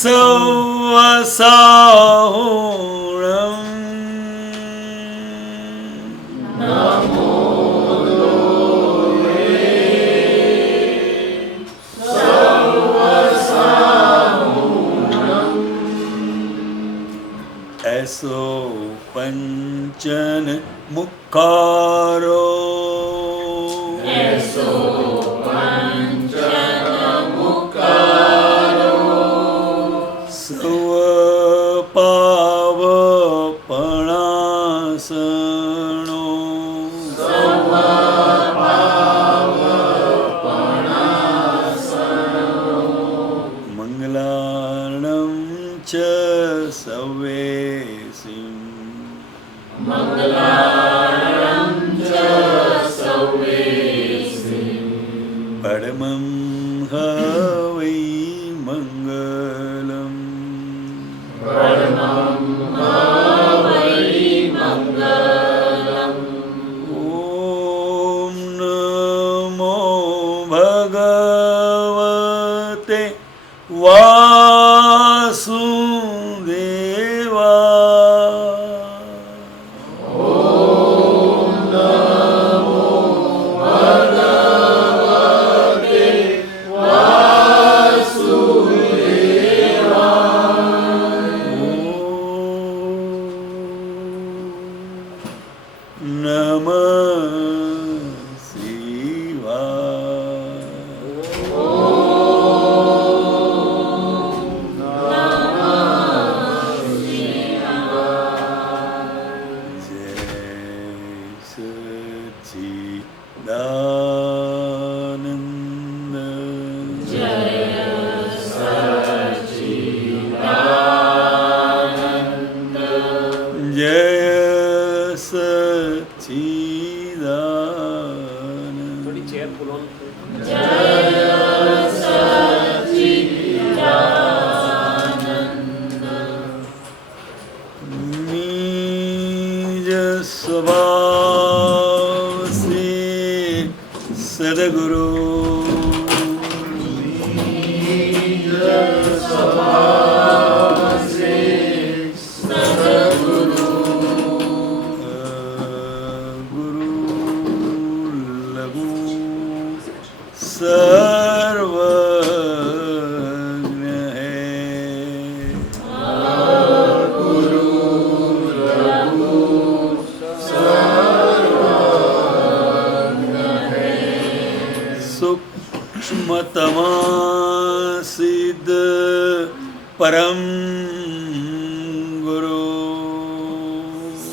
સવસાહુણમ નમો એસો પંચન મુખારો એસો પંચન મુખારો serve પાવપણાસણો serve પાવપણાસણો મંગલાર્ણં ચ save મંગલાર્ણં ચ સવેસિં પરમં હવૈ મંગલમ પરમં હવૈ મંગલમ ઓમ નમો ભગવતે વાસુદેવાય સદગુરુ ગુરુ લઘુ સર્વજ્ઞ હે ગુરુ લઘુ સૂક્ષ્મતમા સિદ્ધ પરમ ગુરુ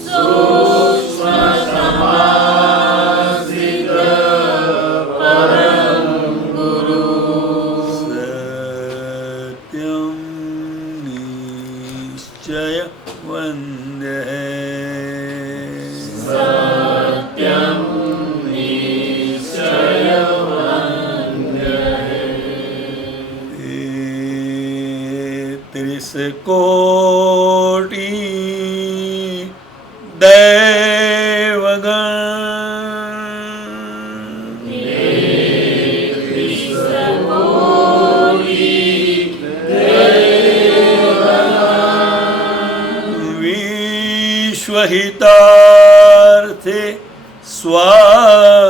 સૂક્ષ્મતમા સિદ્ધ પરમ ગુરુ સત્યમ નિશ્ચય વંદે સત્યમ નિશ્ચય કોટિ દેવગણ વિશ્વહિતાર્થે સ્વાગતમ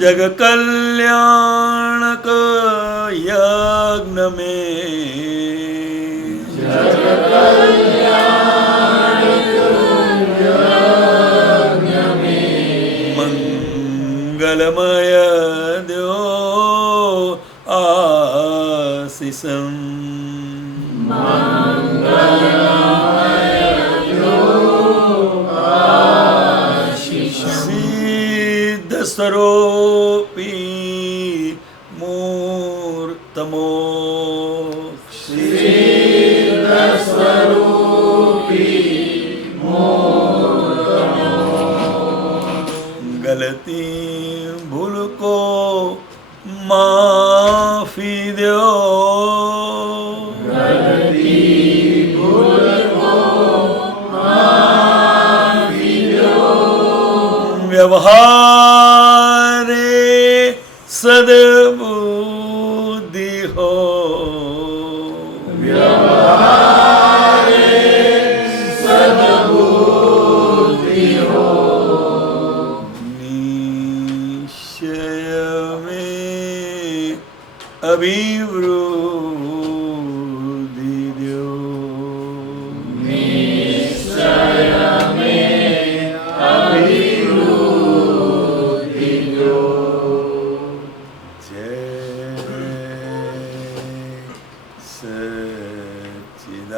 जग कल्याणक यज्ञ में मंगलमय दो आशीषम स्वरूपी मूर्तमोक्ष सिद्ध स्वरूपी मूर्तमोक्ष गलती भूल को माफी दो गलती भूल को વ્યવહારે સદબુદ્ધિ હો, નિશ્ચય મેં અભિવૃદ્ધિ દ્યો, સચ્ચિદાનંદ,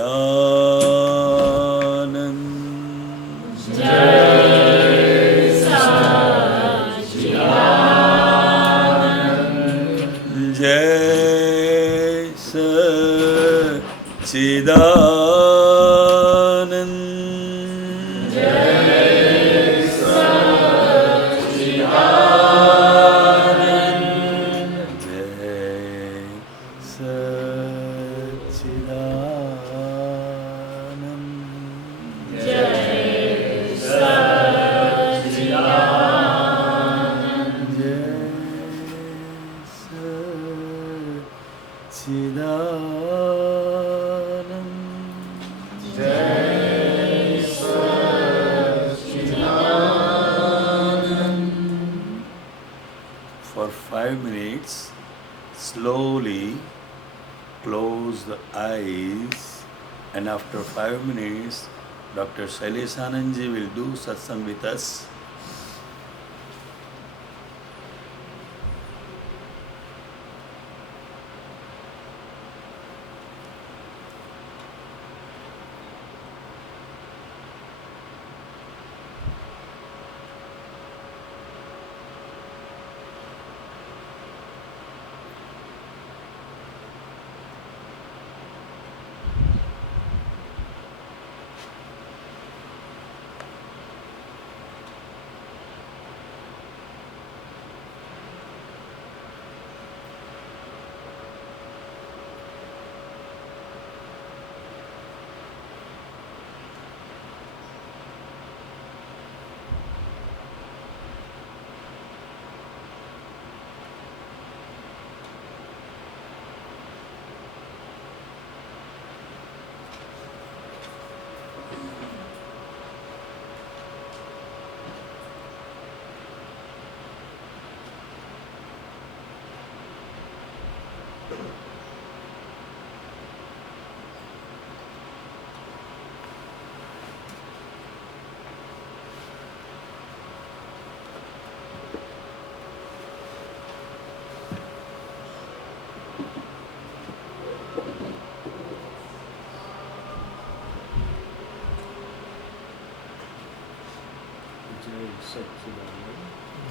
For 5 minutes, slowly close the eyes, and after 5 minutes, Dr. Shailesh Anandji will do satsang with us.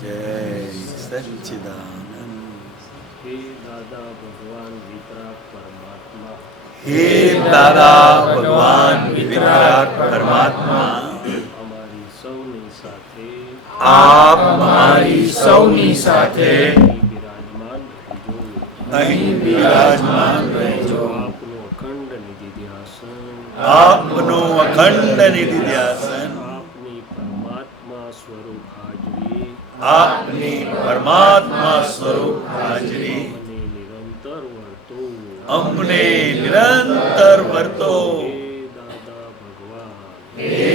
જય સચ્ચિદાનંદ. હે દાદા ભગવાન વિતરાગ પરમાત્મા, હે દાદા ભગવાન વિતરાગ પરમાત્મા, અમારી સૌની સાથે આપ અમારી સૌની સાથે બિરાજમાન રહેજો. અહીં બિરાજમાન રહેજો. આપનું અખંડ નિધિ ધ્યાસન, આપનું અખંડ નિધિ ધ્યાસન, આપની પરમાત્મા સ્વરૂપ હાજરી આપની પરમાત્મા સ્વરૂપ હાજરી અને નિરંતર વર્તો. અમને નિરંતર વર્તો. હે દાદા ભગવાન, હે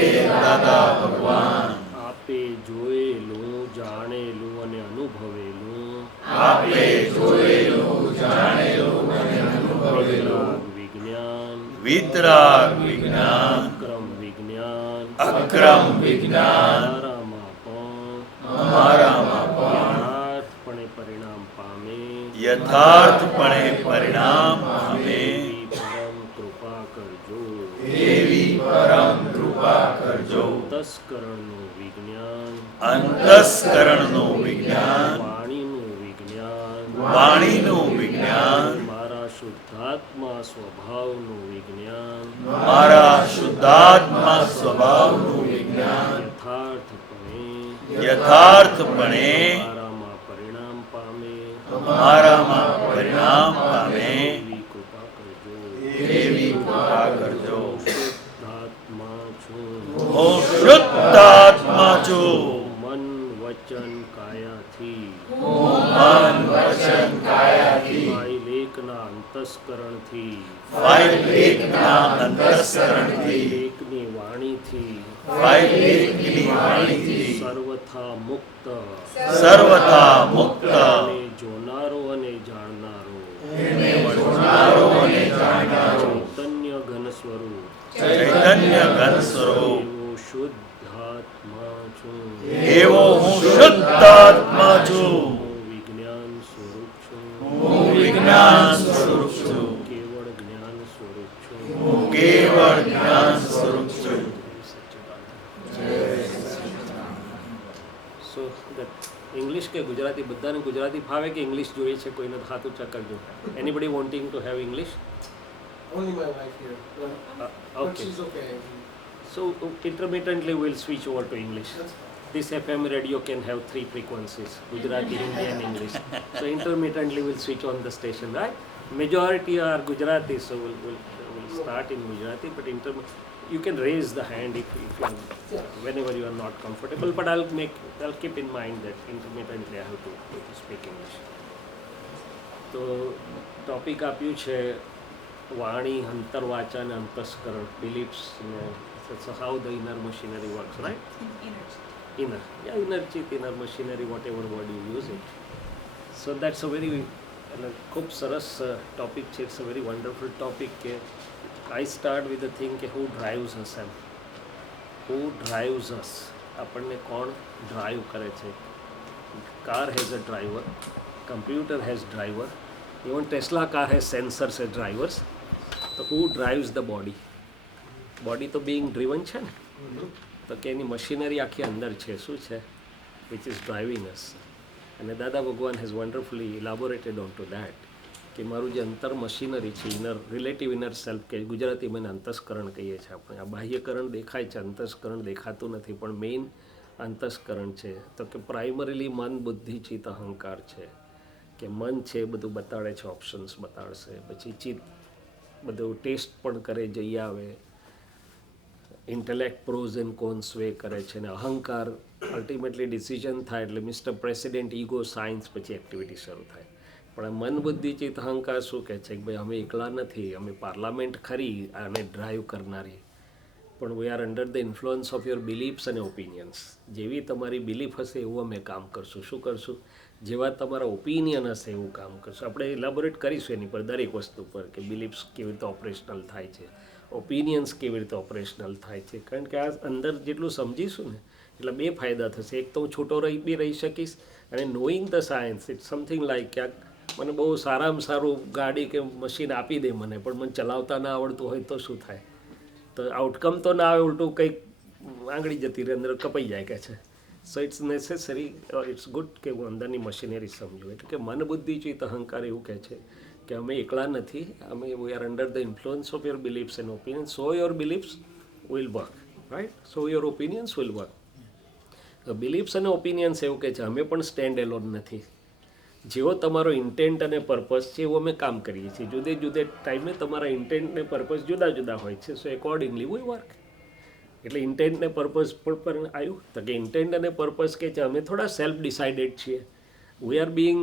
દાદા ભગવાન, આપે જોયેલું, જાણેલું અને અનુભવેલું આપે જોયેલું, જાણેલું અને અનુભવેલું વિજ્ઞાન, વિતરાગ વિજ્ઞાન, અક્રમ વિજ્ઞાન અક્રમ વિજ્ઞાન અમારામાં પણ અમારામાં યથાર્થપણે પરિણામ પામે. યથાર્થપણે પરિણામ પામે. એવી પરમ કૃપા કરજો. એવી પરમ કૃપા કરજો. અંતસ્કરણનું વિજ્ઞાન, અંતસ્કરણનું વિજ્ઞાન, વાણીનું વિજ્ઞાન, વાણીનું વિજ્ઞાન, મારા શુદ્ધાત્મા સ્વભાવનું વિજ્ઞાન મારા શુદ્ધાત્મા સ્વભાવનું વિજ્ઞાન યથાર્થપણે મારામાં પરિણામ પામે. મારામાં પરિણામ પામે. એવી કૃપા કરજો. એવી કૃપા કરજો. શુદ્ધાત્મા છું. હું શુદ્ધાત્મા છું. મન કાયાથી મન વચન કાયાથી ફાઇલ એકના અંતસ્કરણથી ફાઇલ એકના અંતસ્કરણથી એકની વાણીથી ફાઇલ એકની વાણીથી સર્વથા મુક્ત સર્વથા મુક્ત અને જોનારો અને જાણનારો જોનારો અને જાણનારો ચૈતન્ય ઘન સ્વરૂપ ચૈતન્ય ઘન સ્વરૂપ એવો શુદ્ધાત્મા છું એવો હું શુદ્ધ આત્મા છું. હું વિજ્ઞાન સ્વરૂપ છું હું વિજ્ઞાન સ્વરૂપ છું. કેવળ જ્ઞાન સ્વરૂપ છું હું કેવળ જ્ઞાન સ્વરૂપ છું. સો ઇંગ્લિશ કે ગુજરાતી બધાને ગુજરાતી ફાવે કે ઇંગ્લિશ જોઈએ છે? કોઈને હાથ ઊંચા કરજો. Anybody wanting to have English? Only my wife here. But Okay. she's okay. So intermittently we'll switch over to English. That's fine. This FM radio can have 3 frequencies, Gujarati, Hindi and English. So intermittently we'll switch on the station, right? Majority are Gujarati, so we'll start in Gujarati, but you can raise the hand if you whenever you are not comfortable, but I'll keep in mind that intermittently I have to speak English. તો topic આપ્યું છે વાણી, અંતરવાચા અને અંતસ્કરણ, beliefs, how the inner machinery works, right? Inner chit, inner machinery, whatever word you use it. So that's a very ખૂબ સરસ topic છે. It's a very wonderful topic. I start with the thing કે who drives us M. Who drives us? આપણને કોણ drive કરે છે? Car has a driver, computer has driver, even Tesla car has sensors as drivers. તો who drives the body? Body તો being driven છે ને, તો કે એની મશીનરી આખી અંદર છે. શું છે? which is driving us. અને દાદા ભગવાન હેઝ વન્ડરફુલી ઇલાબોરેટેડ ઓન ટુ દેટ કે મારું જે અંતર મશીનરી છે, ઇનર રિલેટિવ ઇનર સેલ્ફ કે ગુજરાતીમાં એને અંતસ્કરણ કહીએ છીએ આપણે. આ બાહ્યકરણ દેખાય છે, અંતસ્કરણ દેખાતું નથી, પણ મેઇન અંતસ્કરણ છે. તો કે પ્રાઇમરીલી મન, બુદ્ધિ, ચિત્ત, અહંકાર છે. કે મન છે બધું બતાડે છે, ઓપ્શન્સ બતાડશે. પછી ચિત્ત બધું ટેસ્ટ પણ કરે, જઈ આવે, intellect pros and cons weigh કરે છે. ને અહંકાર અલ્ટિમેટલી ડિસિઝન થાય એટલે મિસ્ટર પ્રેસિડેન્ટ, ઈગો, સાયન્સ, પછી એક્ટિવિટી શરૂ થાય. પણ આ મન, બુદ્ધિ, ચિત્ત, અહંકાર શું કહે છે કે ભાઈ અમે એકલા નથી, અમે પાર્લામેન્ટ ખરી આને ડ્રાઈવ કરનારી, પણ we are under the influence of your beliefs અને ઓપિનિયન્સ. જેવી તમારી બિલીફ હશે એવું અમે કામ કરશું. શું કરશું? જેવા તમારા ઓપિનિયન હશે એવું કામ કરશું. આપણે ઇલાબોરેટ કરીશું એની પર, દરેક વસ્તુ પર, કે બિલીફ્સ કેવી રીતે ઓપરેશનલ થાય છે, ઓપિનિયન્સ કેવી રીતે ઓપરેશનલ થાય છે. કારણ કે આ અંદર જેટલું સમજીશું ને એટલે બે ફાયદા થશે. એક તો હું છૂટો બી રહી શકીશ, અને knowing the science it's something like ક્યાંક મને બહુ સારામાં સારું ગાડી કે મશીન આપી દે મને, પણ મને ચલાવતા ના આવડતું હોય તો શું થાય? તો આઉટકમ તો ના આવે, ઉલટું કંઈક આંગળી જતી રહે, અંદર કપાઈ જાય કે છે. So it's necessary, it's good કે હું અંદરની મશીનરી સમજું. એટલે કે મન, બુદ્ધિ, ચિત્ત, અહંકાર એવું કહે છે કે અમે એકલા નથી, અમે we are under the influence of your beliefs and opinions. So your beliefs will work, right? So your opinions will work. Beliefs અને ઓપિનિયન્સ એવું કહે છે અમે પણ સ્ટેન્ડ એલોન નથી. જેવો તમારો ઇન્ટેન્ટ અને પર્પઝ છે એવું અમે કામ કરીએ છીએ. જુદે જુદે ટાઈમે તમારા ઇન્ટેન્ટ ને પર્પઝ જુદા જુદા હોય છે. સો એકોર્ડિંગલી વી વર્ક. એટલે ઇન્ટેન્ટ ને પર્પઝ પણ આવ્યું તો કે ઇન્ટેન્ટ અને પર્પઝ કે છે અમે થોડા સેલ્ફ ડિસાઇડેડ છીએ. વી આર બિંગ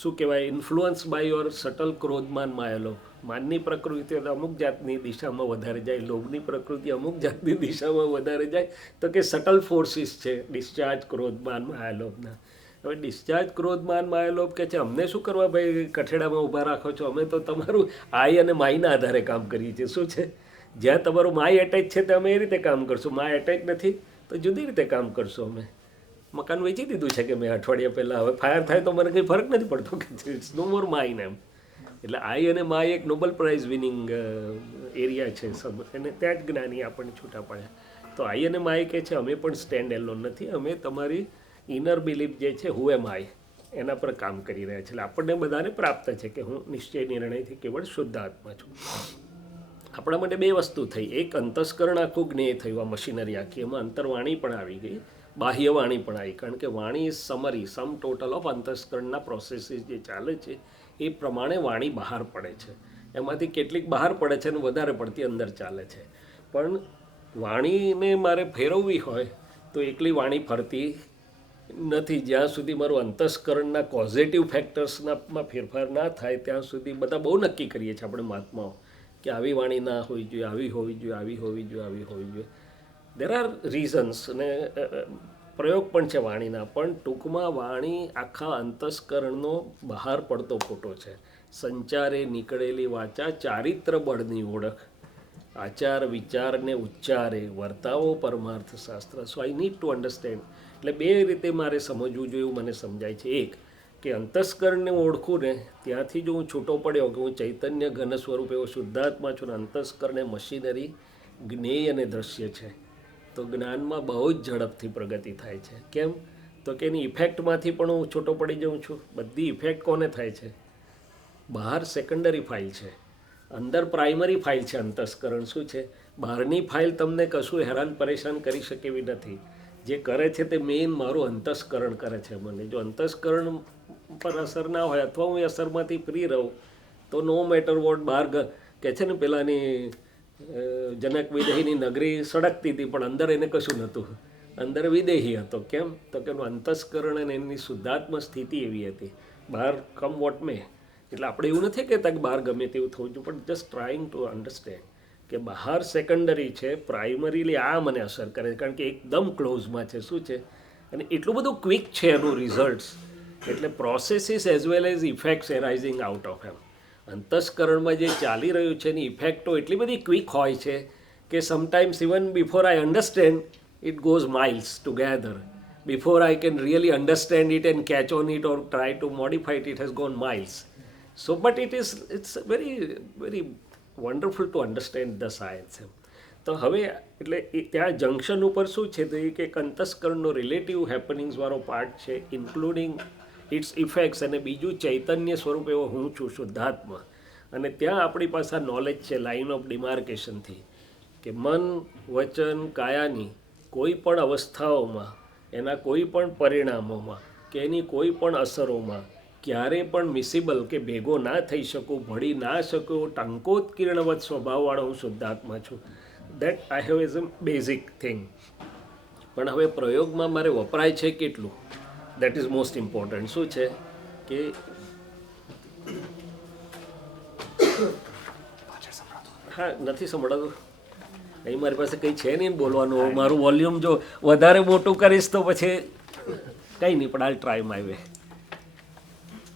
શું કહેવાય, ઇન્ફ્લુઅન્સ બાય યોર સટલ ક્રોધમાન માયાલોભ. માનની પ્રકૃતિ અમુક જાતની દિશામાં વધારે જાય, લોભની પ્રકૃતિ અમુક જાતની દિશામાં વધારે જાય. તો કે સટલ ફોર્સિસ છે ડિસ્ચાર્જ ક્રોધમાન માયાલોભના. હવે ડિસ્ચાર્જ ક્રોધમાન માયાલોભ કે છે અમને શું કરવા ભાઈ કઠેડામાં ઊભા રાખો છો? અમે તો તમારું આઈ અને માયના આધારે કામ કરીએ છીએ. શું છે? જ્યાં તમારું માય એટેચ છે તે અમે એ રીતે કામ કરશું, માય એટેચ નથી તો જુદી રીતે કામ કરશું. અમે મકાન વેચી દીધું છે કે મેં અઠવાડિયા પહેલાં. હવે ફાયર થાય તો મને કંઈ ફરક નથી પડતો કે ઇટ્સ નો મોર માઇન એમ. એટલે આઈ અને માય એક નોબલ પ્રાઇઝ વિનિંગ એરિયા છે, અને ત્યાં જ જ્ઞાની આપણને છૂટા પડ્યા. તો આઈ અને માય કે છે અમે પણ સ્ટેન્ડ એલોન નથી, અમે તમારી ઇનર બિલીફ જે છે હું એમ આઈ એના પર કામ કરી રહ્યા છે. એટલે આપણને બધાને પ્રાપ્ત છે કે હું નિશ્ચય નિર્ણયથી કેવળ શુદ્ધ આત્મા છું. આપણા માટે બે વસ્તુ થઈ. એક અંતસ્કરણ આખું જ્ઞેય થયું, આ મશીનરી આખી, એમાં અંતરવાણી પણ આવી ગઈ, બાહ્ય વાણી પણ આવી. કારણ કે વાણી is summary, sum total of અંતસ્કરણના પ્રોસેસીસ જે ચાલે છે એ પ્રમાણે વાણી બહાર પડે છે. એમાંથી કેટલીક બહાર પડે છે અને વધારે પડતી અંદર ચાલે છે. પણ વાણીને મારે ફેરવવી હોય તો એકલી વાણી ફરતી નથી. જ્યાં સુધી મારું અંતસ્કરણના કોઝેટિવ ફેક્ટર્સમાં ફેરફાર ના થાય ત્યાં સુધી બધા બહુ નક્કી કરીએ છીએ આપણે મહાત્માઓ કે આવી વાણી ના હોવી જોઈએ, આવી હોવી જોઈએ, આવી હોવી જોઈએ, આવી હોવી જોઈએ. દેર આર રીઝન્સ અને પ્રયોગ પણ છે વાણીના, પણ ટૂંકમાં વાણી આખા અંતસ્કરણનો બહાર પડતો ફોટો છે. સંચારે નીકળેલી વાચા ચારિત્ર બળની ઓળખ, આચાર વિચારને ઉચ્ચારે વર્તાવો પરમાર્થ શાસ્ત્ર. સો આઈ નીડ ટુ અન્ડરસ્ટેન્ડ. એટલે બે રીતે મારે સમજવું જોઈએ એવું મને સમજાય છે. એક કે અંતસ્કરણને ઓળખું ને ત્યાંથી જો હું છૂટો પડ્યો કે હું ચૈતન્ય ઘન સ્વરૂપ એવો શુદ્ધાત્મા છું ને અંતસ્કરણ એ મશીનરી જ્ઞેય અને દ્રશ્ય છે, તો જ્ઞાનમાં બહુ જ ઝડપથી પ્રગતિ થાય છે. કેમ? તો કે એની ઇફેક્ટમાંથી પણ હું છૂટો પડી જાઉં છું. બધી ઇફેક્ટ કોને થાય છે? બહાર સેકન્ડરી ફાઇલ છે, અંદર પ્રાઇમરી ફાઇલ છે. અંતસ્કરણ શું છે? બહારની ફાઇલ તમને કશું હેરાન પરેશાન કરી શકે એવી નથી. જે કરે છે તે મેઇન મારું અંતસ્કરણ કરે છે મને. જો અંતસ્કરણ પર અસર ના હોય અથવા હું એ અસરમાંથી ફ્રી રહું તો નો મેટર વોટ બહાર કે છે ને પેલાની જનક વિદેહીની નગરી સળગતી હતી પણ અંદર એને કશું નહોતું, અંદર વિદેહી હતો. કેમ? તો કે અંતસ્કરણ અને એની શુદ્ધાત્મ સ્થિતિ એવી હતી. બહાર કમ વોટ મે. એટલે આપણે એવું નથી કહેતા કે બહાર ગમે તેવું થવું જોઈએ, પણ જસ્ટ ટ્રાઇંગ ટુ અન્ડરસ્ટેન્ડ કે બહાર સેકન્ડરી છે, પ્રાઇમરીલી આ મને અસર કરે છે કારણ કે એકદમ ક્લોઝમાં છે. શું છે? અને એટલું બધું ક્વિક છે એનું રિઝલ્ટ્સ. એટલે processes as well as effects arising out of એમ. અંતસ્કરણમાં જે ચાલી રહ્યું છે એની ઇફેક્ટો એટલી બધી ક્વિક હોય છે કે sometimes even before I understand it goes miles together. Before I can really understand it and catch on it or try to modify it has gone miles. So but it's very wonderful to understand the science એમ. તો હવે એટલે ત્યાં junction ઉપર શું છે તો એ કે અંતસ્કરણનો રિલેટિવ હેપનિંગ્સવાળો પાર્ટ છે, ઇન્ક્લુડિંગ ઇટ્સ ઇફેક્ટ્સ, અને બીજું ચૈતન્ય સ્વરૂપ એવો હું છું શુદ્ધાત્મા. અને ત્યાં આપણી પાસે આ નોલેજ છે લાઇન ઓફ ડિમાર્કેશનથી કે મન વચન કાયાની કોઈ પણ અવસ્થાઓમાં, એના કોઈ પણ પરિણામોમાં કે એની કોઈ પણ અસરોમાં ક્યારે પણ મિસિબલ કે ભેગો ના થઈ શકું, ભળી ના શકું, ટંકોત્કીર્ણવત સ્વભાવવાળો હું શુદ્ધાત્મા છું. That I have as a basic thing. પણ હવે પ્રયોગમાં મારે વપરાય છે કેટલું, દેટ ઇઝ મોસ્ટ ઇમ્પોર્ટન્ટ. શું છે કે હા નથી સંભળાતું અહીં મારી પાસે કંઈ છે નહીં બોલવાનું. મારું વોલ્યુમ જો વધારે મોટું કરીશ તો પછી કંઈ નહીં, પણ આલ ટ્રાય માય વે.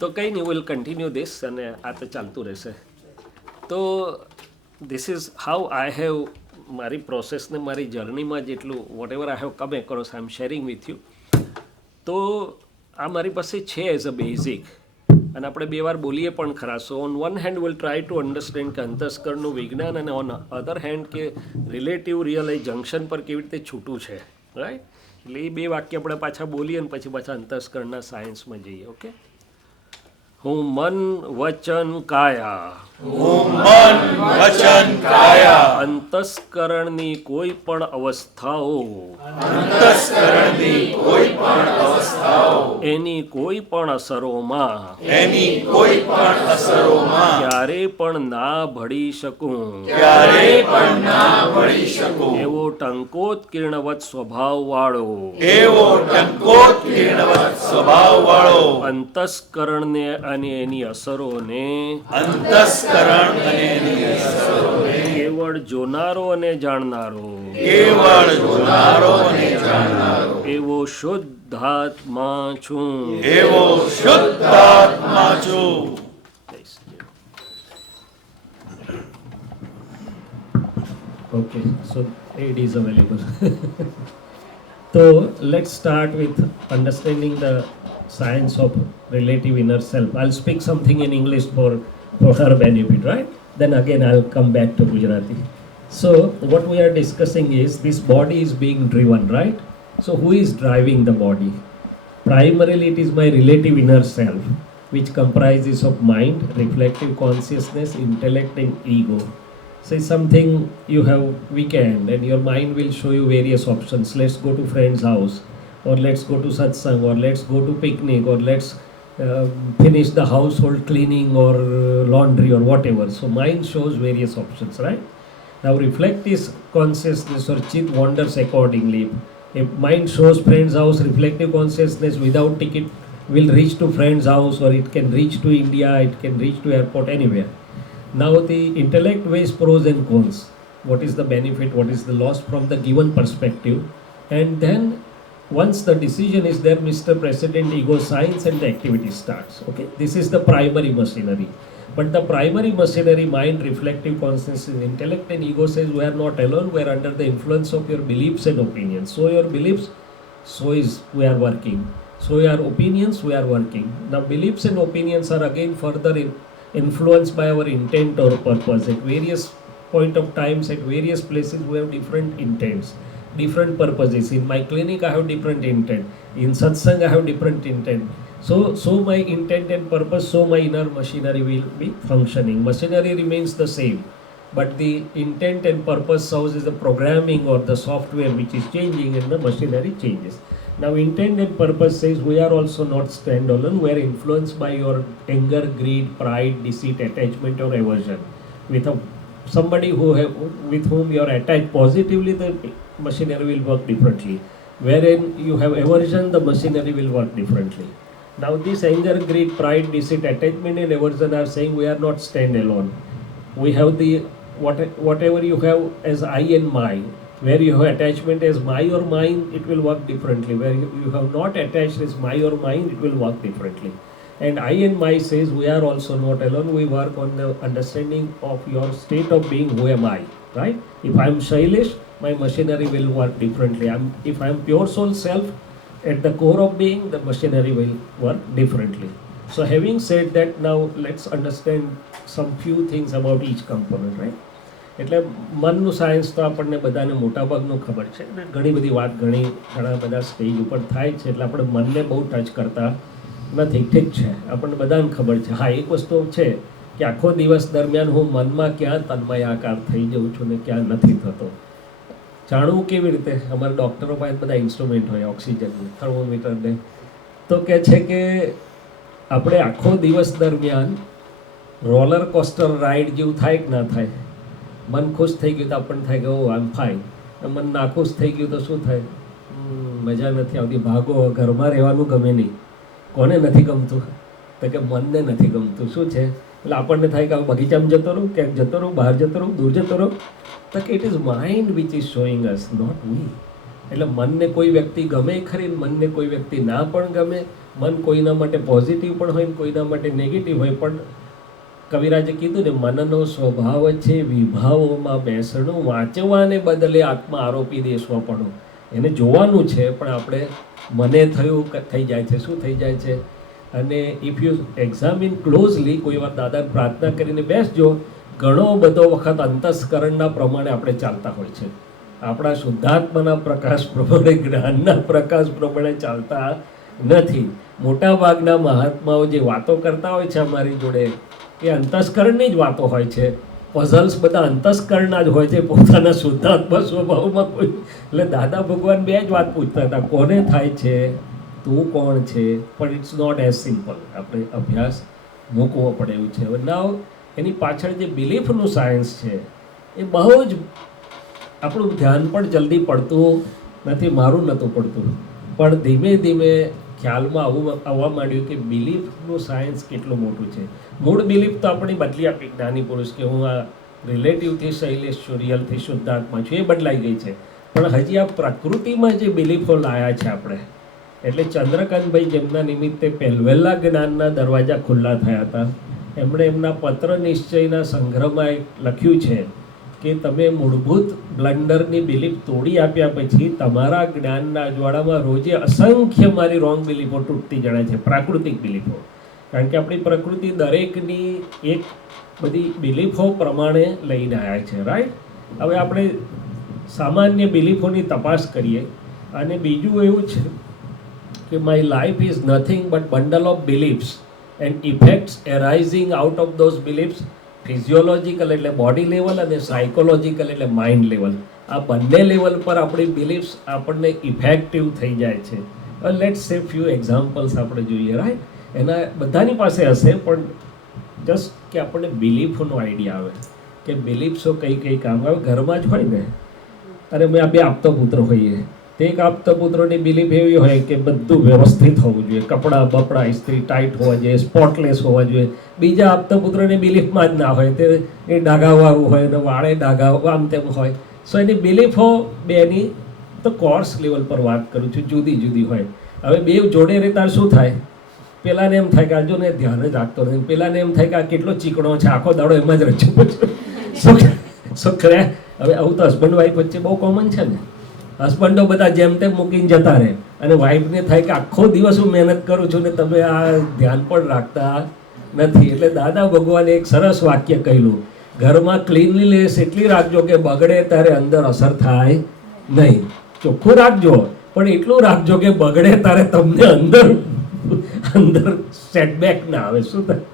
તો કંઈ નહીં, વિલ કન્ટિન્યુ ધીસ અને આ તો ચાલતું રહેશે. તો this is how I have મારી પ્રોસેસને મારી જર્નીમાં જેટલું whatever I have come across I am sharing with you. તો આ મારી પાસે છે એઝ અ બેઝિક, અને આપણે બે વાર બોલીએ પણ ખરા. So on one hand will try to understand કે અંતસ્કરણનું વિજ્ઞાન, અને ઓન અધર હેન્ડ કે રિલેટિવ રિયલ એ જંક્શન પર કેવી રીતે છૂટું છે, રાઈટ. એટલે એ બે વાક્ય આપણે પાછા બોલીએ અને પછી પાછા અંતસ્કરણના સાયન્સમાં જઈએ. ઓકે. હું મન વચન કાયા, અંતસ્કરણની કોઈ પણ અવસ્થાઓ, એની કોઈ પણ અસરોમાં, ક્યારે પણ ના ભળી શકું, એવો ટંકોત્કીર્ણવત સ્વભાવવાળો અંતસ્કરણને અને એની અસરોને કેવળ જોનારો અને જાણનારો એવો શુદ્ધાત્મા છું. Okay, so aid is available. So let's start with understanding the science of relative inner self. I'll speak something in English for her benefit, right? Then again I'll come back to Gujarati. So what we are discussing is this body is being driven, right? So who is driving the body? Primarily it is my relative inner self, which comprises of mind, reflective consciousness, intellect and ego. Say something you have weekend and your mind will show you various options. Let's go to friend's house, or let's go to satsang, or let's go to picnic, or let's finish the household cleaning or laundry or whatever. So mind shows various options, right? Now reflective consciousness or chit wanders accordingly. If mind shows friend's house, reflective consciousness without ticket will reach to friend's house, or it can reach to India, it can reach to airport, anywhere. Now the intellect weighs pros and cons. What is the benefit, what is the loss from the given perspective? And then once the decision is there, Mr. President ego signs and the activity starts. Okay, this is the primary machinery. But the primary machinery, mind, reflective consciousness, intellect and ego, says we are not alone, we are under the influence of your beliefs and opinions. So your beliefs, so is we are working. So your opinions, we are working. Now beliefs and opinions are again further influenced by our intent or purpose. At various point of times, at various places, we have different intents, different purposes. In my clinic, I have different intent. In satsang, I have different intent. So my intent and purpose, so my inner machinery will be functioning. Machinery remains the same, but the intent and purpose house is the programming or the software which is changing, and the machinery changes. Now intent and purpose says we are also not standalone. We are influenced by your anger, greed, pride, deceit, attachment or aversion. With somebody with whom you are attached positively, the machinery will work differently. Wherein you have aversion, the machinery will work differently. Now this anger, greed, pride, deceit, attachment and aversion are saying we are not standalone. We have the whatever you have as I and my. Where you have attachment as my or mine, it will work differently. Where you have not attached as my or mine, it will work differently. And I and my says we are also not alone. We work on the understanding of your state of being. Who am I? Right? If I am Shailesh, my machinery will work differently. If I am pure soul self, at the core of being, the machinery will work differently. So having said that, now let's understand some few things about each component, right? એટલે મનનું science તો આપણને બધાને મોટાભાગનું ખબર છે અને ઘણી બધી વાત ઘણા બધા સ્ટેજ ઉપર થાય છે એટલે આપણે મનને બહુ ટચ કરતા નથી. ઠીક છે, આપણને બધાને ખબર છે. હા, એક વસ્તુ છે કે આખો દિવસ દરમિયાન હું મનમાં ક્યાં તન્મયાકાર થઈ જાઉં છું ને ક્યાં નથી થતો. જાણવું કેવી રીતે? અમારા ડૉક્ટરો પાસે બધા ઇન્સ્ટ્રુમેન્ટ હોય, ઓક્સિજનની, થર્મોમીટરને. તો કહે છે કે આપણે આખો દિવસ દરમિયાન રોલર કોસ્ટર રાઈડ જેવું થાય કે ના થાય? મન ખુશ થઈ ગયું તો આપણને થાય કે ઓ આઈ એમ ફાઇન. મન નાખુશ થઈ ગયું તો શું થાય? મજા નથી આવતી, ભાગો, ઘરમાં રહેવાનું ગમે નહીં. કોને નથી ગમતું? તો કે મનને નથી ગમતું. શું છે? એટલે આપણને થાય કે બગીચામાં જતો રહું, ક્યાંક જતો રહું, બહાર જતો રહું, દૂર જતો રહું. તો કે it is mind which is showing us, not we. એટલે મનને કોઈ વ્યક્તિ ગમે ખરી, મનને કોઈ વ્યક્તિ ના પણ ગમે. મન કોઈના માટે પોઝિટિવ પણ હોય, કોઈના માટે નેગેટિવ હોય. પણ કવિરાજે કીધું ને, મનનો સ્વભાવ છે વિભાવોમાં બેસણું, વાંચવાને બદલે આત્મા આરોપી દે સ્વપણું. એને જોવાનું છે પણ આપણે મને થયું થઈ જાય છે. શું થઈ જાય છે? અને ઇફ યુ એક્ઝામિન ક્લોઝલી, કોઈ વાર દાદા પ્રાર્થના કરીને બેસજો, ઘણો બધો વખત અંતસ્કરણના પ્રમાણે આપણે ચાલતા હોય છે. આપણા શુદ્ધાત્માના પ્રકાશ પ્રમાણે, જ્ઞાનના પ્રકાશ પ્રમાણે ચાલતા નથી. મોટાભાગના મહાત્માઓ જે વાતો કરતા હોય છે અમારી જોડે, એ અંતસ્કરણની જ વાતો હોય છે. પઝલ્સ બધા અંતસ્કરણના જ હોય છે, પોતાના શુદ્ધાત્મા સ્વભાવમાં કોઈ. એટલે દાદા ભગવાન બે જ વાત પૂછતા હતા, કોને થાય છે, તું કોણ છે? પણ ઇટ્સ નોટ એઝ સિમ્પલ. આપણે અભ્યાસ મૂકવો પડે એવું છે. હવે નાવ એની પાછળ જે બિલીફનું સાયન્સ છે એ બહુ જ આપણું ધ્યાન પણ જલ્દી પડતું નથી. મારું નહોતું પડતું, પણ ધીમે ધીમે ખ્યાલમાં આવવા માંડ્યું કે બિલીફનું સાયન્સ કેટલું મોટું છે. મૂળ બિલીફ તો આપણી બદલી આપી જ્ઞાની પુરુષ કે હું આ રિલેટિવથી શૈલેષ છું, રિયલથી શુદ્ધાત્મા છું, એ બદલાઈ ગઈ છે. પણ હજી આ પ્રકૃતિમાં જે બિલીફો લાયા છે આપણે, એટલે ચંદ્રકાંતભાઈ જેમના નિમિત્તે પહેલવેલા જ્ઞાનના દરવાજા ખુલ્લા થયા હતા, એમણે એમના પત્ર નિશ્ચયના સંગ્રહમાં લખ્યું છે કે તમે મૂળભૂત બ્લન્ડરની બિલીફ તોડી આપ્યા પછી તમારા જ્ઞાનના અજવાળામાં રોજે અસંખ્ય મારી રોંગ બિલીફો તૂટતી જણાય છે, પ્રાકૃતિક બિલીફો. કારણ કે આપણી પ્રકૃતિ દરેકની એક બધી બિલીફો પ્રમાણે લઈને આવ્યા છે, રાઈટ? હવે આપણે સામાન્ય બિલીફોની તપાસ કરીએ. અને બીજું એવું છે કે my life is nothing but bundle of beliefs and effects arising out of those beliefs. Physiological એટલે બોડી લેવલ અને સાયકોલોજીકલ એટલે માઇન્ડ લેવલ. આ બંને લેવલ પર આપણી બિલીફ્સ આપણને ઇફેક્ટિવ થઈ જાય છે. લેટ્સ સે ફ્યુ એક્ઝામ્પલ્સ આપણે જોઈએ, રાઈટ? એના બધાની પાસે હશે, પણ જસ્ટ કે આપણને બિલીફનો આઈડિયા આવે કે બિલીફ્સો કઈ કઈ કામ આવે. ઘરમાં જ હોય ને, અરે મેં આ બે આપતો પુત્ર હોઈએ, તે એક આપતા પુત્રોની બિલીફ એવી હોય કે બધું વ્યવસ્થિત હોવું જોઈએ, કપડાં બપડા ઇસ્ત્રી ટાઈટ હોવા જોઈએ, સ્પોટલેસ હોવા જોઈએ. બીજા આપતા પુત્રોની બિલીફમાં જ ના હોય, તે એ ડાઘાવાળું હોય ને વાળે ડાઘા આમ તેમ હોય. સો એની બિલીફો બેની તો કોર્સ લેવલ પર વાત કરું છું, જુદી જુદી હોય. હવે બે જોડે રહેતા શું થાય, પેલાને એમ થાય કે આજુ ને ધ્યાન જ રાખતો નથી, પેલાને એમ થાય કે આ કેટલો ચીકણો છે, આખો દાડો એમાં જ રચ્યું શું કરે. હવે આવું તો હસબન્ડ વાઈફ વચ્ચે બહુ કોમન છે ને. હસબન્ડો બધા જેમ તેમ મૂકીને જતા રહે અને વાઈફને થાય કે આખો દિવસ હું મહેનત કરું છું ને તમે આ ધ્યાન પણ રાખતા નથી. એટલે દાદા ભગવાને એક સરસ વાક્ય કહેલું, ઘરમાં ક્લીનલીનેસ એટલી રાખજો કે બગડે ત્યારે અંદર અસર થાય નહીં. ચોખ્ખું રાખજો પણ એટલું રાખજો કે બગડે ત્યારે તમને અંદર સેટબેક ના આવે. શું થાય?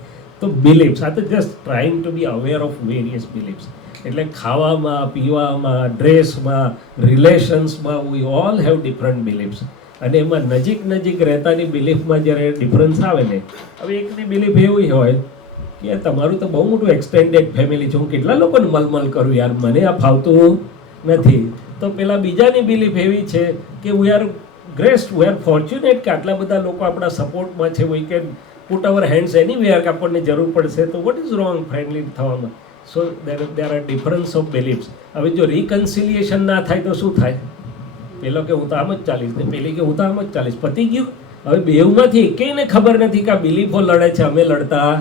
તો બિલીફ્સ, આ તો just trying to be aware of various beliefs. એટલે ખાવામાં, પીવામાં, ડ્રેસમાં, રિલેશન્સમાં we all have different beliefs. અને એમાં નજીક રહેતાની બિલીફમાં જ્યારે ડિફરન્સ આવે ને, હવે એકની બિલીફ એવી હોય કે તમારું તો બહુ મોટું એક્સટેન્ડેડ ફેમિલી છે, હું કેટલા લોકોને મલમલ કરું યાર, મને આ ફાવતું નથી. તો પેલા બીજાની બિલીફ એવી છે કે we are graced, we are fortunate કે આટલા બધા લોકો આપણા સપોર્ટમાં છે, we can put our hands anywhere કે આપણને જરૂર પડશે. તો વોટ ઇઝ રોંગ ફ્રેન્ડલી થવામાં? So there are difference of beliefs. હવે જો રિકન્સિલિએશન ના થાય તો શું થાય? પેલો કે હું તો આમ જ ચાલીશ ને પેલી કે હું તો આમ જ ચાલીશ, પતી ગયું. હવે બેઉમાંથી એકેયને ખબર નથી કે આ બિલીફો લડે છે, અમે લડતા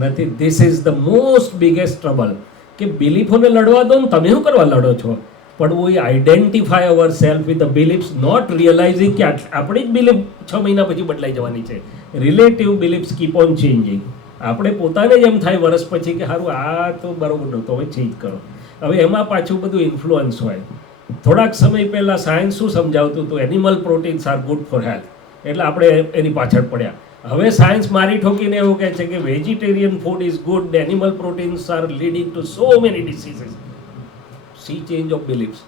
નથી. This is the most biggest trouble કે બિલીફોને લડવા દો ને, તમે શું કરવા લડો છો? પણ we identify our self with the beliefs, not realising કે આપણી જ બિલીફ 6 મહિના પછી બદલાઈ જવાની છે. Relative beliefs keep on changing. આપણે પોતાને જ એમ થાય વર્ષ પછી કે સારું આ તો બરોબર નહોતું, હવે ચેન્જ કરો. હવે એમાં પાછું બધું ઇન્ફ્લુઅન્સ હોય. થોડાક સમય પહેલાં સાયન્સ શું સમજાવતું હતું? Animal proteins are good for health. એટલે આપણે એની પાછળ પડ્યા. હવે સાયન્સ મારી ઠોકીને એવું કહે છે કે vegetarian food is good, animal proteins are leading to so many diseases. See change of beliefs,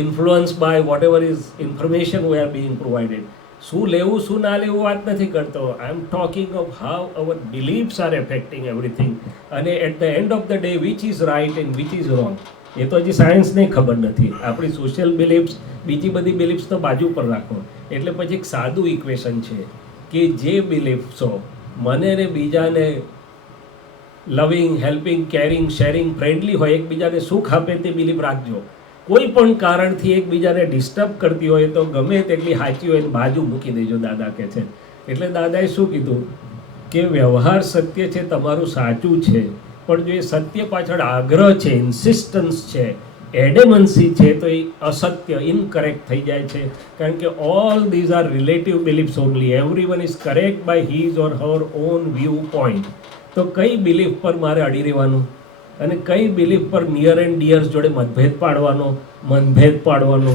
influenced by whatever is information we are being provided. શું લેવું શું ના લેવું વાત નથી કરતો. I am talking of how our beliefs are affecting everything. અને at the end of the day which is right and which is wrong એ તો હજી સાયન્સને ખબર નથી. આપણી સોશિયલ બિલીફ્સ, બીજી બધી બિલીફ્સ તો બાજુ પર રાખો. એટલે પછી એક સાદું ઇક્વેશન છે કે જે બિલીફ્સો મને ને બીજાને લવિંગ, હેલ્પિંગ, કેરિંગ, શેરિંગ, ફ્રેન્ડલી હોય, એકબીજાને સુખ આપે તે બિલીફ રાખજો. કોઈ પણ કારણથી એકબીજાને ડિસ્ટર્બ કરતી હોય તો ગમે તેટલી સાચી હોય બાજુ મૂકી દેજો, દાદા કહે છે. એટલે દાદાએ શું કીધું કે વ્યવહાર સત્ય છે, તમારું સાચું છે, પણ જો એ સત્ય પાછળ આગ્રહ છે, ઇન્સિસ્ટન્સ છે, એડેમન્સી છે, તો એ અસત્ય, ઇનકરેક્ટ થઈ જાય છે. કારણ કે all these are relative beliefs only. Everyone is correct by his or her own view point. તો કઈ બિલીફ પર મારે અડી રહેવાનું અને કઈ બિલીફ પર નિયર એન્ડ ડિયર્સ જોડે મતભેદ પાડવાનો.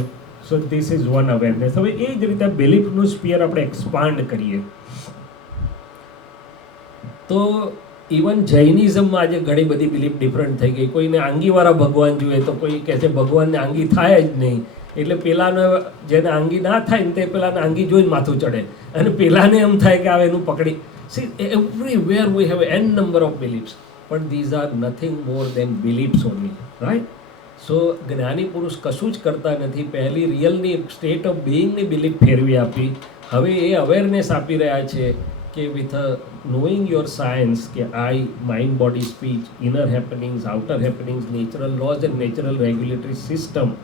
So this is one awareness. હવે એ જ રીતે બિલીફનું સ્પિયર આપણે એક્સપાન્ડ કરીએ તો ઇવન જૈનિઝમમાં આજે ઘણી બધી બિલીફ ડિફરન્ટ થઈ ગઈ. કોઈને આંગીવાળા ભગવાન જોઈએ તો કોઈ કહે છે ભગવાનને આંગી થાય જ નહીં. એટલે પેલાને જેને આંગી ના થાય ને તે પેલાને આંગી જોઈને માથું ચડે અને પેલાને એમ થાય કે આવે એનું પકડી. See, everywhere we have n number of beliefs, but these are nothing more than beliefs only, right? So, જ્ઞાની પુરુષ કશું જ કરતા નથી. પહેલી રિયલની સ્ટેટ ઓફ બિઈંગની બિલીફ ફેરવી આપી. હવે એ અવેરનેસ આપી રહ્યા છે કે વિથ નોઈંગ યોર સાયન્સ કે I, mind, body, speech, inner happenings, outer happenings, natural laws and natural regulatory system,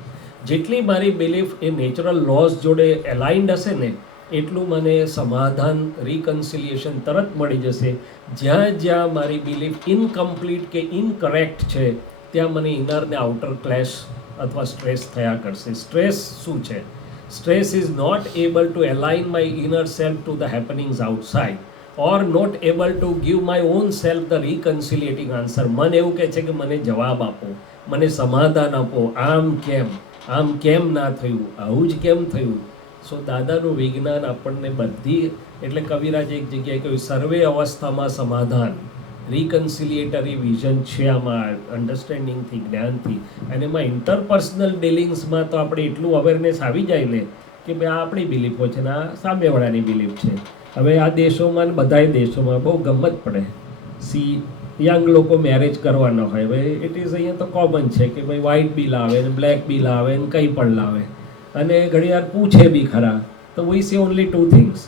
જેટલી મારી બિલીફ એ નેચરલ લોઝ જોડે એલાઇન્ડ હશે ને એટલું મને સમાધાન, રિકન્સિલિએશન તરત મળી જશે. જ્યાં મારી બિલીફ ઇનકમ્પ્લીટ કે ઇનકરેક્ટ છે ત્યાં મને ઇનર ને આઉટર ક્લેશ અથવા સ્ટ્રેસ થયા કરશે. સ્ટ્રેસ શું છે? Stress is not able to align my inner self to the happenings outside or not able to give my own self the reconciliating answer. મને એવું કહે છે કે મને જવાબ આપો, મને સમાધાન આપો, આમ કેમ ના થયું, આવું જ કેમ થયું. સો દાદાનું વિજ્ઞાન આપણને બધી, એટલે કવિરાજે એક જગ્યાએ કહ્યું સર્વે અવસ્થામાં સમાધાન, રિકન્સિલિએટરી વિઝન છે આમાં, અન્ડરસ્ટેન્ડિંગથી, જ્ઞાનથી. અને એમાં ઇન્ટરપર્સનલ ડીલિંગ્સમાં તો આપણે એટલું અવેરનેસ આવી જાય ને કે ભાઈ આ આપણી બિલીફો છે ને આ સામેવાળાની બિલીફ છે. હવે આ દેશોમાં ને બધાય દેશોમાં બહુ ગમત પડે. યંગ લોકો મેરેજ કરવાના હોય, હવે ઇટ ઇઝ અહીંયા તો કોમન છે કે ભાઈ વ્હાઇટ બી લાવે ને બ્લેક બી લાવે ને કંઈ પણ લાવે. અને ઘણીવાર પૂછે બી ખરા, તો વી સી ઓનલી 2 થિંગ્સ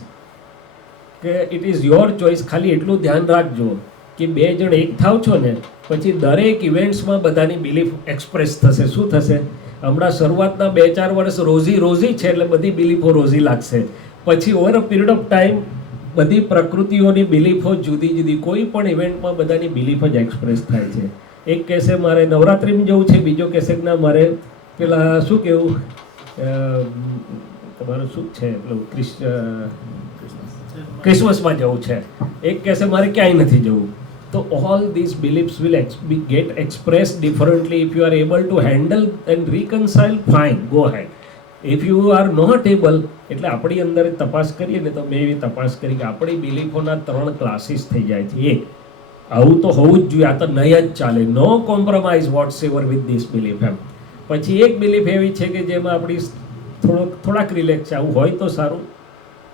કે ઇટ ઇઝ યોર ચોઇસ. ખાલી એટલું ધ્યાન રાખજો કે 2 જણ એક થાવ છો ને પછી દરેક ઇવેન્ટ્સમાં બધાની બિલીફ એક્સપ્રેસ થશે. શું થશે? હમણાં શરૂઆતના 2-4 વર્ષ રોઝી છે એટલે બધી બિલીફો રોઝી લાગશે. પછી over a period of time બધી પ્રકૃતિઓની બિલીફો જુદી જુદી, કોઈ પણ ઇવેન્ટમાં બધાની બિલીફ જ એક્સપ્રેસ થાય છે. એક કહેશે મારે નવરાત્રિમાં જવું છે, બીજો કહેશે કે ના મારે પેલા શું કહેવું તમારું શું છે પેલું ક્રિસમસમાં જવું છે, એક કહેશે મારે ક્યાંય નથી જવું. તો all this beliefs will get express differently. If you are able to handle and reconcile, fine, go head. If you are not able, એટલે આપણી અંદર તપાસ કરીએ ને તો મેં એવી તપાસ કરી કે આપણી બિલીફોના 3 ક્લાસીસ થઈ જાય છે. એક, આવું તો હોવું જ જોઈએ, આ તો નહીં જ ચાલે, no compromise whatsoever with this belief એમ. પછી એક બિલીફ એવી છે કે જેમાં આપણી થોડાક રિલેક્સ છે, આવું હોય તો સારું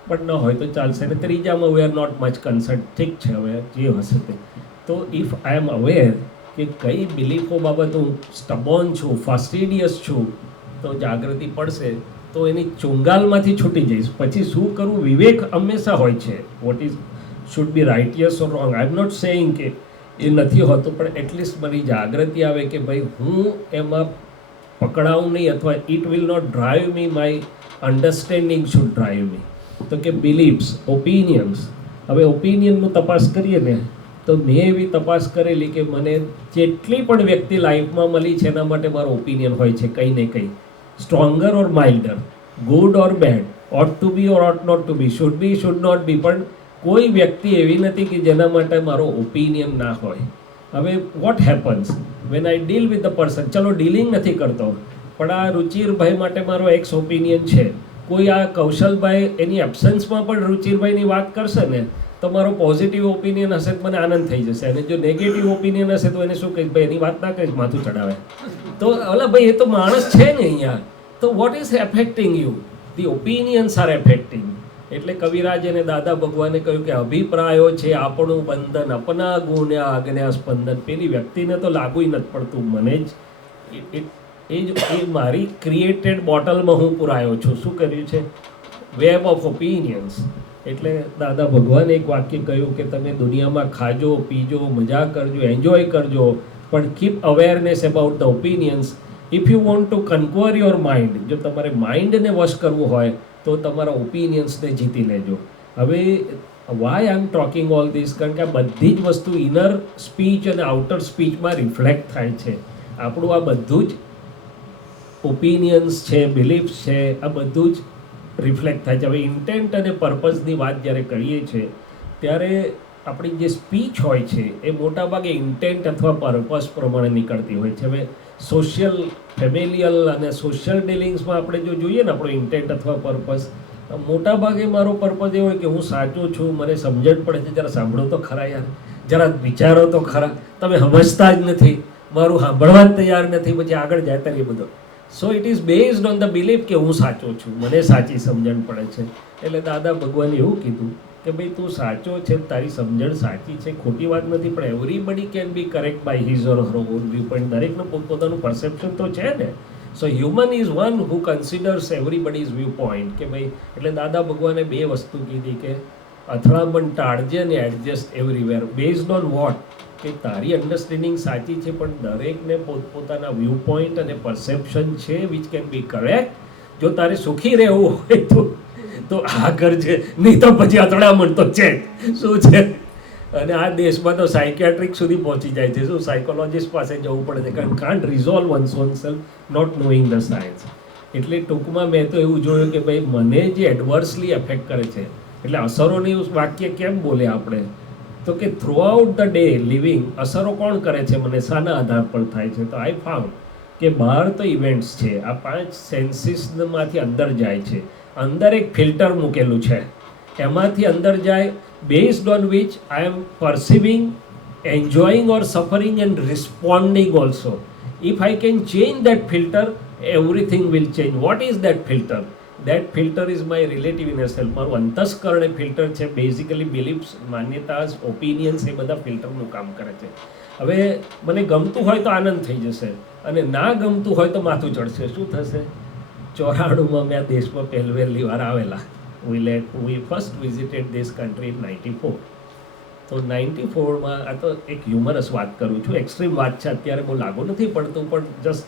પણ ન હોય તો ચાલશે. અને ત્રીજામાં we are not much concern, ઠીક છે હવે જે હશે તે. તો ઇફ આઈ એમ અવેર કે કઈ બિલીફો બાબત હું સ્ટબોર્ન છું, ફાસ્ટિડિયસ છું, તો જાગૃતિ પડશે તો એની ચુંગાલમાંથી છૂટી જઈશ. પછી શું કરવું, વિવેક હંમેશા હોય છે. What is should be right, yes or wrong. I am not saying કે એ નથી હોતું, પણ એટલીસ્ટ મારી જાગૃતિ આવે કે ભાઈ હું એમાં પકડાવું નહીં, અથવા it will not drive me, my understanding should drive me. તો કે બિલીફ્સ, ઓપિનિયન્સ. હવે ઓપિનિયનનું તપાસ કરીએ ને તો મેં એવી તપાસ કરેલી કે મને જેટલી પણ વ્યક્તિ લાઈફમાં મળી છે એના માટે મારો ઓપિનિયન હોય છે કંઈ ને કંઈ, stronger or milder, good or bad, ought to be or ought not to be, should be should not be. પણ કોઈ વ્યક્તિ એવી નથી કે જેના માટે મારો ઓપિનિયન ના હોય. હવે what happens when I deal with the person, ચલો ડીલિંગ નથી કરતો, પણ આ રુચિરભાઈ માટે મારો એક્સ ઓપિનિયન છે, કોઈ આ કૌશલભાઈ એની એબ્સન્સમાં પણ રુચિરભાઈની વાત કરશે ને તો મારો પોઝિટિવ ઓપિનિયન હશે તો મને આનંદ થઈ જશે, અને જો નેગેટિવ ઓપિનિયન હશે તો એને શું કહીશ, ભાઈ એની વાત ના કહીશ, માથું ચડાવે. તો ઓલા ભાઈ એ તો માણસ છે ને અહીંયા. તો what is affecting you? The opinions are affecting. એટલે કવિરાજ અને દાદા ભગવાને કહ્યું કે અભિપ્રાયો છે આપણું બંધન, અપના ગુણ આજ્ઞા સ્પંદન. પેલી વ્યક્તિને તો લાગુ નથી પડતું, મને જ એ મારી ક્રિએટેડ બોટલમાં હું પુરાયો છું. શું કર્યું છે? Web of opinions. એટલે દાદા ભગવાને એક વાક્ય કહ્યું કે તમે દુનિયામાં ખાજો, પીજો, મજા કરજો, એન્જોય કરજો, પણ keep awareness about the opinions. If you want to conquer your mind, જો તમારે માઇન્ડને વશ કરવું હોય તો તમારા ઓપિનિયન્સને જીતી લેજો. હવે why I am talking all this, કારણ કે આ બધી જ વસ્તુ ઇનર સ્પીચ અને આઉટર સ્પીચમાં રિફ્લેક્ટ થાય છે. આપણું આ બધું જ ઓપિનિયન્સ છે, બિલીફ્સ છે, આ બધું જ રિફ્લેક્ટ થાય છે. હવે ઇન્ટેન્ટ અને પર્પઝની વાત જ્યારે કરીએ છીએ ત્યારે આપણી જે સ્પીચ હોય છે એ મોટાભાગે ઇન્ટેન્ટ અથવા પર્પઝ પ્રમાણે નીકળતી હોય છે. હવે સોશિયલ, ફેમિલિયલ અને સોશિયલ ડીલિંગ્સમાં આપણે જો જોઈએ ને આપણો ઇન્ટેન્ટ અથવા પર્પઝ, મોટાભાગે મારો પર્પઝ એ હોય કે હું સાચું છું, મને સમજણ પડે છે, જરા સાંભળો તો ખરા યાર, જરા વિચારો તો ખરા, તમે સમજતા જ નથી, મારું સાંભળવા જ તૈયાર નથી, પછી આગળ જતા એ બધો. સો it is based on the belief કે હું સાચો છું, મને સાચી સમજણ પડે છે. એટલે દાદા ભગવાને એવું કીધું કે ભાઈ તું સાચો છે, તારી સમજણ સાચી છે, ખોટી વાત નથી, પણ everybody can be correct by his or her own view point. દરેકનું પોતપોતાનું પરસેપ્શન તો છે ને. So human is one who considers everybody's view point. કે ભાઈ એટલે દાદા ભગવાને 2 વસ્તુ કીધી કે અથડામણ ટાળજે અને adjust everywhere. Based on vote? કે તારી અન્ડરસ્ટેન્ડિંગ સાચી છે, પણ દરેકને પોતપોતાના વ્યૂ પોઈન્ટ અને પરસેપ્શન છે વિચ કેન બી કરેક્ટ. જો તારે સુખી રહેવું હોય તો આ કરજે, નહીં તો પછી અથડામણ તો છે. શું છે? અને આ દેશમાં તો સાયકિયાટ્રિક સુધી પહોંચી જાય છે. શું સાયકોલોજીસ્ટ પાસે જવું પડે છે, કારણ can't resolve one's own self not knowing the science. એટલે ટૂંકમાં મેં તો એવું જોયું કે ભાઈ મને જે એડવર્સલી એફેક્ટ કરે છે, એટલે અસરોની વાક્ય કેમ બોલે આપણે, તો કે through out the day living અસરો કોણ કરે છે મને, શાના આધાર પર થાય છે? તો આઈ ફાઉન્ડ કે બહાર તો ઇવેન્ટ્સ છે, આ 5 સેન્સીસમાંથી અંદર જાય છે, અંદર એક ફિલ્ટર મૂકેલું છે, એમાંથી અંદર જાય, based on which I am perceiving, enjoying or suffering and responding also. If I can change that filter, everything will change. What is that filter? That filter is my relative inner self. મારું અંતસ્કરણ એ filter છે. Basically beliefs, માન્યતાઝ, opinions એ બધા ફિલ્ટરનું કામ કરે છે. હવે મને ગમતું હોય તો આનંદ થઈ જશે, અને ના ગમતું હોય તો માથું ચડશે. શું થશે? ચોરાણુંમાં મેં આ દેશમાં પહેલી વાર આવેલા. We first visited this country in 94. તો 94માં આ તો એક હ્યુમરસ વાત કરું છું, એક્સ્ટ્રીમ વાત છે, અત્યારે બહુ લાગુ નથી પડતું, પણ જસ્ટ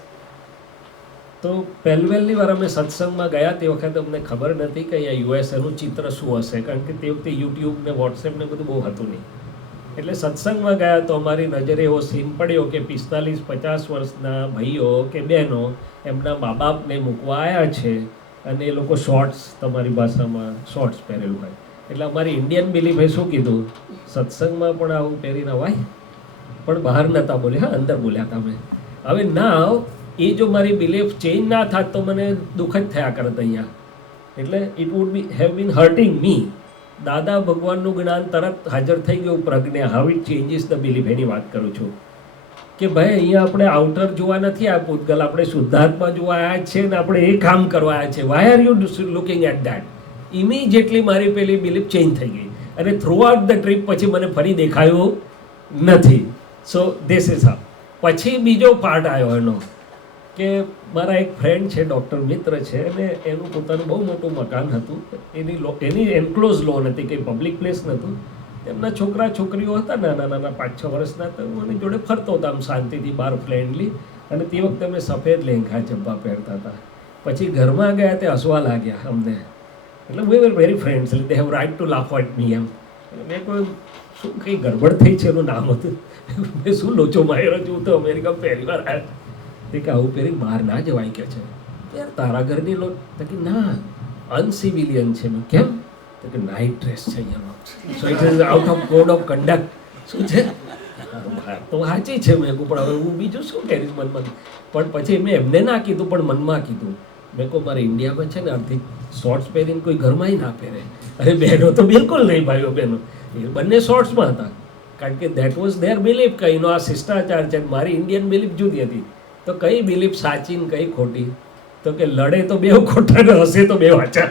તો પહેલી વાર અમે સત્સંગમાં ગયા તે વખતે અમને ખબર નથી કે અહીંયા યુએસએનું ચિત્ર શું હશે, કારણ કે તે વખતે યુટ્યુબ ને વોટ્સએપ ને બધું બહુ હતું નહીં. એટલે સત્સંગમાં ગયા તો અમારી નજરે એવો સીન પડ્યો કે 45-50 વર્ષના ભાઈઓ કે બહેનો એમના મા બાપને મૂકવા આવ્યા છે અને એ લોકો શોર્ટ્સ, તમારી ભાષામાં શોર્ટ્સ પહેરેલું હોય. એટલે અમારી ઇન્ડિયન બિલીફે શું કીધું, સત્સંગમાં પણ આવું પહેરીને અવાય, પણ બહાર નહોતા બોલ્યા, હા અંદર બોલ્યા હતા અમે. હવે ના એ જો મારી બિલીફ ચેન્જ ના થાત તો મને દુઃખ જ થયા કરત અહીંયા. એટલે it would be have been hurting me. Dada ભગવાનનું જ્ઞાન તરત હાજર થઈ ગયું, પ્રજ્ઞા. How it changes the belief એની વાત કરું છું કે ભાઈ અહીંયા આપણે આઉટર જોવા નથી આ પૂતગલ, આપણે શુદ્ધાત્મા જોવા આવ્યા છે ને આપણે એ કામ કરવા આવ્યા છે. Why are you looking at that? Immediately મારી પેલી બિલીફ ચેન્જ થઈ ગઈ અને થ્રુ આઉટ ધ ટ્રીપ પછી મને ફરી દેખાયું નથી. So this is how. પછી બીજો પાર્ટ આવ્યો એનો કે મારા એક ફ્રેન્ડ છે, ડૉક્ટર મિત્ર છે, અને એનું પોતાનું બહુ મોટું મકાન હતું. એની એન્ક્લોઝ લોન હતી, કંઈ પબ્લિક પ્લેસ નહોતું. એમના છોકરા છોકરીઓ હતા નાના 5-6 વર્ષના, તો હું એની જોડે ફરતો હતો આમ શાંતિથી બહાર ફ્રેન્ડલી. અને તે વખતે અમે સફેદ લેંઘા ચંપા પહેરતા હતા. પછી ઘરમાં ગયા તે હસવા લાગ્યા અમને. એટલે we were very friends, they have right to laugh at me એમ. મેં કોઈ શું કંઈ ગડબડ થઈ છે એનું નામ હતું. મેં શું લોચો માર્યો છું, તો અમેરિકા પહેલી વાર આવ્યા. તે કે આવું પહેરી બહાર ના જવાય કે છે. યાર તારા ઘરની લો તો કે ના અનસિવિલિયન છે. મેં કેમ? તો કે નાઇટ ડ્રેસ છે અહીંયાનો, so it is out of code of conduct. શું છે? તો સાચી છે. મેં કહું પણ હવે હું બીજું શું કરીશ મનમાં. પણ પછી મેં એમને ના કીધું પણ મનમાં કીધું. મેં કહું મારે ઇન્ડિયામાં છે ને અડધી શોર્ટ્સ પહેરીને કોઈ ઘરમાં ના પહેરે. અરે બહેનો તો બિલકુલ નહીં, ભાઈઓ બહેનો એ બંને શોર્ટ્સમાં હતા, કારણ કે દેટ વોઝ ધેર બિલીફ. કઈનો આ શિષ્ટાચાર છે. મારી ઇન્ડિયન બિલીફ જુદી હતી. તો કઈ બિલીફ સાચી ને કઈ ખોટી? તો કે લડે તો બે ખોટા ને હસે તો બે વાંચા.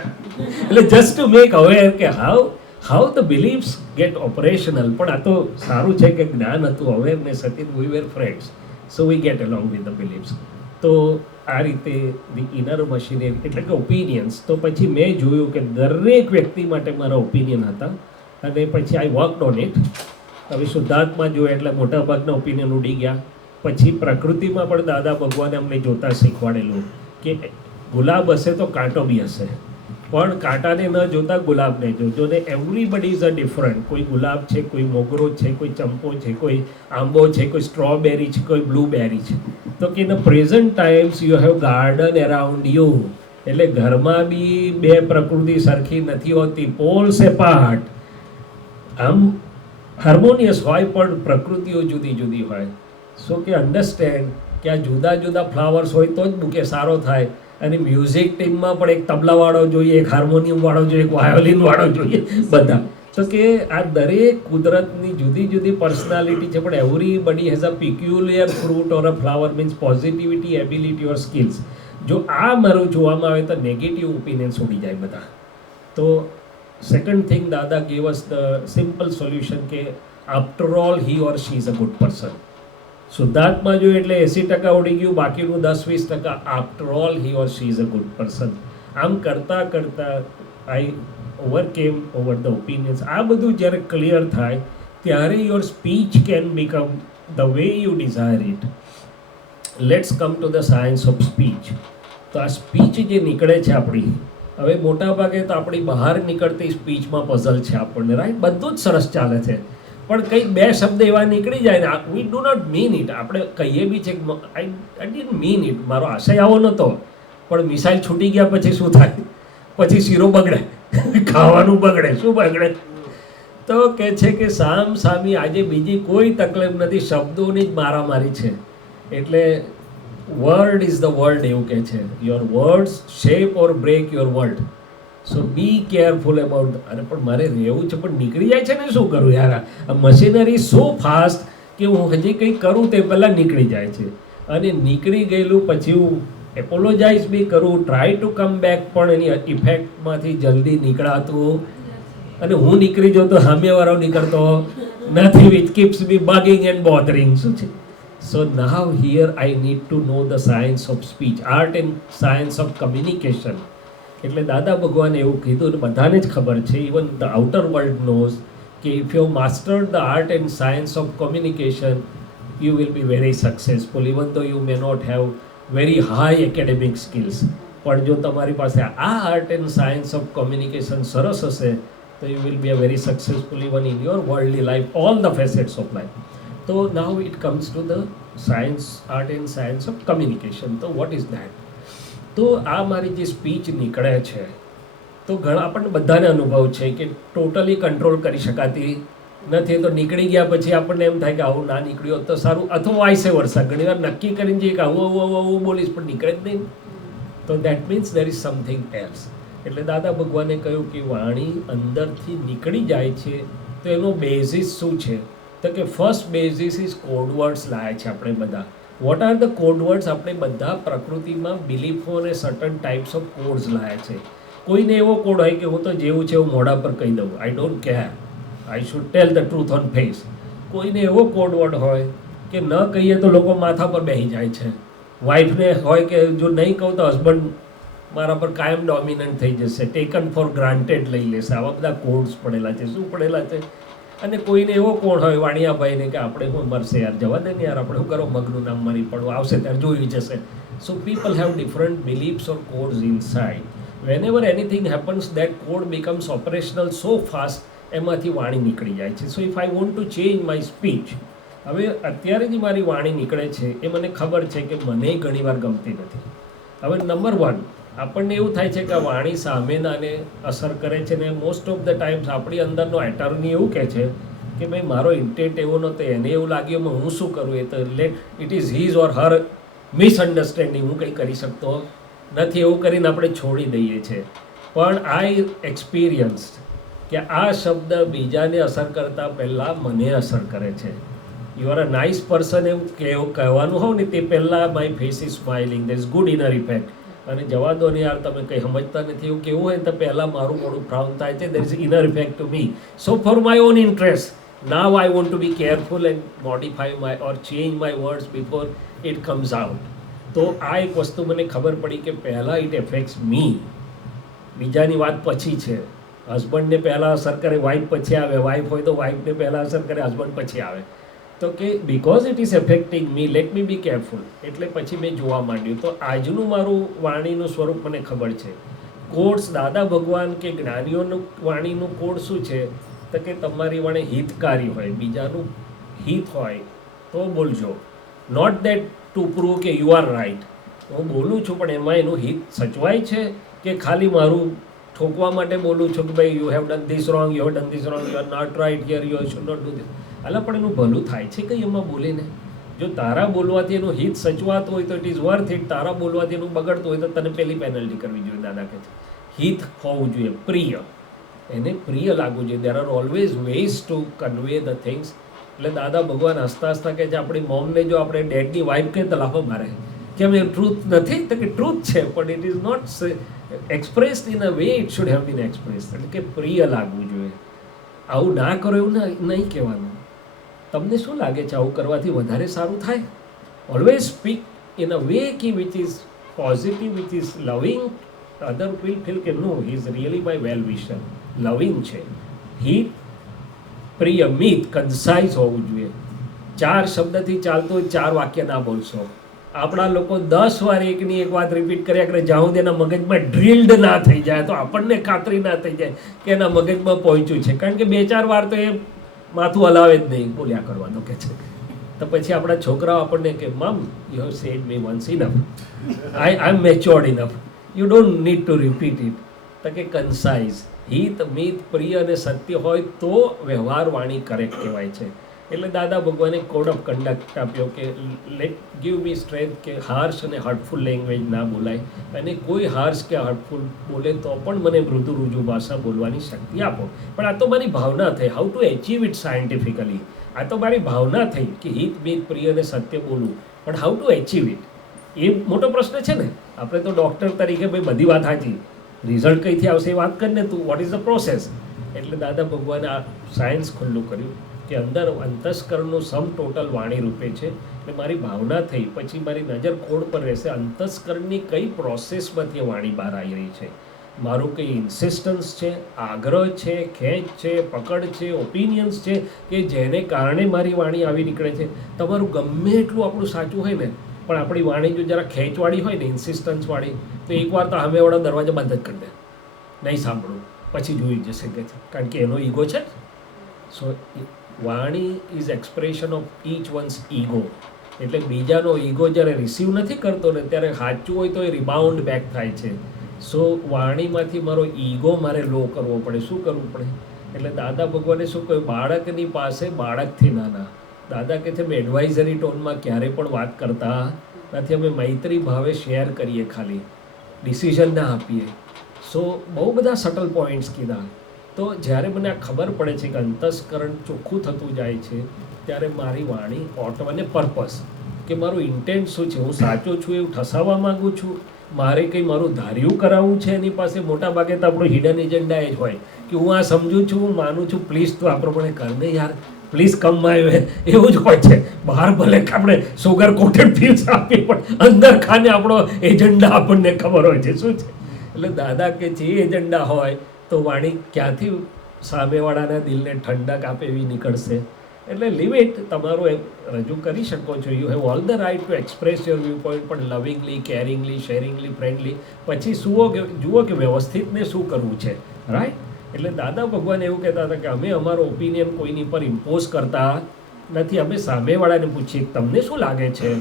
એટલે જસ્ટ ટુ મેક અવેર કે how the beliefs get operational. પણ આ તો સારું છે કે જ્ઞાન હતું, અવેરનેસ હતી, we were friends, so we get along with the beliefs. તો આ રીતે ધી ઇનર મશીનરી એટલે કે ઓપિનિયન્સ. તો પછી મેં જોયું કે દરેક વ્યક્તિ માટે મારા ઓપિનિયન હતા અને પછી આઈ વર્કડ ઓન ઇટ. હવે શુદ્ધાત્મા જોયું એટલે મોટાભાગના ઓપિનિયન ઉડી ગયા. પછી પ્રકૃતિમાં પણ દાદા ભગવાને અમને જોતા શીખવાડેલું કે ગુલાબ હશે તો કાંટો બી હશે, પણ કાંટાને ન જોતા ગુલાબને જોજો. ને એવરીબડી ઇઝ અ ડિફરન્ટ. કોઈ ગુલાબ છે, કોઈ મોગરો છે, કોઈ ચંપો છે, કોઈ આંબો છે, કોઈ સ્ટ્રોબેરી છે, કોઈ બ્લુબેરી છે. તો કે in a present times you have garden around you. એટલે ઘરમાં બી બે પ્રકૃતિ સરખી નથી હોતી, પોલ્સ એપાર્ટ. આમ હાર્મોનિયસ હોય પણ પ્રકૃતિઓ જુદી જુદી હોય. સો કે અન્ડરસ્ટેન્ડ કે આ જુદા જુદા ફ્લાવર્સ હોય તો જ બુકે સારો થાય. અને મ્યુઝિક ટીમમાં પણ એક તબલાવાળો જોઈએ, એક હાર્મોનિયમવાળો જોઈએ, એક વાયોલિનવાળો જોઈએ, બધા. તો કે આ દરેક કુદરતની જુદી જુદી પર્સનાલિટી છે, પણ everybody has a peculiar fruit or a flower, means positivity, ability or skills. જો આ મારું જોવામાં આવે તો નેગેટિવ ઓપિનિયન્સ ઉડી જાય બધા. તો second thing, Dada gave us the simple solution કે after all he or she is a good person. શુદ્ધાત્મા જોઈએ એટલે 80% ઉડી ગયું, બાકીનું 10-20% after all he or she is a good person. આમ કરતાં કરતાં I overcame over the opinions. આ બધું જ્યારે ક્લિયર થાય ત્યારે your speech can become the way you desire it. Let's come to the science of speech. તો આ સ્પીચ જે નીકળે છે આપણી, હવે મોટા ભાગે તો આપણી બહાર નીકળતી સ્પીચમાં પઝલ છે આપણને, રાઈટ? બધું જ સરસ ચાલે છે, પણ કંઈક બે શબ્દ એવા નીકળી જાય ને, we do not mean it. આપણે કહીએ બી છે આઈ ડીન્ટ મીન ઇટ, મારો આશય આવો નહોતો, પણ મિસાઇલ છૂટી ગયા પછી શું થાય? પછી શીરો બગડે, ખાવાનું બગડે, શું બગડે? તો કહે છે કે સામ સામી આજે બીજી કોઈ તકલીફ નથી, શબ્દોની જ મારામારી છે. એટલે વર્ડ ઇઝ ધ વર્લ્ડ એવું કહે છે. Your words shape or break your world. So be careful about. અરે પણ મારે રહેવું છે, પણ નીકળી જાય છે ને, શું કરું યાર? આ મશીનરી સો ફાસ્ટ કે હું હજી કંઈક કરું તે પહેલાં નીકળી જાય છે. અને નીકળી ગયેલું પછી હું એપોલોજાઇઝ બી કરું, ટ્રાય ટુ કમ બેક, પણ એની ઇફેક્ટમાંથી જલ્દી નીકળાતું. અને હું નીકળી જાઉં તો સામેવાળો નીકળતો નથી, which keeps be bugging and bothering. શું છે? So now here I need to know the science of speech, art and science of communication. એટલે દાદા ભગવાને એવું કીધું ને બધાને જ ખબર છે, even the outer world knows કે if you master the art and science of communication you will be very successful even though you may not have very high academic skills. પણ જો તમારી પાસે આ art and science of communication સરસ હશે તો you will be a very successful even in your worldly life, all the facets of life. So now it comes to the science, art and science of communication. So what is that? તો આ મારી જે speech નીકળે છે તો ઘણા આપણને બધાને અનુભવ છે કે ટોટલી કંટ્રોલ કરી શકાતી નથી, તો નીકળી ગયા પછી આપણને એમ થાય કે આવું ના નીકળ્યું હોત તો સારું, અથવા વાઇસે વર્ષા ઘણીવાર નક્કી કરીને જઈએ કે આવું આવું આવું આવું બોલીશ પણ નીકળે જ નહીં, તો that means there is something else. એટલે દાદા ભગવાને કહ્યું કે વાણી અંદરથી નીકળી જાય છે તો એનો બેઝિસ શું છે, તો કે first basis is code words લાયા છે આપણે બધા. What are the code words? આપણે બધા પ્રકૃતિમાં બિલીફો અને સર્ટન ટાઈપ્સ ઓફ કોડ્સ લાયા છે. કોઈને એવો કોડ હોય કે હું તો જેવું છે એવું મોઢા પર કહી દઉં, I don't care, I should tell the truth on face. કોઈને એવો કોડ વર્ડ હોય કે ન કહીએ તો લોકો માથા પર બેસી જાય છે. વાઈફને હોય કે જો નહીં કહું તો હસબન્ડ મારા પર કાયમ ડોમિનન્ટ થઈ જશે, ટેકન ફોર ગ્રાન્ટેડ લઈ લેશે. આવા બધા કોડ્સ પડેલા છે. શું પડેલા છે? અને કોઈને એવો કોણ હોય વાણિયાભાઈને કે આપણે શું મરશે યાર, જવા દે ને યાર, આપણે શું કરો, મગનું નામ મરી પડવું, આવશે ત્યારે જોઈ જશે. So people have different beliefs or codes inside. whenever anything happens that code becomes operational so fast, એમાંથી વાણી નીકળી જાય છે. સો if I want to change my speech, હવે અત્યારે જે મારી વાણી નીકળે છે એ મને ખબર છે કે મને ઘણીવાર ગમતી નથી. હવે નંબર 1, આપણને એવું થાય છે કે આ વાણી સામેનાને અસર કરે છે ને મોસ્ટ ઓફ ધ ટાઈમ્સ આપણી અંદરનો એટર્ની એવું કહે છે કે ભાઈ મારો ઇન્ટેન્ટ એવો નહોતો, એને એવું લાગ્યું હું શું કરું, એ તો let it is his or Har misunderstanding, હું કંઈ કરી શકતો નથી, એવું કરીને આપણે છોડી દઈએ છીએ. પણ આઈ એક્સપિરિયન્સ કે આ શબ્દ બીજાને અસર કરતાં પહેલાં મને અસર કરે છે. You are a nice person એવું કહેવાનું હોવ ને તે પહેલાં my face is smiling, there is good inner effect. અને જવા દો ને યાર, તમે કંઈ સમજતા નથી એવું કેવું હોય તો પહેલાં મારું મોડું ફ્રાઉન થાય છે, there is inner effect to me. So for my own interest now I want to be careful and modify my or change my words before it comes out. તો આ એક વસ્તુ મને ખબર પડી કે પહેલાં ઇટ એફેક્ટ્સ મી, બીજાની વાત પછી છે. હસબન્ડને પહેલાં અસર કરે, વાઈફ પછી આવે, વાઈફ હોય તો વાઈફને પહેલાં અસર કરે, હસબન્ડ પછી આવે. તો કે because it is affecting me, let me be careful. એટલે પછી મેં જોવા માંડ્યું. તો આજનું મારું વાણીનું સ્વરૂપ મને ખબર છે. કોડ્સ દાદા ભગવાન કે જ્ઞાનીઓનું વાણીનું કોડ શું છે, તો કે તમારી વાણી હિતકારી હોય, બીજાનું હિત હોય તો બોલજો. નોટ દેટ ટુ પ્રૂવ કે યુ આર રાઇટ. હું બોલું છું પણ એમાં એનું હિત સચવાય છે કે ખાલી મારું ઠોકવા માટે બોલું છું કે ભાઈ you have done this wrong, you have done this wrong, you are not right here, you should not do this. અલા પણ એનું ભલું થાય છે કંઈ એમાં બોલીને? જો તારા બોલવાથી એનું હિત સચવાતું હોય તો ઇટ ઇઝ વર્થ ઇટ. તારા બોલવાથી એનું બગડતું હોય તો તને પહેલી પેનલ્ટી કરવી જોઈએ. દાદા કહે છે હિત હોવું જોઈએ, પ્રિય, એને પ્રિય લાગવું જોઈએ. There are always ways to convey the things. એટલે દાદા ભગવાન હસતા હસતા કહે છે આપણી મોમને જો આપણે ડેડની વાઇફ કહે તો લાફો મારે, કેમ એ ટ્રુથ નથી? તો કે ટ્રુથ છે પણ it is not expressed in a way it should have been expressed. એટલે કે પ્રિય લાગવું જોઈએ. આવું ના કરો એવું નહીં કહેવાનું. તમને શું લાગે છે આવું કરવાથી વધારે સારું થાય? Always speak in a way કે which is positive, which is loving. Other will feel કે no, he is really my well wisher, loving છે. હી પ્રિય, મિત, કન્સાઇઝ હોવું જોઈએ. 4 શબ્દથી ચાલતો 4 વાક્ય ના બોલશો. આપણા લોકો 10 વાર એકની એક વાત રિપીટ કર્યા કરે, જ્યાં સુધી એના મગજમાં ડ્રિલ્ડ ના થઈ જાય તો આપણને ખાતરી ના થઈ જાય કે એના મગજમાં પહોંચ્યું છે. કારણ કે 2-4 વાર તો એ માથું હલાવે જ નહીં, બોલ્યા કરવાનું કે છે. તો પછી આપણા છોકરાઓ આપણને કે mum you have said me once enough, I am matured enough, you don't need to repeat it. તો કે કન્સાઇઝ, હિત, મિત, પ્રિય અને સત્ય હોય તો વ્યવહાર વાણી કરેક્ટ કહેવાય છે. એટલે દાદા ભગવાને કોડ ઓફ કન્ડક્ટ આપ્યો કે લેટ ગીવ મી સ્ટ્રેન્થ કે હાર્શ અને હર્ટફુલ લેંગ્વેજ ના બોલાય, અને કોઈ હાર્શ કે હર્ટફુલ બોલે તો પણ મને મૃદુ રુજુ ભાષા બોલવાની શક્તિ આપો. પણ આ તો મારી ભાવના થઈ. How to achieve it scientifically? આ તો મારી ભાવના થઈ કે હિત, મિત, પ્રિય અને સત્ય બોલવું, પણ હાઉ ટુ એચીવ ઇટ? એ મોટો પ્રશ્ન છે ને. આપણે તો ડૉક્ટર તરીકે ભાઈ બધી વાત સાચી, રિઝલ્ટ કઈથી આવશે એ વાત કરીને તું, વોટ ઇઝ ધ પ્રોસેસ? એટલે દાદા ભગવાને આ સાયન્સ ખુલ્લું કર્યું કે અંદર અંતસ્કરણનું સમ ટોટલ વાણી રૂપે છે. એટલે મારી ભાવના થઈ પછી મારી નજર કોડ પર રહેશે અંતસ્કરણની કઈ પ્રોસેસમાંથી વાણી બહાર આવી રહી છે. મારું કંઈ ઇન્સિસ્ટન્સ છે, આગ્રહ છે, ખેંચ છે, પકડ છે, ઓપિનિયન્સ છે કે જેને કારણે મારી વાણી આવી નીકળે છે. તમારું ગમે એટલું આપણું સાચું હોય ને પણ આપણી વાણી જો જરા ખેંચવાળી હોય ને ઇન્સિસ્ટન્સવાળી તો એકવાર તો સામેવાળો દરવાજો બંધ જ કરી દે, નહીં સાંભળું, પછી જોઈ જશે કે છે, કારણ કે એનો ઈગો છે. સો વાણી is expression of each one's ego. એટલે બીજાનો ઈગો જ્યારે રિસીવ નથી કરતો ને ત્યારે સાચું હોય તો એ રિબાઉન્ડ બેક થાય છે. સો વાણીમાંથી મારો ઈગો મારે લો કરવો પડે. શું કરવું પડે? એટલે દાદા ભગવાને શું કહ્યું, બાળકની પાસે બાળકથી નાના. દાદા કહે છે અમે એડવાઇઝરી ટોનમાં ક્યારેય પણ વાત કરતા નથી, અમે મૈત્રી ભાવે શેર કરીએ, ખાલી ડિસિઝન ના આપીએ. સો બહુ બધા સટલ પોઈન્ટ્સ કીધા. તો જ્યારે મને આ ખબર પડે છે કે અંતસ્કરણ ચોખ્ખું થતું જાય છે ત્યારે મારી વાણી ઓટો અને પર્પસ કે મારું ઇન્ટેન્ટ શું છે, હું સાચો છું એવું ઠસાવવા માગું છું, મારે કંઈ મારું ધાર્યું કરાવવું છે એની પાસે. મોટા ભાગે તો આપણું હિડન એજન્ડા એ જ હોય કે હું આ સમજું છું, હું માનું છું, પ્લીઝ તું આ પ્રમાણે કર ને યાર, પ્લીઝ કમ માય વે, એવું જ હોય છે. બહાર ભલે આપણે સુગર કોટેડ ફીલ્સ આપીએ પણ અંદર ખાને આપણો એજન્ડા આપણને ખબર હોય છે શું છે. એટલે દાદા કે જે એજન્ડા હોય તો વાણી ક્યાંથી સામેવાળાના દિલને ઠંડક આપે એવી નીકળશે. એટલે લીવ ઇટ, તમારું એમ રજૂ કરી શકો છો. You have all the right to express your view point, પણ લવિંગલી, કેરિંગલી, શેરિંગલી, ફ્રેન્ડલી. પછી જુઓ કે વ્યવસ્થિતને શું કરવું છે, રાઈટ. એટલે દાદા ભગવાન એવું કહેતા હતા કે અમે અમારો ઓપિનિયન કોઈની પર ઇમ્પોઝ કરતા નથી. અમે સામેવાળાને પૂછીએ તમને શું લાગે છે,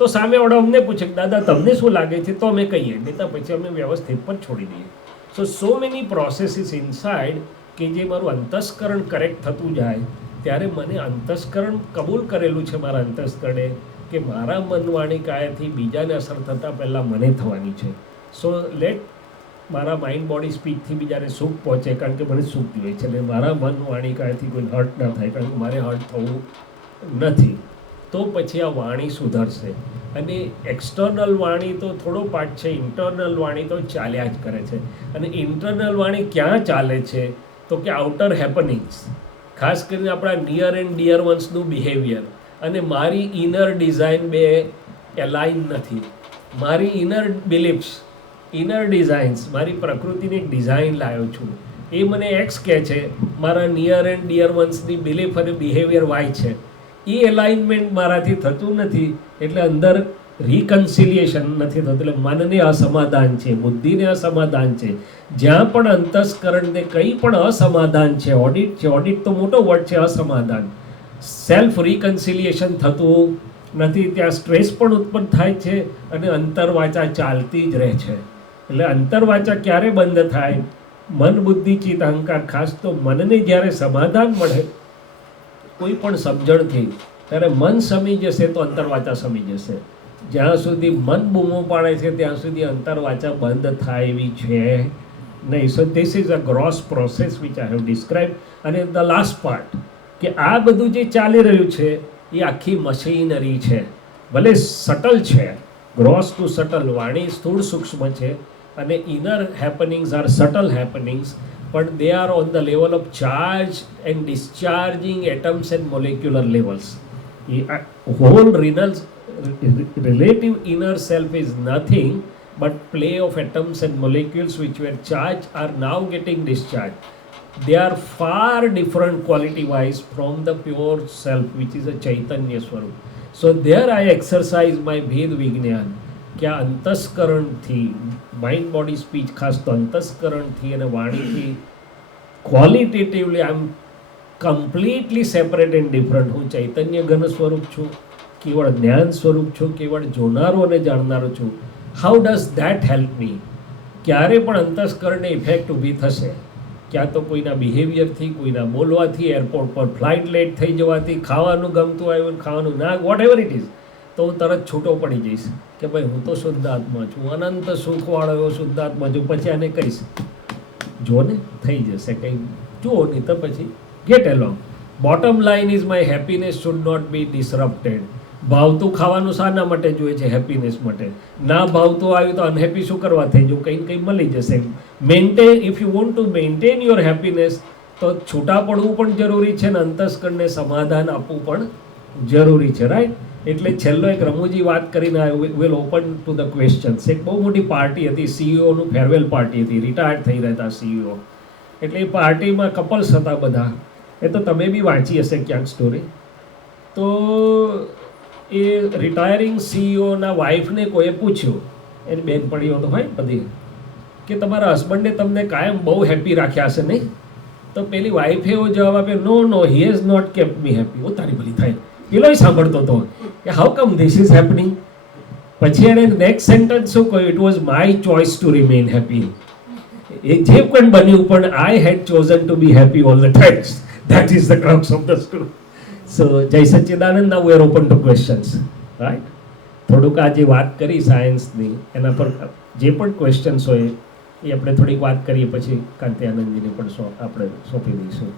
તો સામેવાળા અમને પૂછે કે દાદા તમને શું લાગે છે, તો અમે કહીએ, નહીં તો પછી અમે વ્યવસ્થિત પર છોડી દઈએ. સો મેની પ્રોસેસીસ ઇનસાઇડ કે જે મારું અંતસ્કરણ કરેક્ટ થતું જાય ત્યારે મને અંતસ્કરણ કબૂલ કરેલું છે મારા અંતસ્કરણે કે મારા મન વાણી કાયાથી બીજાને અસર થતાં પહેલાં મને થવાની છે. સો લેટ મારા માઇન્ડ બોડી સ્પીચથી બીજાને સુખ પહોંચે, કારણ કે મને સુખ જોઈએ છે. એટલે મારા મન વાણી કાયાથી કોઈ હર્ટ ના થાય, કારણ કે મારે હર્ટ થવું નથી. તો પછી આ વાણી સુધરશે. અને એક્સટર્નલ વાણી તો થોડો પાર્ટ છે, ઇન્ટરનલ વાણી તો ચાલ્યા જ કરે છે. અને ઇન્ટરનલ વાણી ક્યાં ચાલે છે તો કે આઉટર હેપનિંગ્સ, ખાસ કરીને આપણા નિયર એન્ડ ડિયર વન્સનું બિહેવિયર અને મારી ઇનર ડિઝાઇન બે એલાઇન નથી. મારી ઇનર બિલીફ્સ, ઇનર ડિઝાઇન્સ, મારી પ્રકૃતિની એક ડિઝાઇન લાવ્યો છું, એ મને એક્સ કહે છે, મારા નિયર એન્ડ ડિયર વન્સની બિલીફ અને બિહેવિયર વાય છે. એ એલાઇનમેન્ટ મારાથી થતું નથી, એટલે અંદર રિકન્સિલિએશન નથી થતું. એટલે મનને અસમાધાન છે, બુદ્ધિને અસમાધાન છે. જ્યાં પણ અંતસ્કરણને કંઈ પણ અસમાધાન છે, ઓડિટ છે, ઓડિટ તો મોટો વર્ડ છે, અસમાધાન, સેલ્ફ રિકન્સિલિએશન થતું નથી, ત્યાં સ્ટ્રેસ પણ ઉત્પન્ન થાય છે અને અંતરવાચા ચાલતી જ રહે છે. એટલે અંતરવાચા ક્યારે બંધ થાય? મન, બુદ્ધિ, ચિત્ત, અહંકાર, ખાસ તો મનને જ્યારે સમાધાન મળે કોઈ પણ સમજણથી, ત્યારે મન સમી જશે તો અંતરવાચા સમી જશે. જ્યાં સુધી મન બૂમો પાડે છે ત્યાં સુધી અંતરવાચા બંધ થાય એવી છે નહીં. So this is a gross process which I have describe. અને ધ લાસ્ટ પાર્ટ કે આ બધું જે ચાલી રહ્યું છે એ આખી મશીનરી છે. ભલે સટલ છે, ગ્રોસ ટુ સટલ, વાણી સ્થૂળ સૂક્ષ્મ છે અને inner happenings are subtle happenings, but they are on the level of charge and discharging atoms and molecular levels. Whole relative inner self is nothing but play of atoms and molecules which were charged are now getting discharged. They are far different quality wise from the pure self which is a Chaitanya Swarup. So there I exercise my Bhed Vignan કે આ અંતસ્કરણથી, mind body speech, ખાસ તો અંતસ્કરણથી અને વાણીથી ક્વોલિટેટિવલી આઈ એમ completely separate and different. હું ચૈતન્ય ઘન સ્વરૂપ છું, કેવળ જ્ઞાન સ્વરૂપ છું, કેવળ જોનારો અને જાણનારો છું. How does that help me? ક્યારે પણ અંતસ્કરણને ઇફેક્ટ ઊભી થશે, ક્યાં તો કોઈના બિહેવિયરથી, કોઈના બોલવાથી, એરપોર્ટ પર ફ્લાઇટ લેટ થઈ જવાથી, ખાવાનું ગમતું આવ્યું, ખાવાનું ના, વોટ એવર ઇટ ઇઝ, તો હું તરત છૂટો પડી જઈશ કે ભાઈ હું તો શુદ્ધ આત્મા છું, અનંત સુખવાળો એવો શુદ્ધ આત્મા છું. પછી આને કહીશ જો ને થઈ જશે કંઈ, જુઓ, નહીં તો પછી get along. Bottom line is my happiness should not be disrupted. ભાવતું ખાવાનું શાના માટે જોઈએ છે? હેપીનેસ માટે. ના ભાવતું આવ્યું તો અનહેપી શું કરવા થઈ જવું? કંઈ કંઈ મળી જશે. Maintain, if you want to maintain your happiness, તો છૂટા પડવું પણ જરૂરી છે ને અંતસ્કરણને સમાધાન આપવું પણ જરૂરી છે, રાઈટ? એટલે છેલ્લો એક રમૂજી વાત કરીને will open to the questions. એક બહુ મોટી પાર્ટી હતી, સીઈઓનું ફેરવેલ પાર્ટી હતી, રિટાયર્ડ થઈ રહ્યા હતા સીઈઓ. એટલે એ પાર્ટીમાં કપલ્સ હતા બધા. એ તો તમે બી વાંચી હશે ક્યાંક સ્ટોરી. તો એ રિટાયરિંગ સીઈઓના વાઈફને કોઈએ પૂછ્યું, એની બેનપણીઓ તો હોય બધી, કે તમારા હસબન્ડે તમને કાયમ બહુ હેપી રાખ્યા હશે નહીં? તો પેલી વાઈફે એવો જવાબ આપ્યો, no no, he has not kept me happy. ઓ તારી ભલી થાય, પેલોય સાંભળતો હતો કે how come this is happening. પછી એને નેક્સ્ટ સેન્ટેન્સ શું કહ્યું, it was my choice to remain happy. એ જે પણ બન્યું પણ I had chosen to be happy all the times. That is the crux of the story. So Jai Sachchidanand, now we are open to questions, right? થોડુંક આ જે વાત કરી સાયન્સની, એના પર જે પણ ક્વેશ્ચન્સ હોય એ આપણે થોડીક વાત કરીએ, પછી કાંતિ આનંદજીને પણ આપણે સોંપી દઈશું.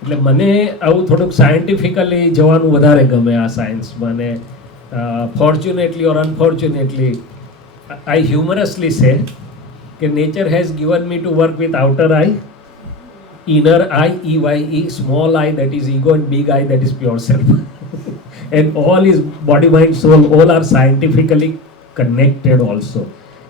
એટલે મને આવું થોડુંક સાયન્ટિફિકલી જવાનું વધારે ગમે આ સાયન્સમાં. અને ફોર્ચ્યુનેટલી ઓર અનફોર્ચ્યુનેટલી આઈ હ્યુમરસલી સે કે nature has given me to work with outer I, inner eye, EYE, small I, that is ego, and big I, that is pure self. And all is body, mind, soul, all are scientifically connected also.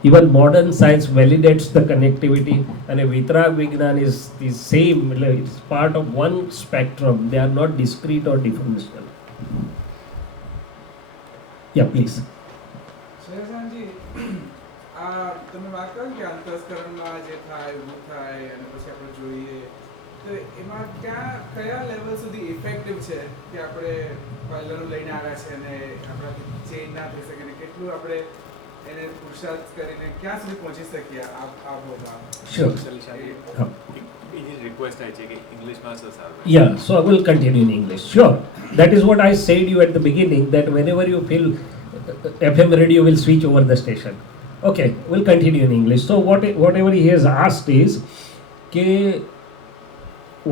Even modern science validates the connectivity, and a Vitrag Vignan is the same, it's part of one spectrum. They are not discrete or differential. Yeah, please. શહેરસાનજી, તમે વાત કરો કે અંતસ્કરણમાં જે થાય એવું થાય અને પછી આપણે જોઈએ, તો એમાં કયા લેવલ સુધી ઇફેક્ટિવ છે કે આપણે પાર્લરો લઈને આવ્યા છે અને આપણાથી ચેન્જ ના થઈ શકે, ને કેટલું આપણે એને પુરુષાર્થ કરીને ક્યાં સુધી પહોંચી શકીએ આ ભોગમાં? Sure. બીજી રિક્વેસ્ટ થાય છે કે ઇંગ્લિશમાં સર સારું. Yeah, so I will continue in English. Sure. That is what I said you at the beginning, that whenever you feel FM radio will switch over the station. Okay, we'll continue in English. So whatever he has asked is,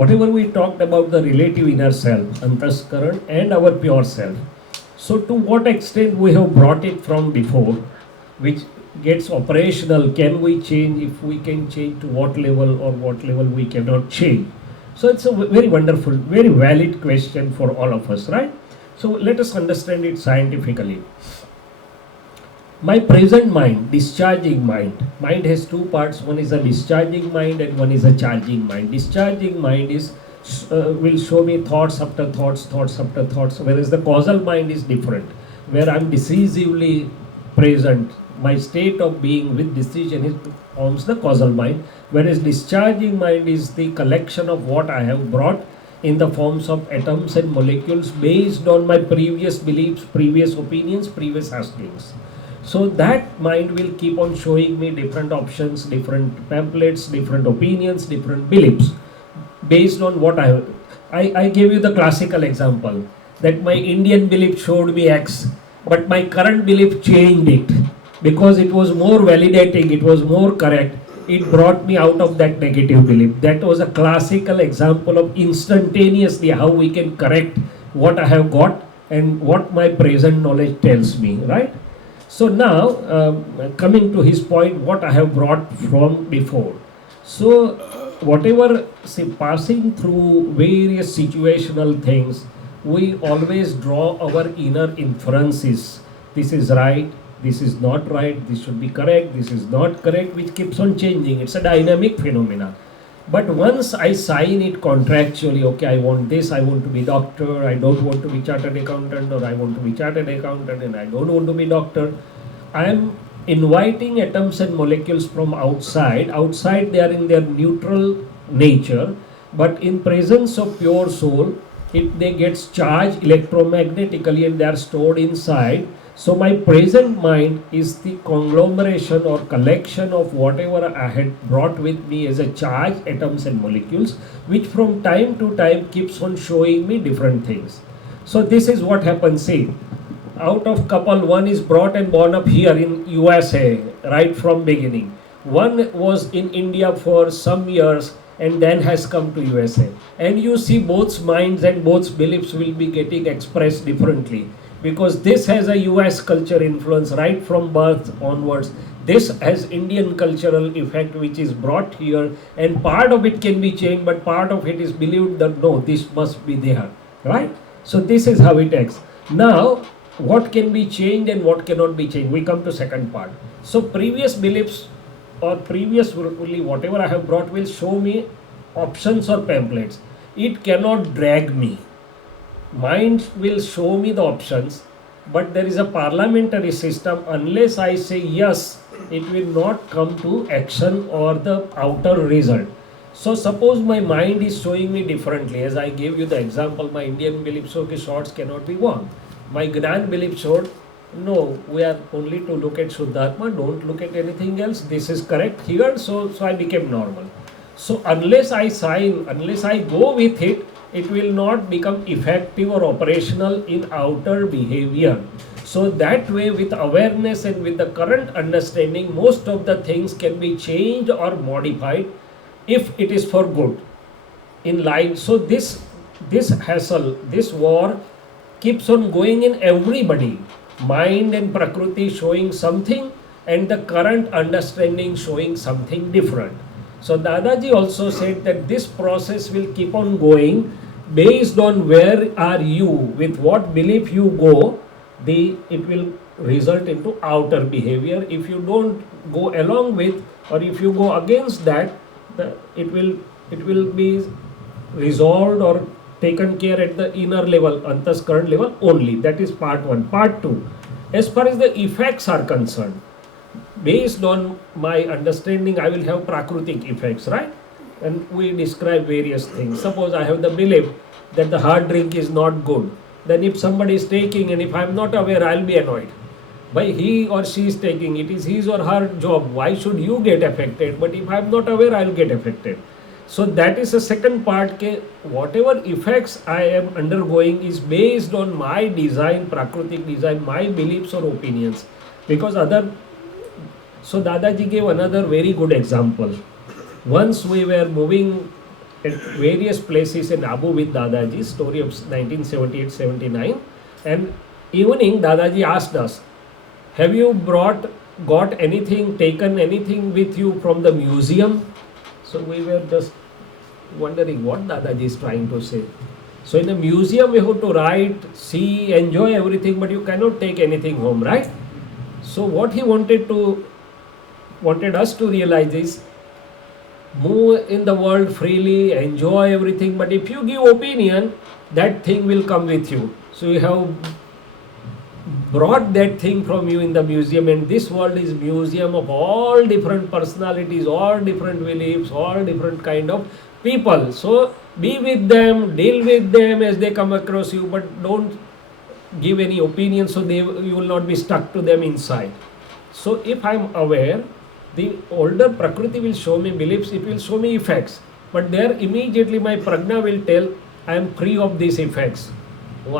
whatever we talked about the relative inner self, antaskaran, and our pure self. So to what extent we have brought it from before, which gets operational, can we change? If we can change, to what level, or what level we cannot change? So it's a very wonderful, very valid question for all of us, right? So let us understand it scientifically. My present mind, discharging mind. Mind has two parts. One is a discharging mind and one is a charging mind. Discharging mind is will show me thoughts after thoughts, thoughts after thoughts, whereas the causal mind is different, where I'm decisively present. My state of being with decision forms the causal mind, whereas discharging mind is the collection of what I have brought in the forms of atoms and molecules based on my previous beliefs, previous opinions, previous askings. So that mind will keep on showing me different options, different pamphlets, different opinions, different beliefs based on what I gave you the classical example that my Indian belief showed me X, but my current belief changed it because it was more validating, it was more correct. It brought me out of that negative belief. That was a classical example of instantaneously how we can correct what I have got and what my present knowledge tells me, right? So now, coming to his point, what I have brought from before. So, whatever, say, passing through various situational things, we always draw our inner inferences. This is right, this is not right, this should be correct, this is not correct, which keeps on changing. It's a dynamic phenomena. But once I sign it contractually, okay, I want this, I want to be doctor, I don't want to be chartered accountant, or I want to be chartered accountant and I don't want to be doctor, I am inviting atoms and molecules from outside. Outside they are in their neutral nature, but in presence of pure soul, they get charged electromagnetically and they are stored inside. So my present mind is the conglomeration or collection of whatever I had brought with me as a charge, atoms and molecules, which from time to time keeps on showing me different things. So this is what happens. See, out of couple, one is brought and born up here in USA right from beginning. One was in India for some years and then has come to USA. And you see both minds and both beliefs will be getting expressed differently, because this has a US culture influence right from birth onwards. this has Indian cultural effect which is brought here, and part of it can be changed, but part of it is believed that no, this must be there, right? So this is how it acts. Now, what can be changed and what cannot be changed? We come to second part. So previous beliefs or previously whatever I have brought will show me options or pamphlets. It cannot drag me. Mind will show me the options, but there is a parliamentary system. Unless I say yes, it will not come to action or the outer result. So suppose my mind is showing me differently. As I gave you the example, my Indian belief show that shorts cannot be worn. My Gnan belief showed, no, we are only to look at Shuddhatma, don't look at anything else. This is correct here, so I became normal. So unless I sign, unless I go with it, it will not become effective or operational in outer behavior. So that way, with awareness and with the current understanding, most of the things can be changed or modified if it is for good in line. So this hassle, this war keeps on going in everybody. Mind and Prakriti showing something and the current understanding showing something different. So Dadaji also said that this process will keep on going based on where are you, with what belief you go, it will result into outer behavior. If you don't go along with, or if you go against that, it will be resolved or taken care at the inner level, antaskaran level only. That is part 1. Part 2, as far as the effects are concerned, based on my understanding, I will have prakrutic effects, right? And we describe various things. Suppose I have the belief that the hard drink is not good. Then if somebody is taking and if I am not aware, I will be annoyed. By he or she is taking, it is his or her job. Why should you get affected? But if I am not aware, I will get affected. So that is the second part. Whatever effects I am undergoing is based on my design, prakrutic design, my beliefs or opinions. Because so Dadaji gave another very good example. Once we were moving at various places in Abu with Dadaji, story of 1978-79, and evening Dadaji asked us, have you got anything, taken anything with you from the museum? So we were just wondering what Dadaji is trying to say. So in a museum we have to write, see, enjoy everything, but you cannot take anything home, right? So what he wanted us to realize is, move in the world freely, enjoy everything, but if you give opinion, that thing will come with you. So you have brought that thing from you in the museum, and this world is museum of all different personalities, all different beliefs, all different kind of people. So be with them, deal with them as they come across you, but don't give any opinion, so you will not be stuck to them inside. So if I am aware, the older Prakriti will show me beliefs, it will show me effects, but there immediately my prajna will tell I am free of these effects.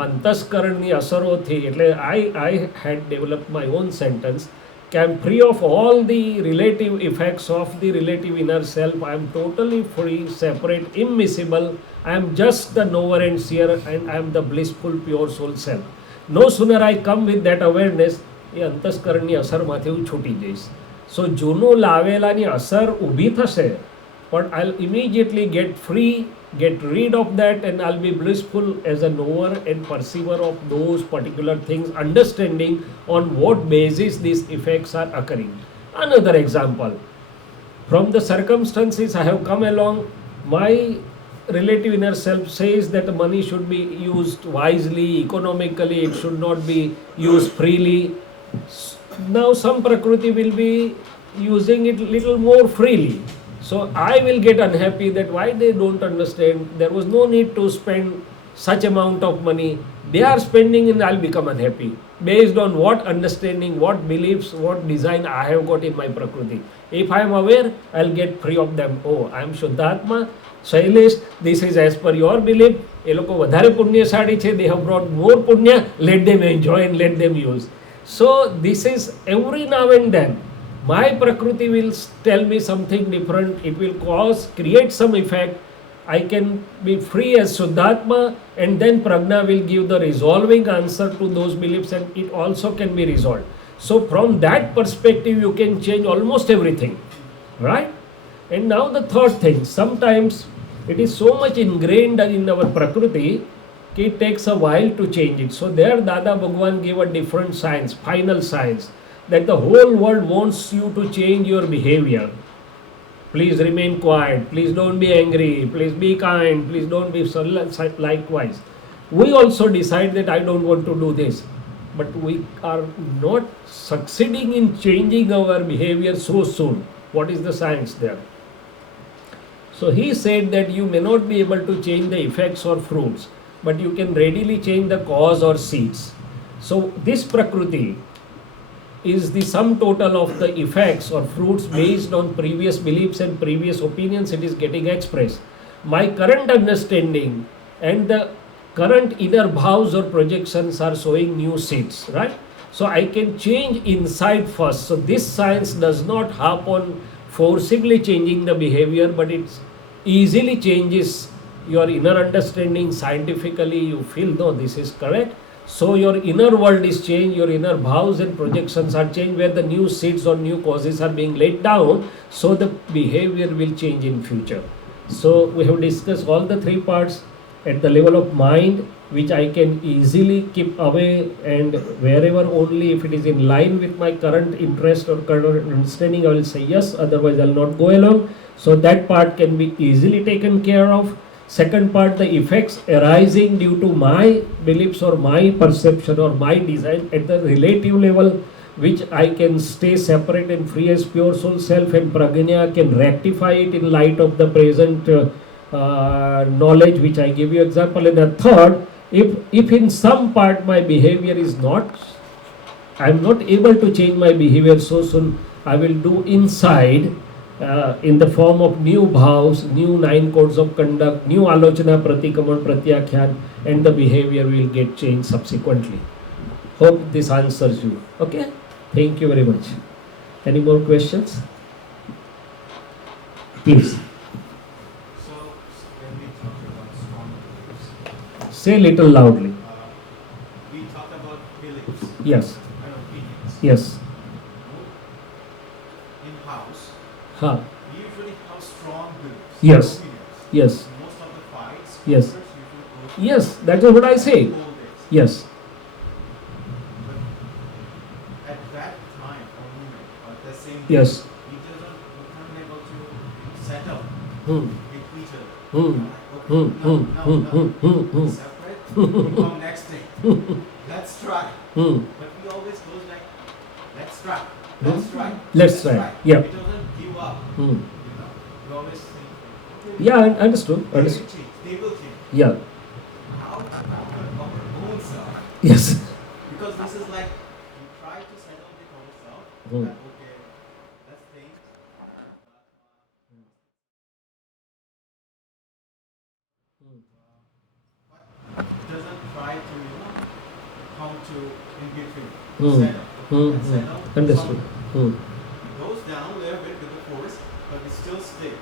અંતસ્કરણની અસરોથી, એટલે I had developed my own sentence કે I am free of all the relative effects of the relative inner self. I am totally free, separate, immiscible. I am just the knower and seer, and I am the blissful pure soul self. No sooner I come with that awareness, એ અંતસ્કરણની અસરમાંથી હું છૂટી જઈશ. So જૂનું લાવેલાની અસર ઊભી થશે, but I'll immediately get free, get rid of that, and I'll be blissful as a knower and perceiver of those particular things, understanding on what basis these effects are occurring. Another example, from the circumstances I have come along, my relative inner self says that money should be used wisely, economically, it should not be used freely. Now some Prakriti will be using it little more freely. So I will get unhappy that why they don't understand, there was no need to spend such amount of money. They are spending and I'll become unhappy. Based on what understanding, what beliefs, what design I have got in my Prakriti. If I am aware, I'll get free of them. Oh, I am Shuddhatma, Shailesh, this is as per your belief. એ લોકો વધારે પુણ્યશાળી છે, they have brought more punya, let them enjoy and let them use. So this is every now and then. My Prakriti will tell me something different. It will create some effect. I can be free as Shuddhatma, and then Prajna will give the resolving answer to those beliefs, and it also can be resolved. So from that perspective, you can change almost everything, right? And now the third thing, sometimes it is so much ingrained in our Prakriti, it takes a while to change it. So there Dada Bhagwan gave a different science, final science, that the whole world wants you to change your behavior. Please remain quiet, please don't be angry, please be kind, please don't be so. Likewise, we also decide that I don't want to do this, but we are not succeeding in changing our behavior so soon. What is the science there? So he said that you may not be able to change the effects or fruits, but you can readily change the cause or seeds. So this Prakriti is the sum total of the effects or fruits based on previous beliefs and previous opinions. It is getting expressed. My current understanding and the current inner bhavs or projections are showing new seeds, right? So I can change inside first. So this science does not harp on forcibly changing the behavior, but it easily changes your inner understanding. Scientifically you feel, no, this is correct. So your inner world is changed, your inner bhavs and projections are changed, where the new seeds or new causes are being laid down, so the behavior will change in future. So we have discussed all the three parts. At the level of mind, which I can easily keep away, and wherever only if it is in line with my current interest or current understanding, I will say yes, otherwise I will not go along. So that part can be easily taken care of. Second part, the effects arising due to my beliefs or my perception or my design at the relative level, which I can stay separate and free as pure soul self, and Prajna can rectify it in light of the present knowledge which I give you example. And the third, if in some part my behavior is not, I am not able to change my behavior so soon, I will do inside in the form of new bhavs, new 9 codes of conduct, new alochana, pratikaman, pratyakhyan, and the behavior will get changed subsequently. Hope this answers you. Okay, thank you very much. Any more questions? Please. So, when we talk about strong beliefs, Say little loudly. we talk about beliefs Yes, and opinions. yes. In house, Ha. we usually have strong beliefs. Yes. Opinions. Yes, Most of the fights, Yes. conflicts usually go yes, that is what I say. old days. Yes, But at that time or moment, or the same yes. we weren't able to settle Hmm. with each other. Hmm. Okay, Hmm. no, Hmm. no, Hmm. no. Hmm. Hmm. Hmm. Separate, we come next thing. Let's try. Hmm. But we always goes like, let's try. Let's try. Let's try. Yeah. We don't give up. Hmm. You know, we always think, okay, Yeah, understood. they will Understood. change. They will change. Yeah. How to our own self? Yes. Because this is like we try to settle with ourselves. Hmm. That okay, let's think. Doesn't try to come to in between. Hmm. Settle. Hmm. And settle. Understood. Hmm. It goes down a little bit with the force, but it still stays.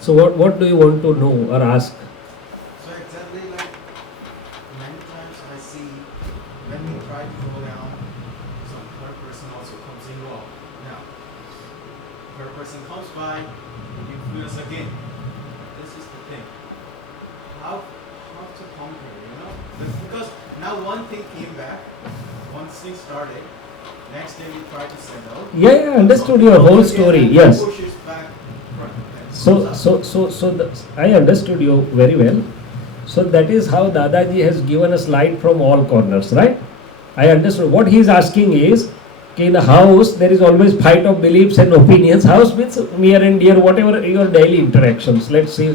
So what do you want to know or ask? So exactly like many times I see when we try to go down, some third person also comes involved. Now, third person comes by, influence again. This is the thing. How to conquer, you know? Because now one thing came back, one thing started, next day we try to settle. Yeah, I understood your whole story. Again, Yes. pushes back front. and So goes up. I understood you very well. So that is how Dadaji has given us light from all corners, right? I understood. What he is asking is, in a house there is always fight of beliefs and opinions. House means near and dear, whatever your daily interactions. Let's see,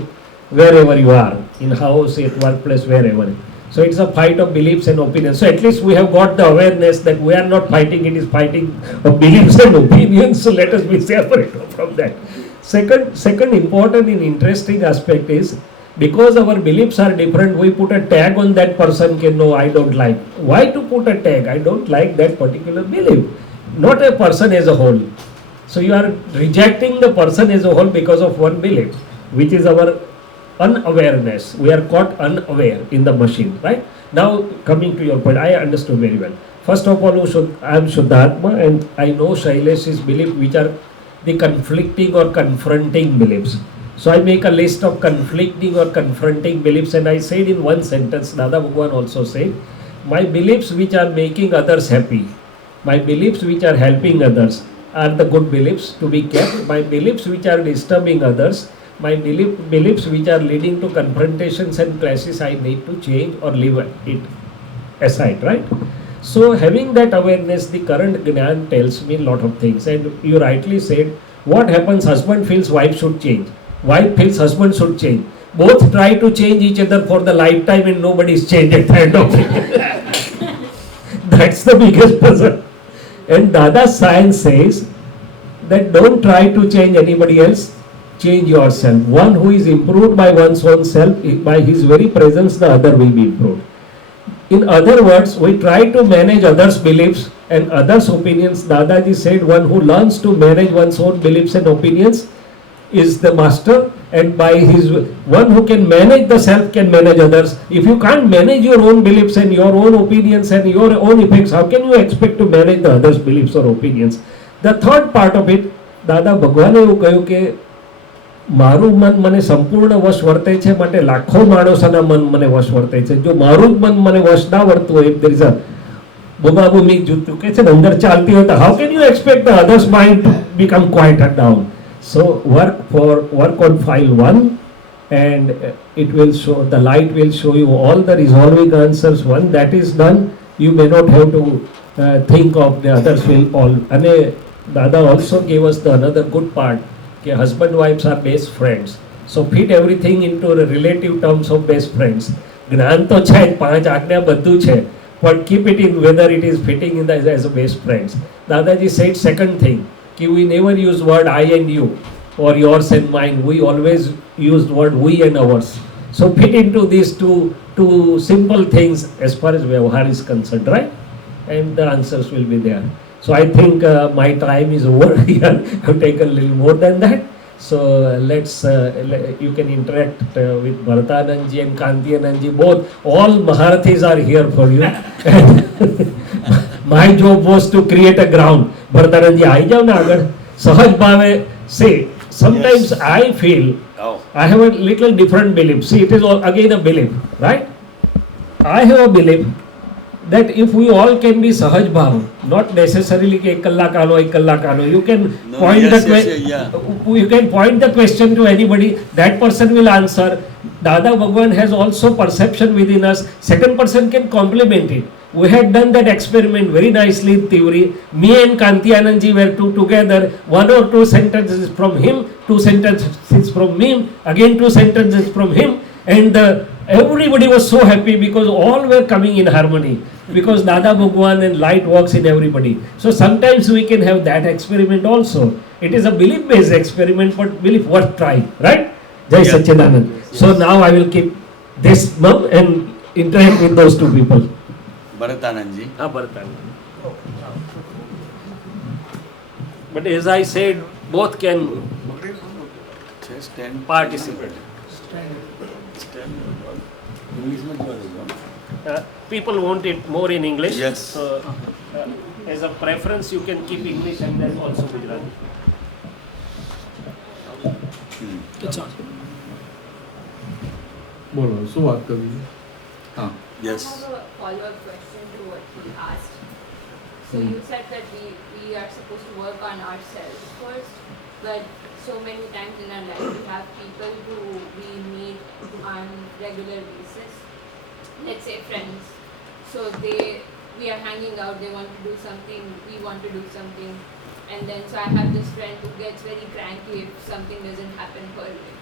wherever you are, in house, at workplace, wherever. So it's a fight of beliefs and opinions. So at least we have got the awareness that we are not fighting, it is fighting of beliefs and opinions. So let us be separate from that. Second important and interesting aspect is, because our beliefs are different, we put a tag on that person. No, I don't like. Why to put a tag? I don't like that particular belief, not a person as a whole. So you are rejecting the person as a whole because of one belief, which is our unawareness. We are caught unaware in the machine, right? Now coming to your point, I understood very well. First of all, I am Shuddhatma, and I know Shailesh's beliefs which are the conflicting or confronting beliefs. So I make a list of conflicting or confronting beliefs, and I said in one sentence, Dada Bhagwan also said, my beliefs which are making others happy, my beliefs which are helping others are the good beliefs to be kept. My beliefs which are disturbing others, my beliefs which are leading to confrontations and clashes, I need to change or leave it aside, right? So having that awareness, the current Gnan tells me a lot of things. And you rightly said, what happens, husband feels wife should change, wife feels husband should change. Both try to change each other for the lifetime and nobody is changed at the end of it. That's the biggest puzzle. And Dada's science says that don't try to change anybody else, change yourself. One who is improved by one's own self, by his very presence, the other will be improved. In other words, we try to manage others' beliefs and others' opinions. Dadaji said one who learns to manage one's own beliefs and opinions is the master, and by his one who can manage the self can manage others. If you can't manage your own beliefs and your own opinions and your own effects, how can you expect to manage the others' beliefs or opinions? The third part of it, દાદા ભગવાને એવું કહ્યું કે મારું મન મને સંપૂર્ણ વશ વર્તે છે, માટે લાખો માણસોના મન મને વશ વર્તે છે. જો મારું જ મન મને વશ ના વર્તું હોય, there is a બુમાબુમી જૂતું કે છે ને અંદર ચાલતી હોય, તો how can you expect the others mind to become quieted down? So work on file 1, and it will show, the light will show you all the resolving answers. One that is done, you may not have to think of the others will all. And Dada also gave us the another good part, that husband wives are best friends. So fit everything into the relative terms of best friends. જ્ઞાન તો છે, 5 આજ્ઞા બધું છે, but keep it in whether it is fitting in the, as a best friends. Dadaji said second thing, कि we never use word I and you or yours and mine. We always used word we and ours. So fit into these two simple things as far as Vyavahar is concerned, right? And the answers will be there. So I think my time is over here. I've taken a little more than that. So you can interact with Bharatanandji and Kantianandji both. All Maharathis are here for you. My job was to create a ground. Bharatanandji, आई जाओ ना अगर सहज भावे. See, sometimes Yes. I feel Oh. I have a little different belief. See, it is all again a belief, right? I have a belief that if we all can be sahaj bhav, not necessarily कि 1 कलाक आलो 1 कलाक आलो, you can No, point yes, the yes, yeah. you can point the question to anybody, that person will answer. Dada Bhagwan has also perception within us, second person can complement it. We had done that experiment very nicely in theory. Me and Kanti Anandji were together, 1 or 2 sentences from him, 2 sentences from me, again 2 sentences from him, and everybody was so happy because all were coming in harmony, because Dada Bhagwan and light works in everybody. So sometimes we can have that experiment also. It is a belief based experiment, but belief worth trying, right? Jai Yeah. Satchidanand. So now I will keep this mum and interact with those 2 people. Bharatanandji. But as I said, both can stand. participate. English में क्या होगा? People want it more in English. Yes. So, as a preference, you can keep English and then also Gujarati. બોલો શું વાત કરવી છે? હા Yes. I have a follow-up question to what he asked. So you said that we are supposed to work on ourselves first, but so many times in our life we have people who we meet on regular basis. Let's say friends. So we are hanging out, they want to do something, we want to do something, and then so I have this friend who gets very cranky if something doesn't happen her way.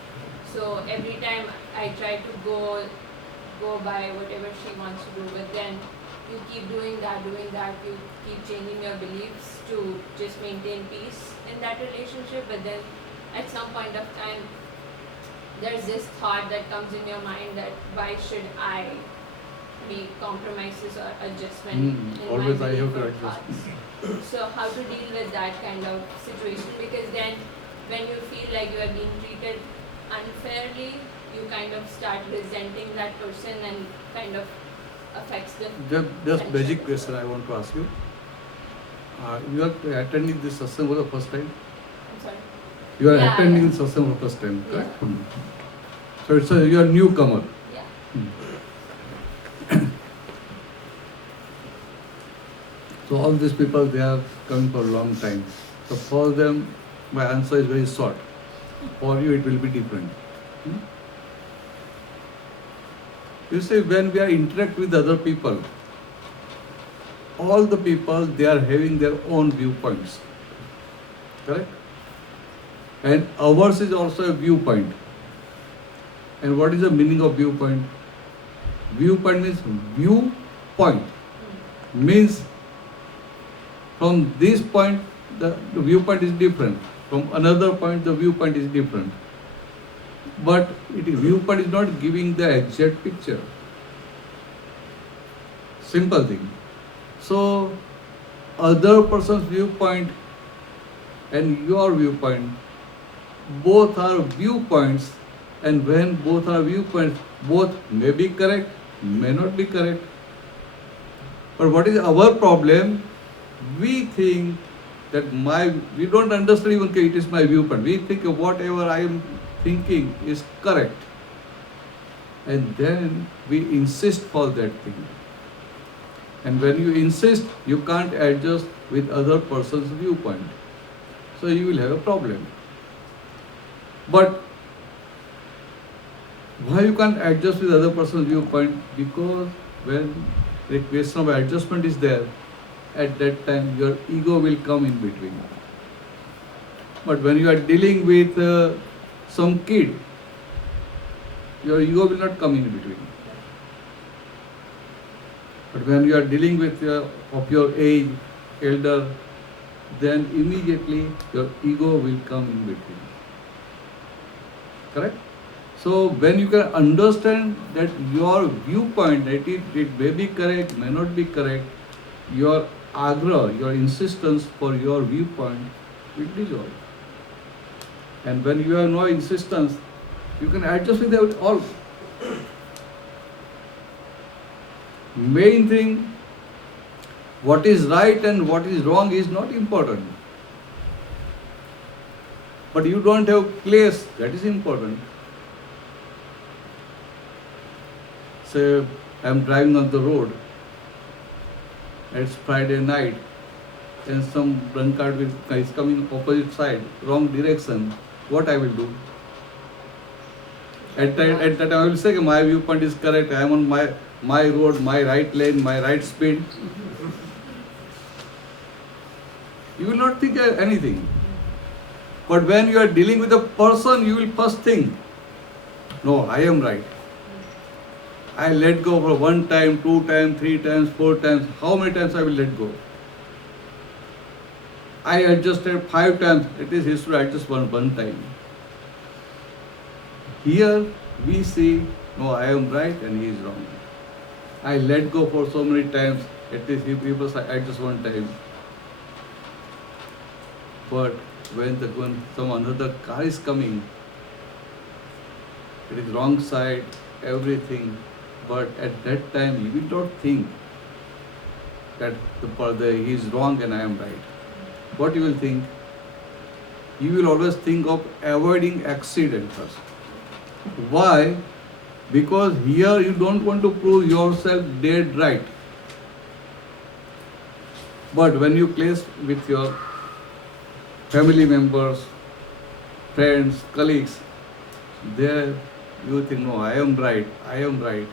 So every time I try to go by whatever she wants to do, but then you keep doing that, you keep changing your beliefs to just maintain peace in that relationship, but then at some point of time there's this thought that comes in your mind that why should I make compromises or adjustment in Always my I have belief to or adjust. thoughts. So how to deal with that kind of situation, because then when you feel like you are being treated unfairly, you kind of start resenting that person and kind of affects the Just selection. basic question I want to ask you. You are attending this satsang for the first time? I'm sorry. You are Yeah, attending yeah. this satsang for the first time, Yeah. correct? So it's you are newcomer. Yeah. So all these people, they are coming for a long time. So for them, my answer is very short. For you, it will be different. You see, when we are interact with other people, all the people, they are having their own viewpoints. Correct? And ours is also a viewpoint. And what is the meaning of viewpoint? Viewpoint means viewpoint. Means from this point, the viewpoint is different. From another point, the viewpoint is different. But viewpoint is not giving the exact picture. Simple thing. So, other person's viewpoint and your viewpoint, both are viewpoints, and when both are viewpoints, both may be correct, may not be correct. But what is our problem? We think that we don't understand even it is my viewpoint. We think whatever I am thinking is correct. And then we insist for that thing. And when you insist, you can't adjust with other person's viewpoint. So you will have a problem. But why you can't adjust with other person's viewpoint? Because when the question of adjustment is there, at that time your ego will come in between. But when you are dealing with some kid, your ego will not come in between. But when you are dealing with of your age, elder, then immediately your ego will come in between. Correct? So when you can understand that your viewpoint, that it may be correct, may not be correct, your agra, your insistence for your viewpoint will dissolve. And when you have no insistence, you can adjust with all. Main thing, what is right and what is wrong is not important. But you don't have place, that is important. Say, I am driving on the road, it's Friday night, and some drunkard is coming opposite side, wrong direction, what I will do? At that time I will say my viewpoint is correct, I am on my road, my right lane, my right speed. You will not think anything. But when you are dealing with a person, you will first think, no, I am right. I let go for 1 time, 2 times, 3 times, 4 times. How many times I will let go? I adjusted 5 times. It is history, I just one time. Here we see, no, I am right and he is wrong. I let go for so many times. At least he was just 1 time. But when some another car is coming, it is wrong side, everything. But at that time, you will not think that he is wrong and I am right. What you will think? You will always think of avoiding accident first. Why? Because here you don't want to prove yourself dead right. But when you place with your family members, friends, colleagues, there you think, no, I am right, I am right.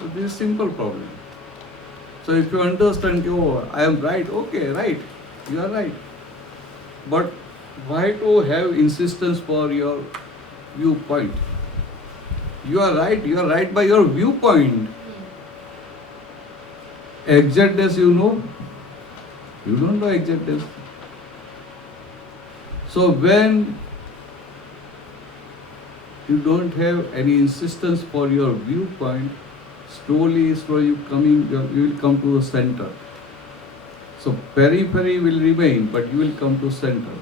So this is a simple problem. So if you understand, oh, I am right, okay, right, you are right. But why to have insistence for your viewpoint? You are right by your viewpoint. Exactness you know, you don't know exactness. So when you don't have any insistence for your viewpoint, slowly you will come to the center. So periphery will remain, but you will come to center.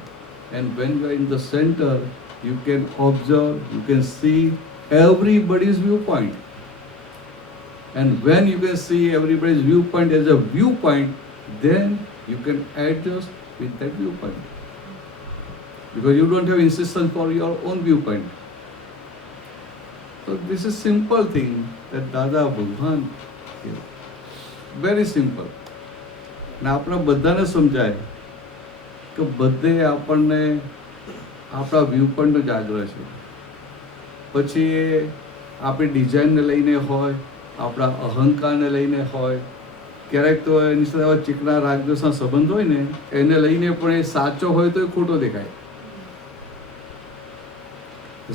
And when you are in the center, you can observe, you can see everybody's viewpoint. And when you can see everybody's viewpoint as a viewpoint, then you can adjust with that viewpoint. Because you don't have insistence for your own viewpoint. So this is simple thing that Dada Bhagwan here. Very simple. ને આપણે બધાને સમજાય કે બધે આપણને આપણા view પોઈન્ટનો જ આગ્રહ છે. પછી એ આપણી ડિઝાઇનને લઈને હોય, આપણા અહંકારને લઈને હોય, ક્યારેક તો એની સાથે આવા ચીકણા રાગદ્વેષના સંબંધ હોય ને એને લઈને પણ એ સાચો હોય તો એ ખોટો દેખાય.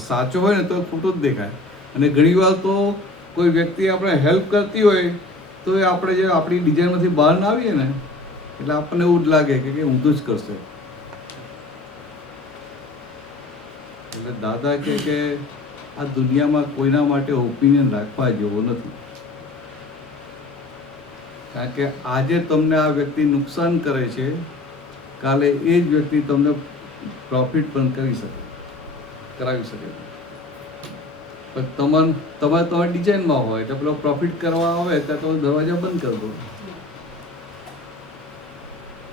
સાચો હોય ને તો ખોટું જ દેખાય. અને ઘણીવાર તો કોઈ વ્યક્તિ આપણે હેલ્પ કરતી હોય તો એ આપણે જે આપણી ડિઝાઇનમાંથી બહાર ના આવીએ ને એટલે આપણને એવું જ લાગે કે ઊંધું જ કરશે. એટલે દાદા કે આ દુનિયામાં કોઈના માટે ઓપિનિયન રાખવા જેવો નથી. કારણ કે આજે તમને આ વ્યક્તિ નુકસાન કરે છે, કાલે એ જ વ્યક્તિ તમને પ્રોફિટ પણ કરાવી શકે. પણ તમારી ડિઝાઇનમાં હોય તો પેલો પ્રોફિટ કરવા આવે ત્યારે તમે દરવાજા બંધ કરી દો.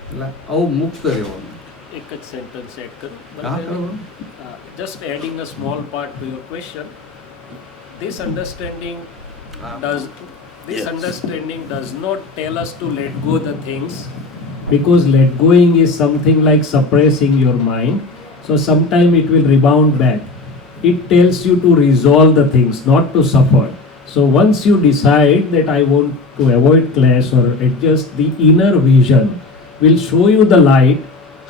એટલે આવું મુક્ત રહેવાનું. એક જ સેન્ટેન્સ એડ કરું. હા કરવાનું. Just adding a small part to your question, this understanding Yes. understanding does not tell us to let go the things, because let going is something like suppressing your mind, so sometime it will rebound back. It tells you to resolve the things, not to suffer. So once you decide that I want to avoid clash or adjust, the inner vision will show you the light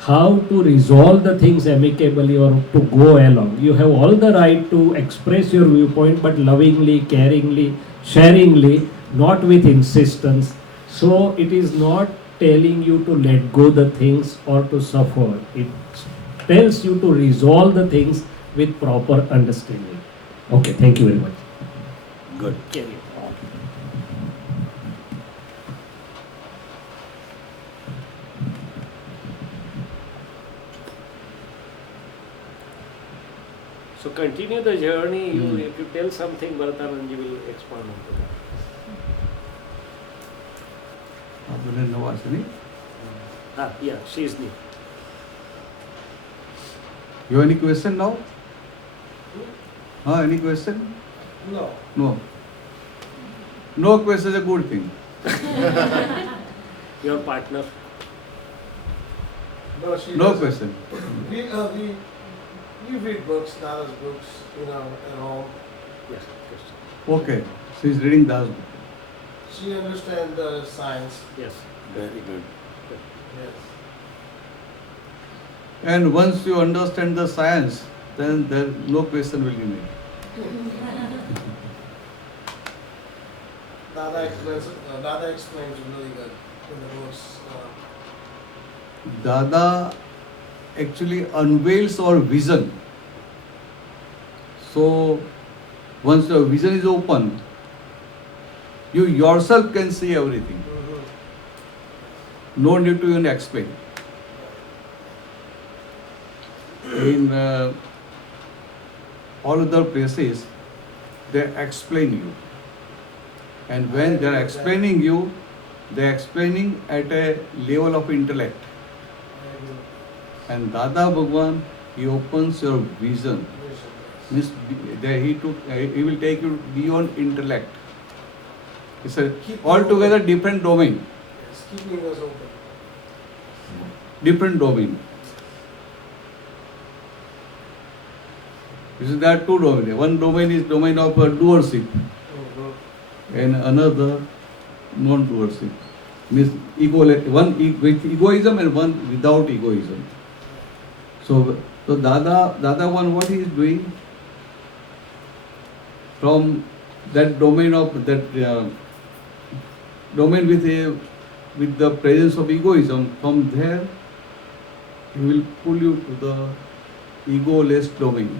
how to resolve the things amicably or to go along. You have all the right to express your viewpoint, but lovingly, caringly, sharingly, not with insistence. So it is not telling you to let go the things or to suffer. It tells you to resolve the things with proper understanding. Okay, thank you very much. Good. Carry on. So continue the journey. If you tell something, Bharatanandji will expand on that. આ બધા નવા છે નહીં? Yeah, she is new. You have any question now? Any question? No. No. No question is a good thing. Your partner. No, she No doesn't. question. We read books, Nada's books, at home. Yes, question. Okay. She is reading Das book. She understands the science. Yes. Very good. Yes. And once you understand the science, then there no question will be made. Dada explains really good in the books. Dada actually unveils our vision. So once the vision is open, you yourself can see everything. No need to even explain. In all other places, they explain you. And when they are explaining you, they are explaining at a level of intellect. And Dada Bhagwan, he opens your vision. Means he will take you beyond intellect. It's a altogether different domain. Yes, keeping us open. Different domain. There are two domains. One domain is domain of doership, and another non-doership. Means one with egoism and one without egoism. So Dada one, what he is doing from that domain of that domain with the presence of egoism, from there he will pull you to the egoless domain.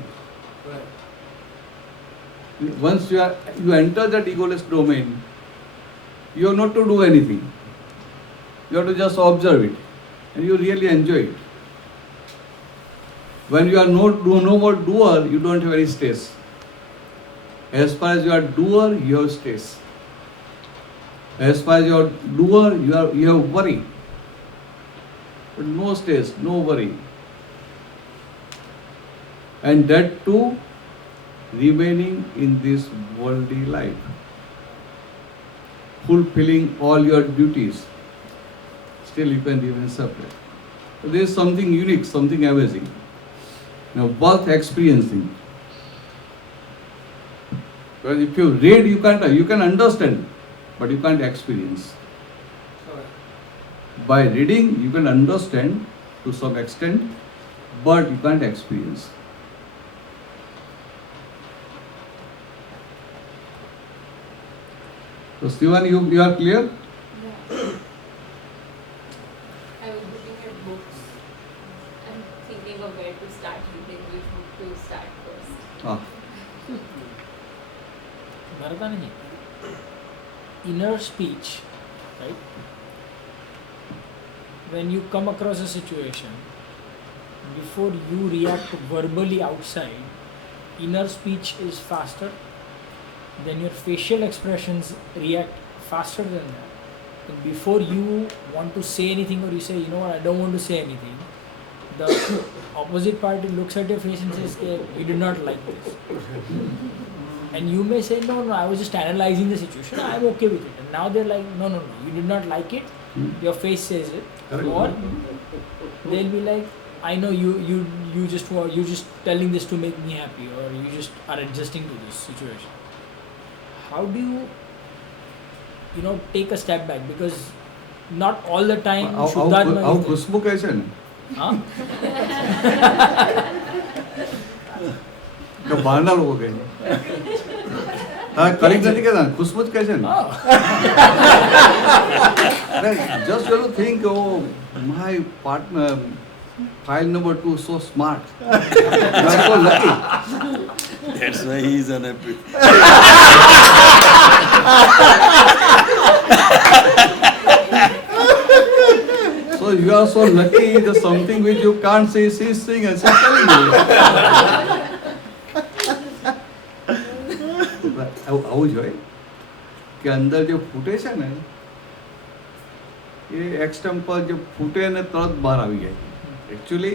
Right. Once you enter that egoless domain, you have not to do anything. You have to just observe it, and you really enjoy it. When you are no more doer, you don't have any stress. As far as you are doer, you have stress. As far as your doer, you have worry. But no stress, no worry. And that too remaining in this worldly life, fulfilling all your duties. Still you can remain separate. So there is something unique, something amazing. Now worth experiencing. Because if you read, you can understand, but you can't experience. By reading, you can understand to some extent, but you can't experience. So, Steven, you are clear? Yeah. I was looking at books and thinking of where to start reading, which book to start first. Ah. Bharatanaji, inner speech, right? When you come across a situation, before you react verbally outside, inner speech is faster, then your facial expressions react faster than that. And before you want to say anything or you say, you know what, I don't want to say anything, the opposite party looks at your face and says, hey, we do not like this. And you may say, no, I was just analyzing the situation, I'm okay with it. And now they're like, no, you did not like it, your face says it. Or they'll be like, I know you just telling this to make me happy, or you just are adjusting to this situation. How do you take a step back? Because not all the time Shuddharma આવું is there. ખુશ્બુ કહે છે ને Huh? કે બહારના લોકો કહે છે હા કલિંગ નથી કહેતા ખુશ્બુ જ કહે છે ને just you think, oh, my partner, file number 2, so smart. You are so lucky. That's why he is unhappy. So you are so lucky that something which you can't say, she's seeing and she's telling you. આવું જ હોય કે અંદર જે ફૂટે છે ને એ એક્સટેમ્પર જે ફૂટે ને તરત બહાર આવી જાય. એકચ્યુઅલી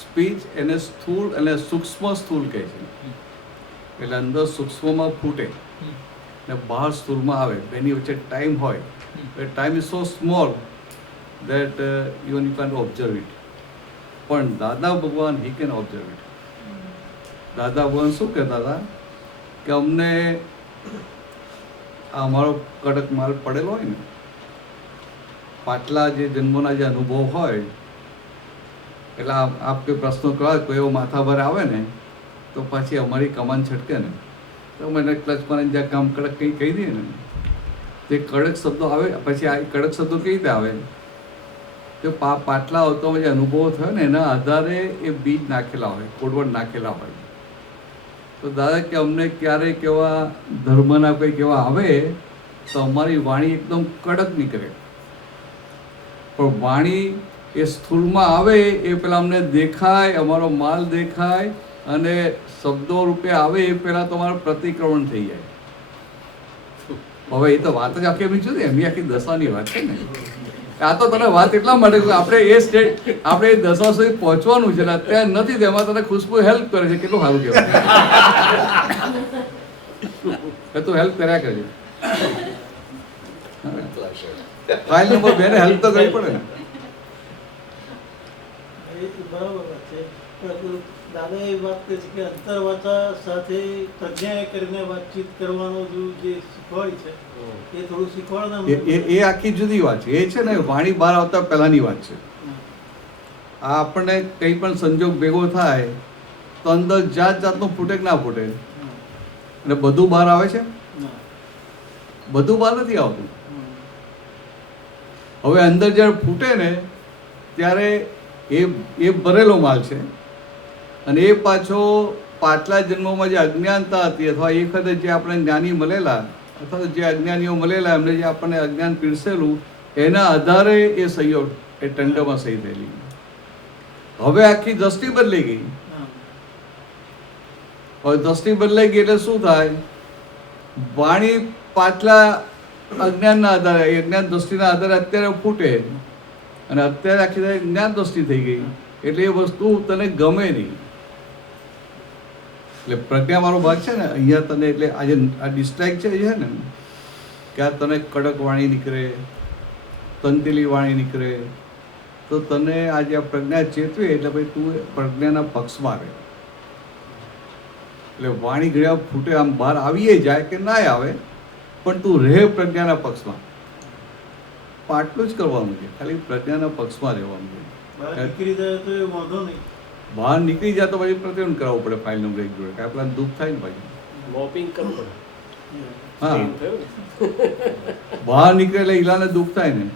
સ્પીચ એને સ્થૂળ અને સૂક્ષ્મ સ્થૂળ કહે છે. એટલે અંદર સૂક્ષ્મમાં ફૂટે ને બહાર સ્થૂળમાં આવે, એની વચ્ચે ટાઈમ હોય. Time is so small that even you can't observe it. પણ દાદા ભગવાન he can observe it. દાદા ભગવાન શું કહેતા હતા કે અમને આ અમારો કડક માલ પડેલો હોય ને, પાછલા જે જન્મોના જે અનુભવ હોય, એટલે આપ કોઈ પ્રશ્નો કરો, કોઈ એવો માથા ભરે આવે ને તો પછી અમારી કમાન છટકે ને તો મને ક્લચ મારીને જ્યાં કામ કડક કંઈ કહી દઈએ ને, તે કડક શબ્દો આવે. પછી આ કડક શબ્દો કેવી રીતે આવે? તો પાટલા આવતો જે અનુભવો થયો ને એના આધારે એ બીજ નાખેલા હોય, કોડવડ નાખેલા હોય. તો દાદા કે અમને ક્યારેક એવા ધર્મના કંઈક એવા આવે તો અમારી વાણી એકદમ કડક નીકળે, પણ વાણી એ સ્થૂળમાં આવે એ પહેલાં અમને દેખાય, અમારો માલ દેખાય અને શબ્દો રૂપે આવે એ પહેલાં તમારું પ્રતિક્રમણ થઈ જાય. હવે એ તો વાત જ આખી એમની જુદી, એમની આખી દશાની વાત છે ને. આ તો તને વાત એટલા માટે આપણે એ સ્ટેટ આપણે એ દશા સુધી પહોંચવાનું છે, અત્યારે નથી તેમાં તને ખુશ્બુ હેલ્પ કરે છે. કેટલું સારું કહેવાય, તું હેલ્પ કર્યા કરજે. ફાઇલ નંબર 2 ને હેલ્પ તો કરવી પડે ને. બરાબર વાત છે. પરંતુ દાદા એ વાત કહે છે કે અંતરવાચા સાથે પ્રજ્ઞાએ કરીને વાતચીત કરવાનો જે શીખવાડી છે એ થોડું શીખવાડના એ આખી જુદી વાત છે. એ છે ને વાણી બહાર આવતા પહેલાની વાત છે. આ આપણને કંઈ પણ સંજોગ ભેગો થાય તો અંદર જાત જાતનું ફૂટે કે ના ફૂટે, અને બધું બહાર આવે છે? બધું બહાર નથી આવતું. હવે અંદર જ્યારે ફૂટે ને ત્યારે એ ભરેલો માલ છે, અને એ પાછો પાછલા જન્મોમાં જે અજ્ઞાનતા હતી અથવા એ વખતે જે આપણે જ્ઞાની મળેલા અથવા તો જે અજ્ઞાનીઓ મળેલા એમને જે આપણને અજ્ઞાન પીરસેલું એના આધારે એ સહીઓ એ ટંડમાં સહી થયેલી. હવે આખી દ્રષ્ટિ બદલાઈ ગઈ. હવે દ્રષ્ટિ બદલાઈ ગઈ એટલે શું થાય? વાણી પાછલા અજ્ઞાનના આધારે, એ અજ્ઞાન દ્રષ્ટિના આધારે અત્યારે ફૂટે, અને અત્યારે આખી તારી જ્ઞાન દ્રષ્ટિ થઈ ગઈ એટલે એ વસ્તુ તને ગમે નહીં. એટલે પ્રજ્ઞા વાળો ભાગ છે ને અહીંયા તને, એટલે આજે આ ડિસ્ટ્રાઇક છે ને કે આ તને કડક વાણી નીકળે, તંતેલી વાણી નીકળે, તો તને આજે આ પ્રજ્ઞા ચેતવે એટલે ભાઈ તું પ્રજ્ઞાના પક્ષમાં રહે. એટલે વાણી ઘડિયા ફૂટે, આમ બહાર આવીએ જાય કે ના આવે, પણ તું રહે પ્રજ્ઞાના પક્ષમાં. પણ આટલું જ કરવાનું છે, ખાલી પ્રજ્ઞાના પક્ષમાં રહેવાનું છે. બહાર નીકળી જાય તો એ વાંધો નહીં. બહાર નીકળી જાય તો પછી પ્રતિબંધ કરાવવું પડે ફાઇલ નંબર 1 જોડે, કાંઈ પેલા દુઃખ થાય ને પછી. મોપિંગ કરવું પડે. હા, Same થયું ને? બહાર નીકળે એટલે ઈલાને દુઃખ થાય ને,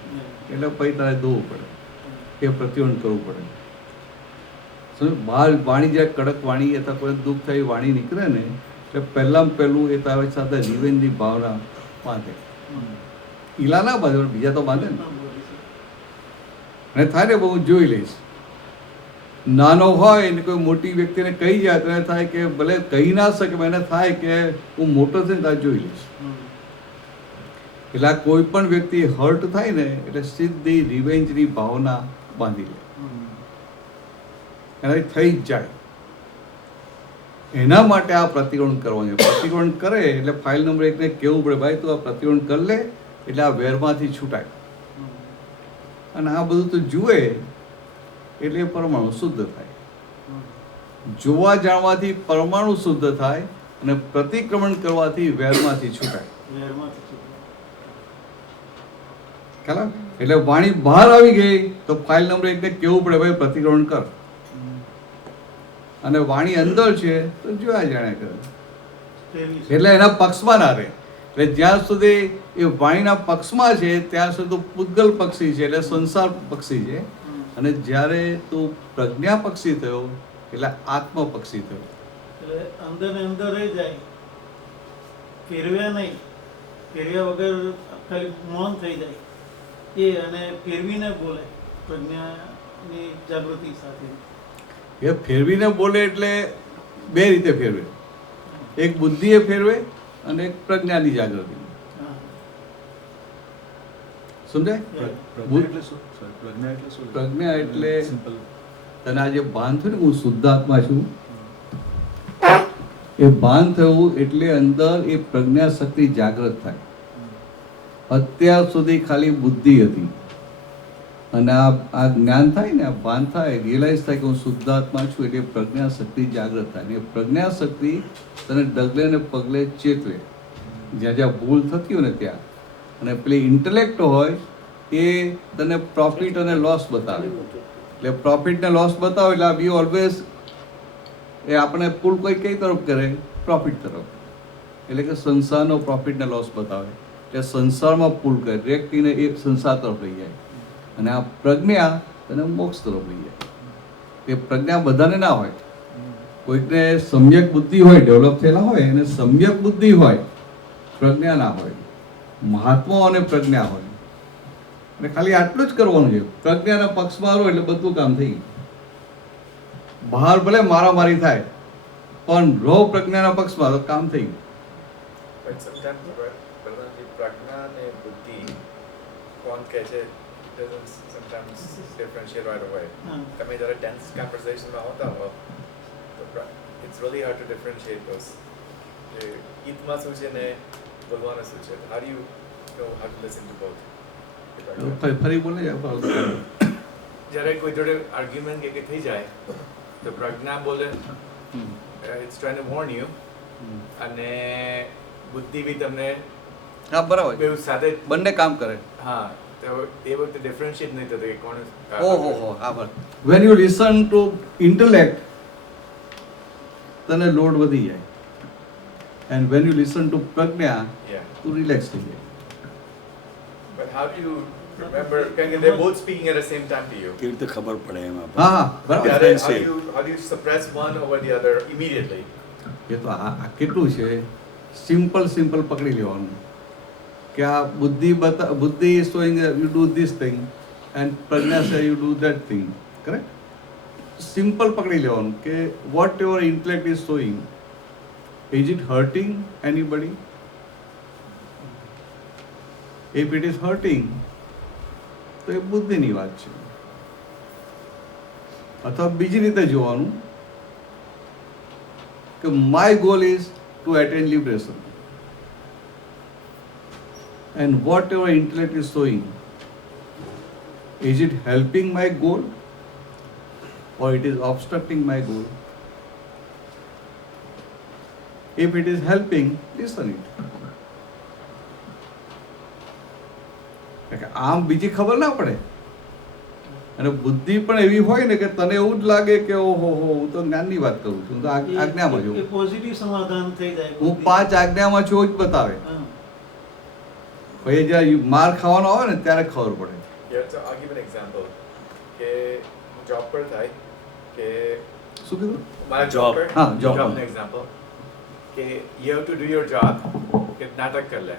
એટલે પછી તારે ધોવું પડે, એ પ્રતિબંધ કરવું પડે. બહાર વાણી જ્યારે કડક વાણી અથવા કોઈ દુઃખ થાય વાણી નીકળે ને, એટલે પહેલાં પહેલું એ તારી સાથે રિવેન્જની ભાવના બાંધે. ઈલા ના બાંધે, બીજા તો બાંધે ને. અને થાય ને બહુ જોઈ લઈશ, નાનો હોય ને કોઈ મોટી વ્યક્તિને કહી જાય તો એને થાય કે ભલે કહી ના શકે, પણ એને થાય કે હું મોટો થઈને ત્યાં જોઈ લઈશ. એટલે આ કોઈ પણ વ્યક્તિ હર્ટ થાય ને એટલે સીધી રિવેન્જની ભાવના બાંધી લે, એનાથી થઈ જ જાય. એના માટે આ પ્રતિક્રમણ કરવાનું છે. પ્રતિક્રમણ કરે એટલે ફાઇલ નંબર 1 ને કહેવું પડે, ભાઈ તું આ પ્રતિક્રમણ કરી લે એટલે આ વેરમાંથી છૂટાય. અને આ બધું તું જુએ એટલે પરમાણુ શુદ્ધ થાય. જોવા જાણવાથી પરમાણુ શુદ્ધ થાય અને પ્રતિક્રમણ કરવાથી વેરમાંથી છૂટાય. ખ્યાલ આવે? એટલે વાણી બહાર આવી ગઈ તો ફાઇલ નંબર 1 ને કહેવું પડે, ભાઈ પ્રતિક્રમણ કર. અને વાણી અંદર છે તો જોયા જાણે કરે, એટલે એના પક્ષમાં ના રહે. એટલે જ્યાં સુધી એ વાણીના પક્ષમાં છે ત્યાં સુધી તું પૂતગલ પક્ષી છે, એટલે સંસાર પક્ષી છે. અને જ્યારે તું પ્રજ્ઞા પક્ષી થયો એટલે આત્મ પક્ષી થયો. એટલે અંદર ને અંદર રહી જાય, ફેરવ્યા નહીં, ફેરવ્યા વગર ખાલી મૌન થઈ જાય એ, અને ફેરવીને બોલે પ્રજ્ઞાની જાગૃતિ સાથે. એ ફેરવીને બોલે એટલે બે રીતે ફેરવે, એક બુદ્ધિએ ફેરવે અને એક પ્રજ્ઞાની જાગૃતિ. હા. સમજાય? પ્રજ્ઞા એટલે શું? Sorry, પ્રજ્ઞા એટલે શું? પ્રજ્ઞા એટલે સિમ્પલ. તને આજે ભાન થયું ને હું શુદ્ધાત્મા છું, એ ભાન થયું એટલે અંદર એ પ્રજ્ઞા શક્તિ જાગૃત થાય. અત્યાર સુધી ખાલી બુદ્ધિ હતી, અને આ જ્ઞાન થાય ને, આ ભાન થાય, રિયલાઇઝ થાય કે હું શુદ્ધાત્મા છું, એટલે પ્રજ્ઞા શક્તિ જાગૃત થાય. ને પ્રજ્ઞા શક્તિ તને ડગલે ને પગલે ચેતવે, જ્યાં જ્યાં ભૂલ થતી હોય ને ત્યાં. અને પેલી ઇન્ટેલેક્ટ હોય એ તને પ્રોફિટ અને લોસ બતાવે. એટલે પ્રોફિટ ને લોસ બતાવે એટલે વી ઓલવેઝ, એ આપણે પુલ કોઈ કઈ તરફ કરે? પ્રોફિટ તરફ. એટલે કે સંસારનો પ્રોફિટ ને લોસ બતાવે એટલે સંસારમાં પુલ કરે, વ્યક્તિને એ સંસાર તરફ લઈ જાય. અને આ પ્રજ્ઞા તને મોક્ષ તરફ લઈ જાય. એ પ્રજ્ઞા બધાને ના હોય, કોઈકને સમ્યક બુદ્ધિ હોય, ડેવલપ થયેલા હોય, અને સમ્યક બુદ્ધિ હોય, પ્રજ્ઞા ના હોય. મહાત્માઓ અને પ્રજ્ઞા હોય. અને ખાલી આટલું જ કરવાનું છે, પ્રજ્ઞાના પક્ષમાં રહો એટલે બધું કામ થઈ ગયું. બહાર ભલે મારામારી થાય પણ રહો પ્રજ્ઞાના પક્ષમાં તો કામ થઈ ગયું. But sometimes, પ્રધાનજી, પ્રજ્ઞા અને બુદ્ધિ કોણ કહે છે doesn't sometimes differentiate right away. તમે જ્યારે dense conversationમાં હોતા હો તો it's really hard to differentiate those. હિતમાં શું છે ને બોલવાનું શું છે? How do you know how to listen to both? ફરી બોલે જ્યારે કોઈ જોડે આર્ગ્યુમેન્ટ કે થઈ જાય તો પ્રજ્ઞા બોલે, it's trying to warn you, અને બુદ્ધિ બી તમને હા બરાબર, બેઉ સાથે બંને કામ કરે. હા, તો એ વખતે ડિફરન્શિએટ નહીં થતું કે કોણ. ઓહો હા બરાબર. When you listen to intellect તને લોડ વધી જાય, and when you listen to Pragya Yeah. તું રિલેક્સ થઈ જાય. But how do you remember? Because they're both speaking at the same time to you. કેવી રીતે ખબર પડે એમાં? હા હા બરાબર. How do you suppress one over the other immediately? એ તો આ કેટલું છે, સિમ્પલ પકડી લેવાનું કે આ બુદ્ધિ is showing you do this thing and પ્રજ્ઞા says you do that thing. Correct? Simple પકડી લેવાનું કે whatever intellect is showing, is it hurting anybody? If it is hurting તો એ બુદ્ધિની વાત છે. અથવા બીજી રીતે જોવાનું કે my goal is to attend liberation and whatever intellect is showing, is it helping my goal or it is obstructing my goal? If it is helping, listen it. આમ બીજી ખબર ના પડે. અને બુદ્ધિ પણ એવી હોય ને કે તને એવું જ લાગે કે ઓહો હો હું તો જ્ઞાનની વાત કરું છું, હું તો આજ્ઞામાં છું, પોઝિટિવ સમાધાન થઈ જાય. હું 5 આજ્ઞામાં છું જ બતાવે. પછી જ્યારે માર ખાવાનો આવે ને ત્યારે ખબર પડે. Yeah, so I'll give an example. કે job પર થાય કે શું કીધું? મારા Job. job પર હા, job. job નું example કે you have to do your job કે નાટક કર લે.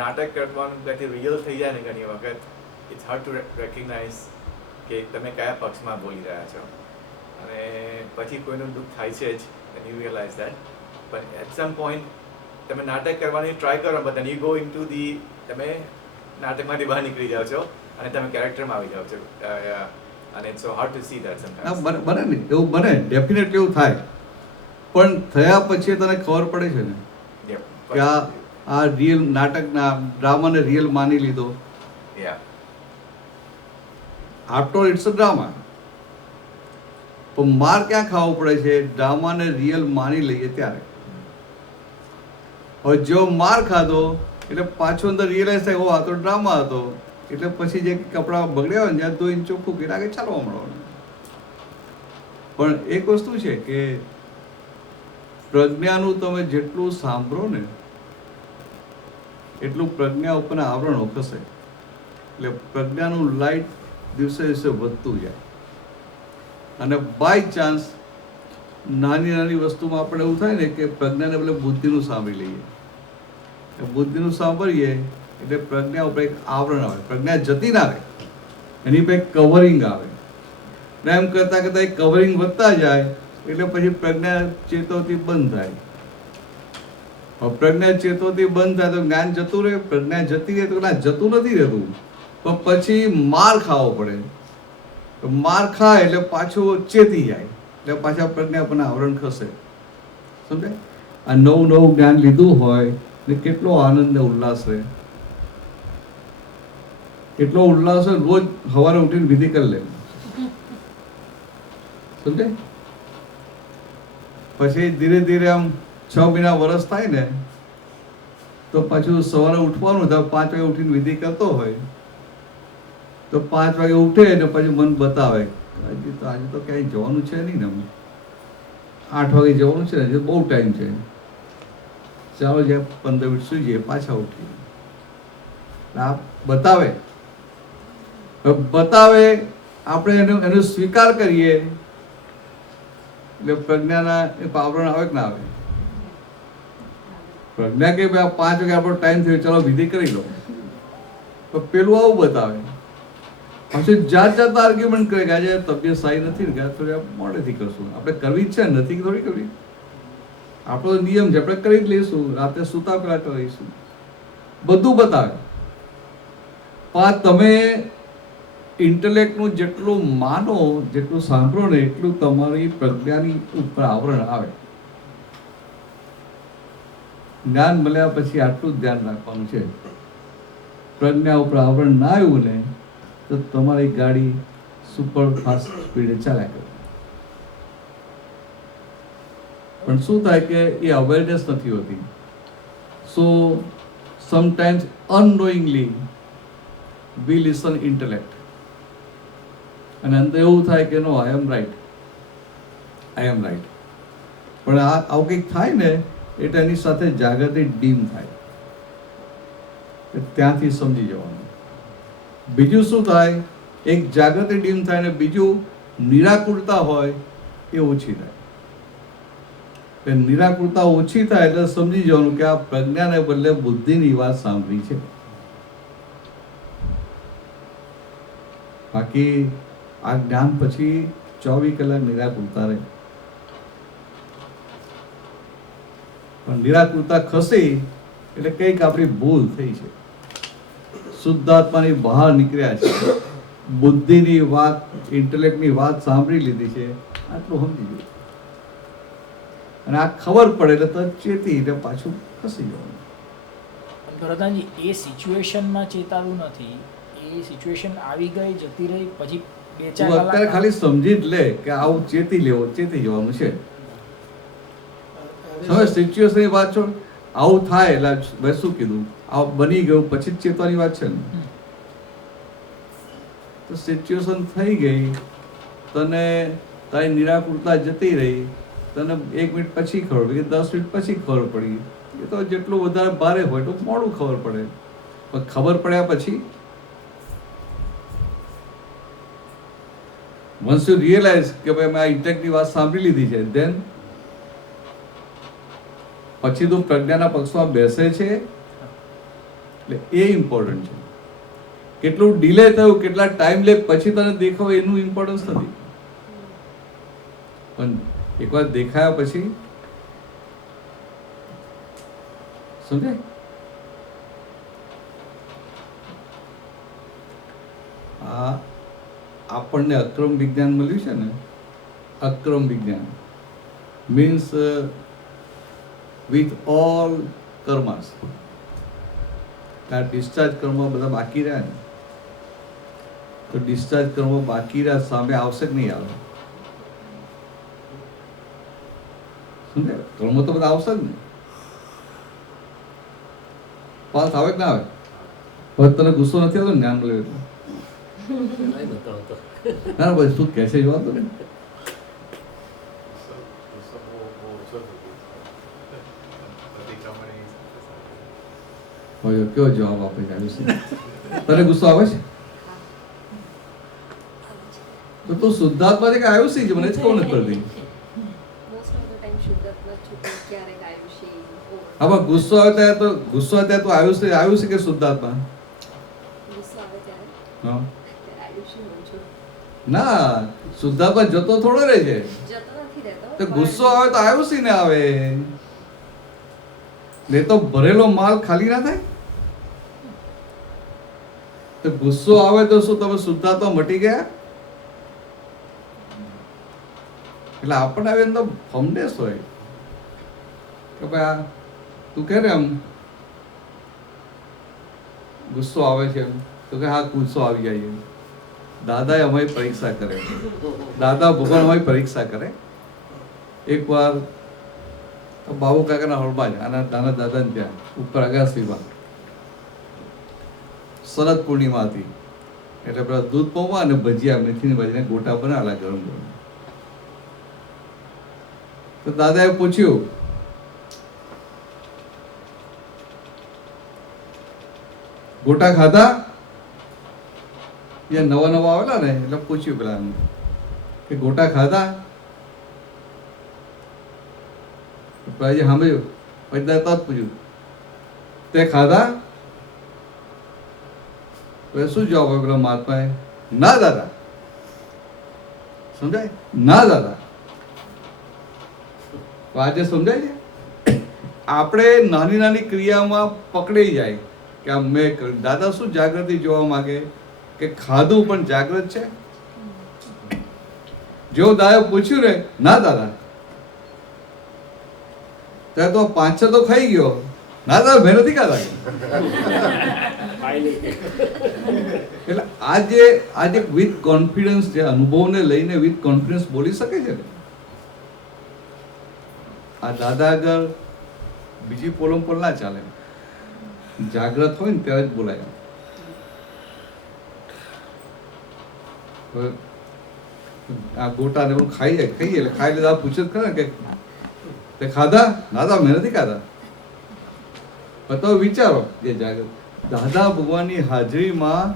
નાટક કરવાનું એટલે રિયલ થઈ જાય ને ઘણી વખત it's hard to recognize કે તમે કયા પક્ષમાં બોલી રહ્યા છો, અને પછી કોઈનું દુઃખ થાય છે જ, and you realize that, but at some point તમે નાટક કરવાની ટ્રાય કરો, but then you go into the તમે નાટકમાંથી બહાર નીકળી જાઓ છો અને તમે કેરેક્ટરમાં આવી જાઓ છો, અને it's so hard to see that sometimes. બને ને એવું બને, ડેફિનેટલી એવું થાય. પણ થયા પછી તને ખબર પડે છે ને Yeah, કે આ રિયલ નાટકના ડ્રામાને રિયલ માની લીધો. yeah, after all it's a drama. પણ માર ક્યાં ખાવો પડે છે? ડ્રામાને રિયલ માની લઈએ ત્યારે. હવે જો માર ખાધો એટલે પાછો અંદર રિયલાઇઝ થાય ઓ આ તો ડ્રામા હતો, એટલે પછી જે કપડાં બગડ્યા હોય ને જ્યાં ધોઈને ચોખ્ખું કરી આગળ ચાલવા મળવાનું. પણ એક વસ્તુ છે કે પ્રજ્ઞાનું તમે જેટલું સાંભળો ને એટલું પ્રજ્ઞા ઉપરના આવરણો ખસે, એટલે પ્રજ્ઞાનું લાઇટ દિવસે દિવસે વધતું જાય. અને બાય ચાન્સ નાની નાની વસ્તુમાં આપણે એવું થાય ને કે પ્રજ્ઞાને બદલે બુદ્ધિનું સાંભળી લઈએ. બુદ્ધિનું સાંભળીએ એટલે પ્રજ્ઞા ઉપર એક આવરણ આવે, પ્રજ્ઞા જતી ના રહે, એની પર એક કવરિંગ આવે. ને એમ કરતાં કરતાં એક કવરિંગ વધતા જાય એટલે પછી પ્રજ્ઞા ચેતવતી બંધ થાય. પ્રજ્ઞા ચેતવતી બંધ થાય તો જ્ઞાન જતું રહે, પ્રજ્ઞા જતી રહે તો ના જતું નથી રહેતું, પણ પછી માર ખાવો પડે. તો માર ખાય એટલે પાછું ચેતી જાય, એટલે પાછા પ્રજ્ઞા પરના આવરણ ખસે. સમજાય? આ નવું નવું જ્ઞાન લીધું હોય ને કેટલો આનંદ ને ઉલ્લાસ રહે, એટલો ઉલ્લાસ હોય રોજ સવારે ઉઠીને વિધિ કરી લે. સમજાય? પછી ધીરે ધીરે આમ 6 મહિના વર્ષ થાય ને તો પાછું સવારે ઉઠવાનું થાય, 5 વાગે ઉઠીને વિધિ કરતો હોય તો 5 વાગે ઉઠે ને પછી મન બતાવે આજે તો ક્યાંય જવાનું છે નહીં ને, 8 વાગે જવાનું છે ને, હજી બહુ ટાઈમ છે, ચાલો જે 15 મિનિટ સુઈ જઈએ, પાછા ઉઠીએ. આ બતાવે આપણે એનો સ્વીકાર કરીએ એટલે પ્રજ્ઞાના એ આવરણ આવે કે ના આવે? પ્રજ્ઞા કે ભાઈ 5 વાગે આપણો ટાઈમ થયો, ચાલો વિધિ કરી લો, તો પેલું આવું બતાવે. પછી જાત આર્ગ્યુમેન્ટ કરે કે આજે તબિયત સારી નથી ને, થોડી મોડેથી કરશું. આપણે કરવી જ છે, નથી થોડી કરવી, આપણો નિયમ છે, આપણે કરી જ લઈશું, રાતે સૂતા પહેલા કરીશું, બધું બતાવે. પણ તમે ઇન્ટેલેક્ટનું જેટલું માનો, જેટલું સાંભળો ને એટલું તમારી પ્રજ્ઞાની ઉપર આવરણ આવે. જ્ઞાન મળ્યા પછી આટલું જ ધ્યાન રાખવાનું છે, પ્રજ્ઞા ઉપર આવરણ ના આવ્યું ને તો તમારી ગાડી સુપર ફાસ્ટ સ્પીડે ચાલ્યા કરે. પણ શું થાય કે એ અવેરનેસ નથી હોતી. સો સમટાઈમ્સ અનનોઈંગલી વી લિસન ઇન્ટેલેક્ટ, અને અંદર એવું થાય કે નો આઈ એમ રાઈટ. પણ આવું કંઈક થાય ને એટલે એની સાથે જાગૃતિ ડીમ થાય, ત્યાંથી સમજી જવાનું. બીજું શું થાય, એક જાગૃતિ ડીમ થાય ને બીજું નિરાકુરતા હોય એ ઓછી થાય. નિરાકુરતા ઓછી થાય એટલે સમજી જવાનું કે આ પ્રજ્ઞાને બદલે બુદ્ધિની વાત સાંભળી છે. બાકી આ જ્ઞાન પછી 24 કલાક નિરાકુરતા રહે. પણ નિરાકુરતા ખસી એટલે કંઈક આપણી ભૂલ થઈ છે. શુદ્ધાત્માની બહાર નીકળ્યા છે, બુદ્ધિની વાત, ઇન્ટેલેક્ટની વાત સાંભળી લીધી છે, આટલું સમજી ગયું. અને આ ખબર પડે એટલે તો ચેતી એટલે પાછું ખસી જવાનું. ભરતજી એ સિચ્યુએશનમાં ચેતાવું નથી, એ સિચ્યુએશન આવી ગઈ જતી રહી પછી 2-4 તું અત્યારે કલાક ખાલી સમજી જ લે કે આવું ચેતી જવાનું છે. હવે સિચ્યુએશનની વાત છો, આવું થાય એટલે મેં શું કીધું, આવું બની ગયું પછી જ ચેતવાની વાત છે ને. તો સિચ્યુએશન થઈ ગઈ, તને તારી નિરાકુરતા જતી રહી, તને 1 મિનિટ પછી ખબર પડી, 10 મિનિટ પછી ખબર પડી, એ તો જેટલું વધારે ભારે હોય તો મોડું ખબર પડે. પણ ખબર પડ્યા પછી once you realize કે ભાઈ મેં આ ઇન્ટેક્ટની વાત સાંભળી લીધી છે, then પછી તું પ્રજ્ઞાના પક્ષમાં બેસે છે, એટલે એ ઇમ્પોર્ટન્ટ છે. કેટલું ડિલે થયું, કેટલા ટાઈમ લે પછી તને દેખાવ એનું ઇમ્પોર્ટન્સ નથી, પણ એકવાર દેખાયા પછી સમજાય. આ આપણને અક્રમ વિજ્ઞાન મળ્યું છે ને, અક્રમ વિજ્ઞાન મીન્સ વિથ ઓલ કર્માસ. આ ડિસ્ચાર્જ કર્મ બધા બાકી રહ્યા ને, તો ડિસ્ચાર્જ કર્મ બાકી રહ્યા સામે આવશે કે નહીં આવે? સમજાય? કર્મો તો બધા આવશે જ ને. પાસ આવે કે ના આવે? હવે તને ગુસ્સો નથી આવતો જ્ઞાન મળ્યું એટલે? ના બસ તું કહે છે જોવા તો ને. કયો જવાબ આપે છે? તને ગુસ્સો આવે છે તો તું શુદ્ધાત્મા છે કે આયુષી છે? મને જ કહું નથી પડતી. હા પણ ગુસ્સો આવે ત્યારે તો તું આયુષી કે શુદ્ધાત્મા? હા ના, શુદ્ધાત્મા જતો થોડો રહે છે. તો ગુસ્સો આવે તો આયુષી ને આવે, ને તો ભરેલો માલ ખાલી ના થાય. તો ગુસ્સો આવે તો શું તમે શુદ્ધાત્મા મટી ગયા? એટલે આપણને આવે તો ફમડેસ હોય કે ભાઈ આ તું કે ને આમ ગુસ્સો આવે છે એમ, તો કે હા ગુસ્સો આવી જાય. દાદા અમારી પરીક્ષા કરે, દાદા ભગવાન અમારી પરીક્ષા કરે. એકવાર બાબુ કાકાના હોળમાં જ આના નાના દાદાને ત્યાં ઉપર અગાસીમાં શરદ પૂર્ણિમા હતી, એટલે પેલા દૂધ પૌવા અને ભજીયા, મેથીની ભાજીને ગોટા બનાવેલા ગરમ ગરમ. તો દાદાએ પૂછ્યું, ગોટા ખાધા? એ નવા નવા આવેલા ને એટલે પૂછ્યું પેલા કે ગોટા ખાધા? પછી સાંભળ્યું, પછી દાદા પૂછ્યું તે ખાધા? શું જવાબ આપ્યો પેલા મહાત્માએ? ના દાદા. સમજાય? ના દાદા. આજે સમજાય છે? આપણે નાની નાની ક્રિયામાં પકડાઈ જાય કે આ મેં કર્યું. દાદા શું જાગૃતિ જોવા માંગે કે ખાધું પણ જાગૃત છે. જો દાદાએ પૂછ્યું ને, ના દાદા, ત્યારે તો 5-6 તો ખાઈ ગયો. ના દાદા મેં નથી ખાધા. એટલે આજે વિથ કોન્ફિડન્સ છે, અનુભવને લઈને વિથ કોન્ફિડન્સ બોલી શકે છે. આ દાદા આગળ બીજી પોલમ પર ના ચાલે. જાગ્રત હોય ને ત્યારે જ બોલાય. આ ગોટા ને બધું ખાઈએ એટલે ખાઈ લીધા પૂછે જ ખરા કે તે ખાધા? દાદા મેં નથી ખાધા. તો વિચારો જે જાગૃત દાદા ભગવાનની હાજરીમાં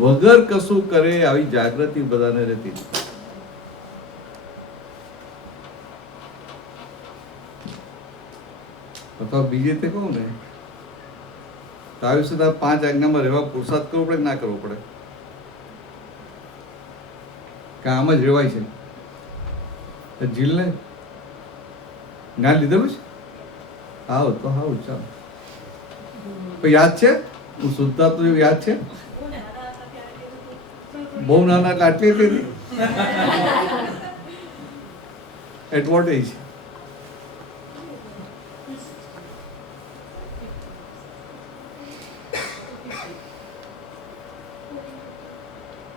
વગર કશું કરે આવી જાગૃતિ બધાને રહેતી. અથવા બીજી રીતે કહું ને તો આયુષ્ય 5 આજ્ઞામાં રહેવા પુરુષાર્થ કરવો પડે કે ના કરવો પડે? કે આમ જ રહેવાય છે? જીલને જ્ઞાન લીધેલું છે? હાવ તો હાવ ચાલો. યાદ છે હું શુદ્ધાત્મા એવું યાદ છે? બહુ નાના એટલે આટલી હતી. At what age?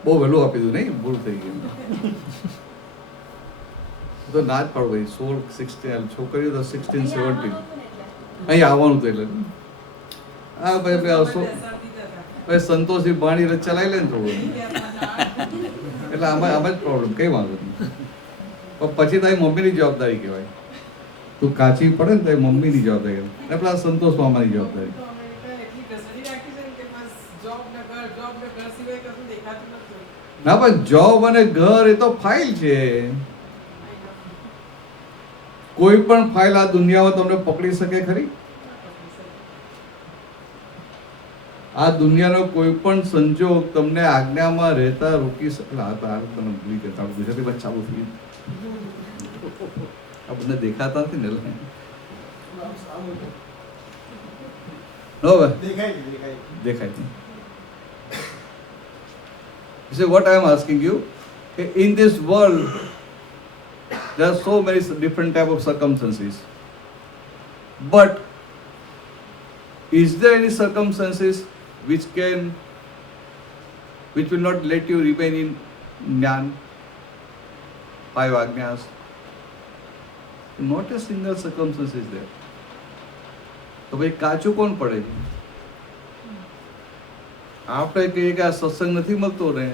બહુ વહેલું આપી દીધું નહીં, ભૂલ થઈ ગઈ. તો ના જ પાડો ભાઈ, 16, 16 છોકરીઓ તો 16, 17 અહીં આવવાનું હતું એટલે હા ભાઈ ભાઈ સંતોષી પાણી એટલે ચલાવી લે ને થોડું, એટલે આમાં જ પ્રોબ્લેમ, કઈ વાંધો નહીં. પણ પછી તારી મમ્મીની જવાબદારી કહેવાય, તું કાચી પડે ને તારી મમ્મીની જવાબદારી અને પેલા સંતોષ મામાની જવાબદારી. ના પણ જોબ અને ઘર એ તો ફાઇલ છે. કોઈ પણ ફાઇલ આ દુનિયામાં તમને પકડી શકે ખરી? આ દુનિયાનો કોઈ પણ સંજોગ તમને આજ્ઞામાં રહેતા રોકી શકે? તમને ભૂલી ગયા, ગુજરાતીમાં ચાલુ થઈ ગયું. આ બધને દેખાતા નથી ને દેખાય. So what I am asking you, in this world there are so many different type of circumstances, but is there any circumstances which will not let you remain in Jnana, 5 Ajnas? Not a single circumstance is there. તો ભાઈ કાચું કોણ પડે છે? આપણે કહીએ કે આ સત્સંગ નથી મળતો ને,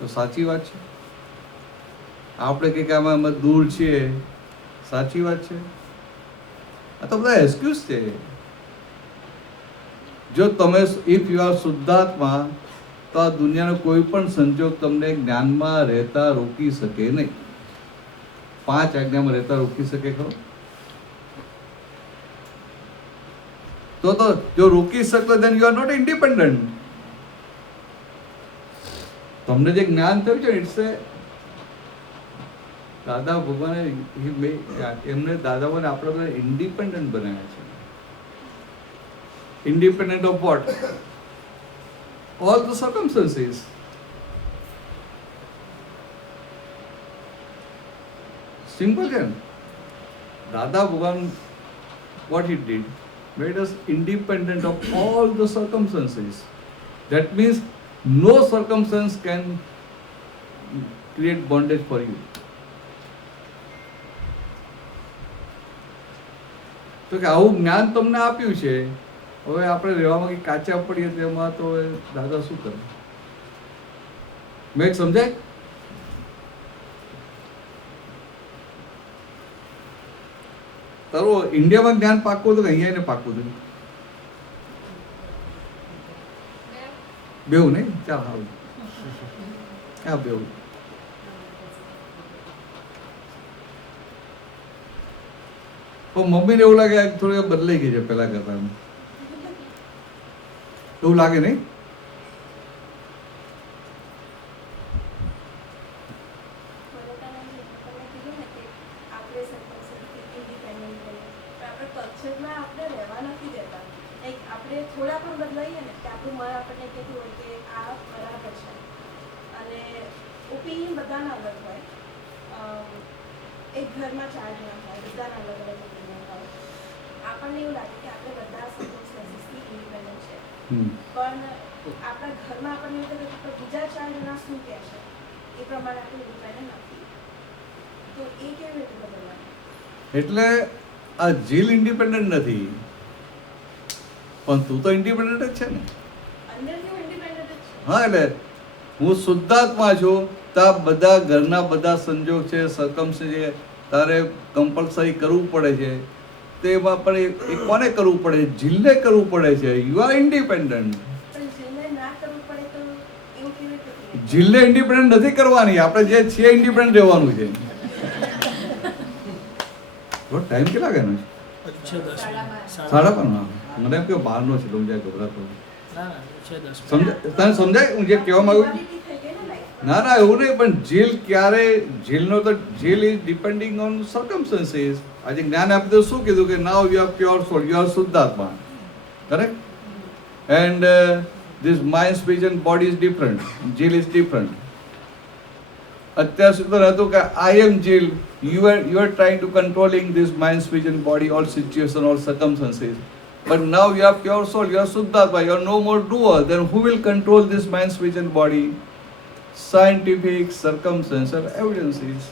તો સાચી વાત છે. આપણે કહીએ કે આમાં અમે દૂર છીએ, સાચી વાત છે. આ તો બધા એક્સક્યુઝ છે. જો તમે ઇફ યુ આર શુદ્ધાત્મા, તો આ દુનિયાનો કોઈ પણ સંજોગ તમને જ્ઞાનમાં રહેતા રોકી શકે નહીં. 5 આજ્ઞામાં રહેતા રોકી શકે ખરો? તો જો રોકી શકતો then you are not independent. તમને જે જ્ઞાન થયું છે ઇટ્સ એ દાદા ભગવાને એમને દાદા ભગવાને આપણે બધા ઇન્ડિપેન્ડન્ટ બનાવ્યા છે. Independent of what? All the circumstances. Simple છે ને. દાદા ભગવાન what he did made us independent of all the circumstances. That means no circumstance can create bondage for you. તો કે આવું જ્ઞાન તમને આપ્યું છે, હવે આપણે રહેવામાં કંઈ કાચા પડીએ તેમાં તો દાદા શું કરે? મેં સમજાય? તારું ઇન્ડિયામાં જ્ઞાન પાકવું હતું કે અહીંયા એને પાકવું હતું? બેવું નહીં? ચાલ સારું. ક્યાં બેવું? પણ મમ્મીને એવું લાગે થોડી બદલાઈ ગઈ છે પેલા કરતા, એવું લાગે નહીં? થોડા પણ બદલાઈએ ને કે આપણું મન આપણને કહેતું હોય કે આ બરાબર છે, અને ઓપિનિયન બધાના અલગ હોય. એક ઘરમાં 4 જણા હોય, બધાના અલગ અલગ ઓપિનિયન હોય. આપણને એવું લાગે કે આપણે બધા સર્કમસ્ટન્સીસથી ઇન્ડિપેન્ડન્ટ છે, પણ આપણા ઘરમાં આપણને એવું લાગે કે બીજા 4 જણા શું કહે છે એ પ્રમાણે આપણે ઇન્ડિપેન્ડન્ટ નથી. તો એ કેવી રીતે બદલવાનું? એટલે આ જીલ ઇન્ડિપેન્ડન્ટ નથી, પણ તું તો ઇન્ડિપેન્ડન્ટ જ છે ને. હા, એટલે હું શુદ્ધાત્મા છું, તા બધા ઘરના બધા સંજોગ છે, સર્કમસ્ટન્સ છે, તારે કમ્પલસરી કરવું પડે છે. તેમાં પણ એ કોને કરવું પડે? જીલને કરવું પડે છે. You are independent. જીલને ઇન્ડિપેન્ડન્ટ નથી કરવાની, આપણે જે છીએ ઇન્ડિપેન્ડન્ટ રહેવાનું છે. ટાઈમ કેટલા વાગ્યાનો છે? 12:30. મને એમ કે 12 છે, તમે જ્યાં ગભરાતો. તને સમજાય હું જે કહેવા માંગુ? ના ના, એવું નહીં, પણ જેલ ક્યારે જેલનો તો jail is depending on circumstances. આજે જ્ઞાન આપી તો શું કીધું કે now you are pure soul, you are શુદ્ધાત્મા. Correct? and this mind, speech and body is different. Jill is different. અત્યાર સુધી હતું કે I am Jill. You are trying to controlling this mind, speech and body, all situation, all circumstances. But now you are pure soul. You are Suddhatma. You are no more doer. Then who will control this mind, speech and body? Scientific, circumstantial evidences.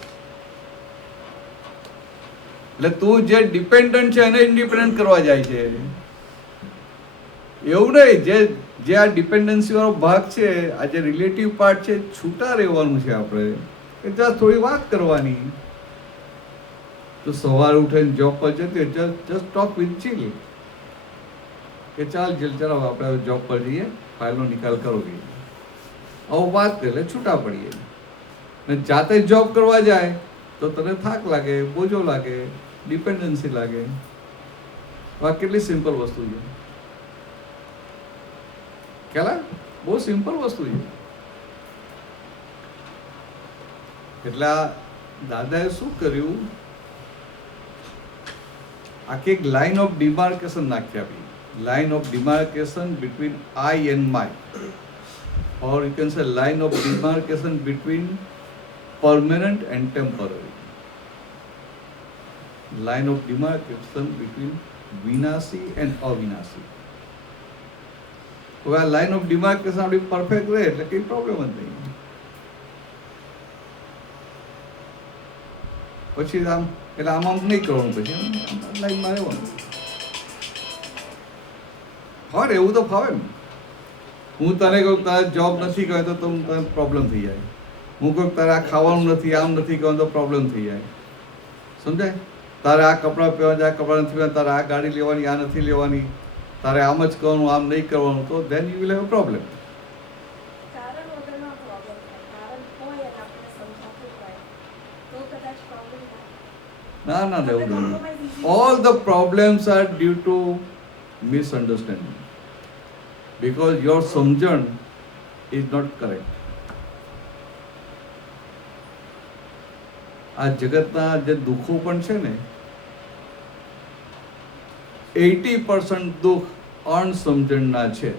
એટલે તું જે dependent છે એને independent કરવા જાય છે. એવું નહીં, જે આ ડિપેન્ડન્સી વાળો ભાગ છે, આ જે રિલેટિવ પાર્ટ છે, છૂટા રહેવાનું છે આપણે. કે ત્યાં થોડી વાત કરવાની. તો સવારે ઉઠીને જોબ પર જતી જસ્ટ ટોક વિથ જીલ કે ચાલ જીલ ચાલો આપણે જોબ પર જઈએ, ફાઇલનો નિકાલ કરો કે આવું વાત કરે એટલે છૂટા પડીએ. ને જાતે જોબ કરવા જાય તો તને થાક લાગે, બોજો લાગે, ડિપેન્ડન્સી લાગે. આ કેટલી સિમ્પલ વસ્તુ છે ખ્યાલ? બહુ સિમ્પલ વસ્તુ છે. એટલે આ દાદાએ શું કર્યું, આખી એક લાઇન ઓફ ડિમાર્કેશન નાખી આપી. Line of demarcation between I and my, or you can say line of demarcation between permanent and temporary. Line of demarcation between vinasi and avinasi. હવે આ લાઇન ઓફ ડિમાર્કેશન આપણી perfect રહે એટલે કંઈ problem જ નહીં. પછી આમ એટલે આમ નહીં કરવાનું, પછી લાઈનમાં રહેવાનું. ફાવે એવું તો ફાવે ને. હું તને કહું તારે જોબ નથી કરે તો તને પ્રોબ્લેમ થઈ જાય. હું કહું તારે આ ખાવાનું નથી, આમ નથી કરવાનું તો પ્રોબ્લેમ થઈ જાય. સમજાય? તારે આ કપડાં પહેરવા, આ કપડાં નથી પહેરવા, તારે આ ગાડી લેવાની, આ નથી લેવાની, તારે આમ જ કરવાનું, આમ નહીં કરવાનું, તો then you will have a problem. કારણ વગરનો પ્રોબ્લેમ થાય. કારણ હોય અને આપણે સમજાતું હોય તો કદાચ પ્રોબ્લેમ થાય. ના એવું નહીં. All the problems are due to misunderstanding, because your સમજણ is not correct. આ જગતના જે દુઃખો પણ છે ને, 80% દુઃખ અણસમજણના છે.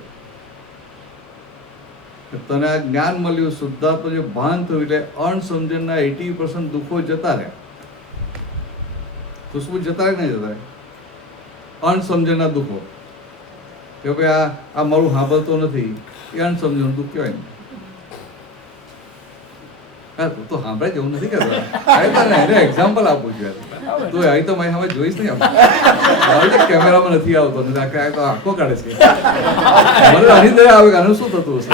તને આ જ્ઞાન મળ્યું, શુદ્ધાત્મા જે ભાન થયું, એટલે અણસમજણના 80% દુઃખો જતા રહ્યા. ખુશ્બુ જતા રહે નહીં જતા રહે? અણસમજણના દુઃખો કે ભાઈ આ મારું સાંભળતો નથી, એ અણસમજણનું દુઃખ કહેવાય ને. તું તો સાંભળે જ એવું નથી કરતા. એને એક્ઝામ્પલ આપું છું. તું આવી તો મારી સામે જોઈશ નહીં. કેમેરામાં નથી આવતો, આંખો કાઢે છે. મને આની અંદર આવે કે આનું શું થતું હશે.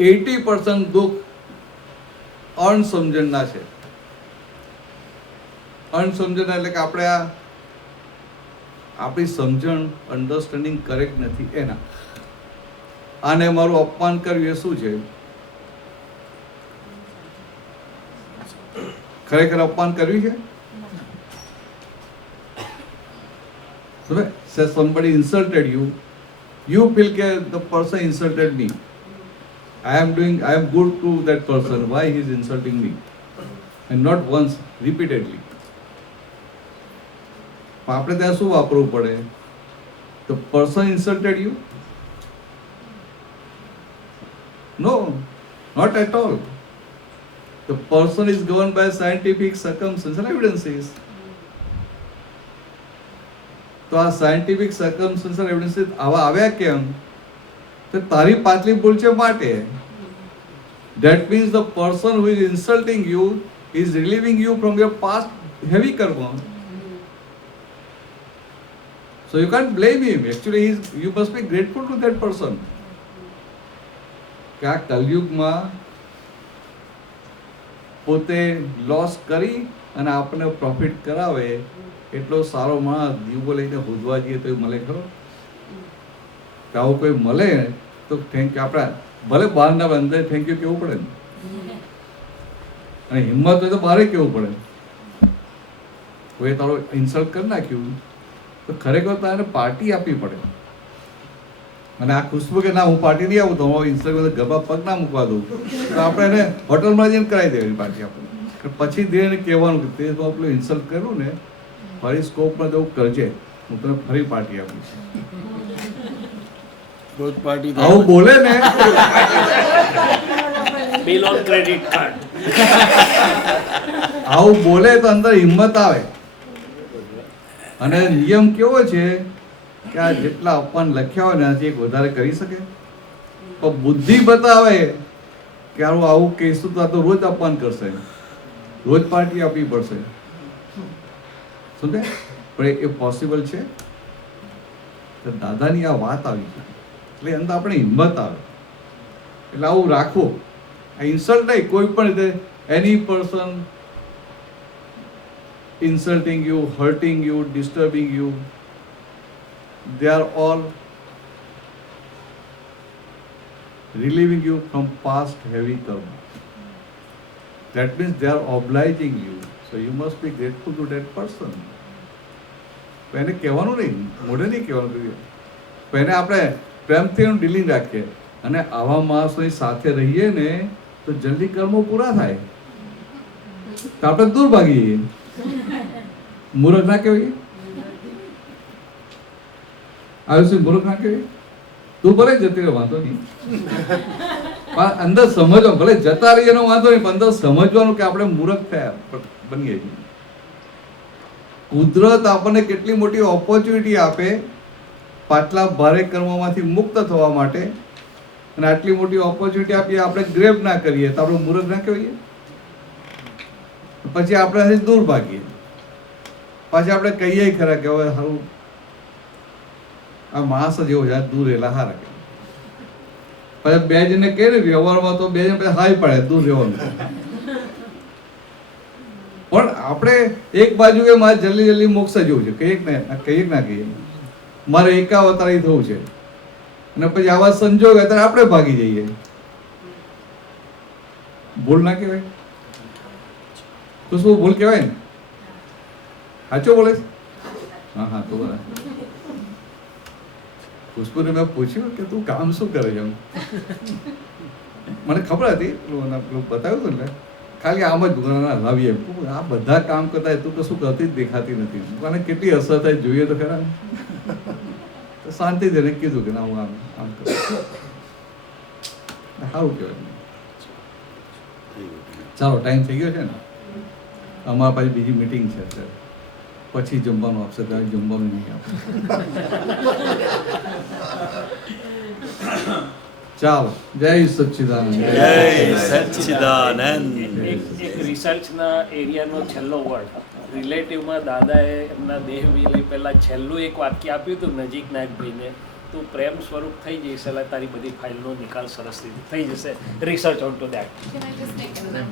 %80 દુઃખ અણસમજણના છે. અણસમજણ એટલે કે આપણે આપણી સમજણ, અન્ડરસ્ટેન્ડિંગ કરેક્ટ નથી એના. આને મારું અપમાન કર્યું એ શું છે? ખરેખર અપમાન કર્યું છે? Somebody insulted you, you feel that the person insulted me. I am good to that person. Why he is insulting me? And not once, repeatedly. આપણે ત્યાં શું વાપરવું પડે? The person insulted you? No, not at all. The person is governed by scientific circumstantial evidences. તો આ scientific circumstantial evidences આવા આવ્યા કેમ? તો તારી પાછલી ભૂલ છે માટે. That means the person who is insulting you is relieving you from your past heavy karma. So you can't blame him. Actually, you must be grateful to that person. કે આ કલયુગમાં પોતે લોસ કરી અને આપણને પ્રોફિટ કરાવે એટલો સારો માણસ દીવો લઈને હોદવા જઈએ તો એ મળે ખરો? કે આવું કોઈ મળે તો થેન્ક યુ, આપણા ભલે બહાર ના અંદર થેન્ક યુ કેવું પડે ને, અને હિંમત હોય તો બહાર કેવું પડે. કોઈ તારો ઇન્સલ્ટ કરી નાખ્યું તો ખરેખર તારે પાર્ટી આપવી પડે. અને આ ખુશ્બુ કે ના હું પાર્ટી નહીં આવું, તો ઇન્સ્ટાગ્રામ ગભા પગ ના મૂકવા દઉં, તો આપણે એને હોટલમાં જઈને કરાવી દેવાની પાર્ટી આપણે. પછી ધીરે કહેવાનું કે તે પેલું ઇન્સલ્ટ કર્યું ને ફરી સ્કોપમાં જવું કરજે, હું તને ફરી પાર્ટી આપીશ. રોજ પાર્ટી આવું બોલે ને બિલ ઓન ક્રેડિટ કાર્ડ. આવું બોલે તો અંદર હિંમત આવે. અને નિયમ કેવો છે કે આ જેટલા અપમાન લખ્યા હોય ને એનાથી એક વધારે કરી શકે, પણ બુદ્ધિ બતાવે કે આવું કહીશું તો આ તો રોજ અપમાન કરશે, રોજ પાર્ટી આપવી પડશે. સમજે? પણ એ પોસિબલ છે? તો દાદાની આ વાત આવી છે એટલે અંદર આપણે હિંમત આવે. એટલે આવું રાખવું. આ ઇન્સલ્ટ નહીં, કોઈ પણ રીતે એની person insulting you, hurting you, disturbing you, they are all relieving you from past heavy karma. That means they are obliging you. So you must be grateful to that person. એને કહેવાનું નહીં, મોઢે નહીં કહેવાનું જોઈએ, પણ એને આપણે પ્રેમથી એનું ડીલિંગ રાખીએ અને આવા માણસોની સાથે રહીએ ને તો જલ્દી કર્મો પૂરા થાય. તો આપણે દૂર ભાગી જઈએ. મૂર્ખ ના કહેવાય, આયુષ્ય મૂર્ખ ના કહેવાય. તું ભલે જતી રહે, વાંધો નહીં, પણ અંદર સમજવા, ભલે જતા રહીએ એનો વાંધો નહીં, પણ અંદર સમજવાનું કે આપણે મૂર્ખ થયા બનીએ છીએ. કુદરત આપણને કેટલી મોટી ઓપોર્ચ્યુનિટી આપે પાછલા ભારે કર્મોમાંથી મુક્ત થવા માટે, અને આટલી મોટી ઓપોર્ચ્યુનિટી આપીએ આપણે ગ્રેબ ના કરીએ તો આપણે મૂર્ખ ના કહેવાય. પછી આપણે દૂર ભાગીએ, પછી આપણે કહીએ ખરા કે હવે સારું આ માણસ જેવો છે, દૂર રહેલા સારા કે. પછી બે જણને કહે ને વ્યવહારમાં તો બે જણ પછી હાઈ પડે દૂર રહેવાનું. પણ આપણે એક બાજુ કે મારે જલ્દી જલ્દી મોક્ષ જવું છે, કહીએ ના કહીએ, મારે એકાવતારી થવું છે, અને પછી આવા સંજોગ અત્યારે આપણે ભાગી જઈએ. ભૂલ ના કહેવાય? તો શું ભૂલ કહેવાય ને? સાચો બોલે? હા હા, તો બરાબર. ખુશ્બુને મેં પૂછ્યું કે તું કામ શું કરે છે? મને ખબર હતી, બતાવ્યું હતું ને, ખાલી આમ જ હલાવીએ. આ બધા કામ કરતા તું કશું કરતી જ દેખાતી નથી, મને કેટલી અસર થાય જોઈએ તો ખરા. તો શાંતિ તેને કીધું કે ના હું આમ કરું. સારું કહેવાય. ચાલો, ટાઈમ થઈ ગયો છે ને, અમારા પાસે બીજી મીટિંગ છે અત્યારે, પછી જમવાનું આપશે, ત્યારે જમવાનું નહીં આપે. ચાલો, જય સચ્ચિદાનંદ. જય સચ્ચિદાનંદ. એક રિસર્ચના એરિયાનો છેલ્લો વર્ડ રિલેટિવમાં દાદાએ એમના દેહ વિલય પહેલાં છેલ્લું એક વાક્ય આપ્યું હતું નજીકના એક ભાઈને, તું પ્રેમ સ્વરૂપ થઈ જઈશ એટલે તારી બધી ફાઇલનો નિકાલ સરસ રીતે થઈ જશે. Research on two that.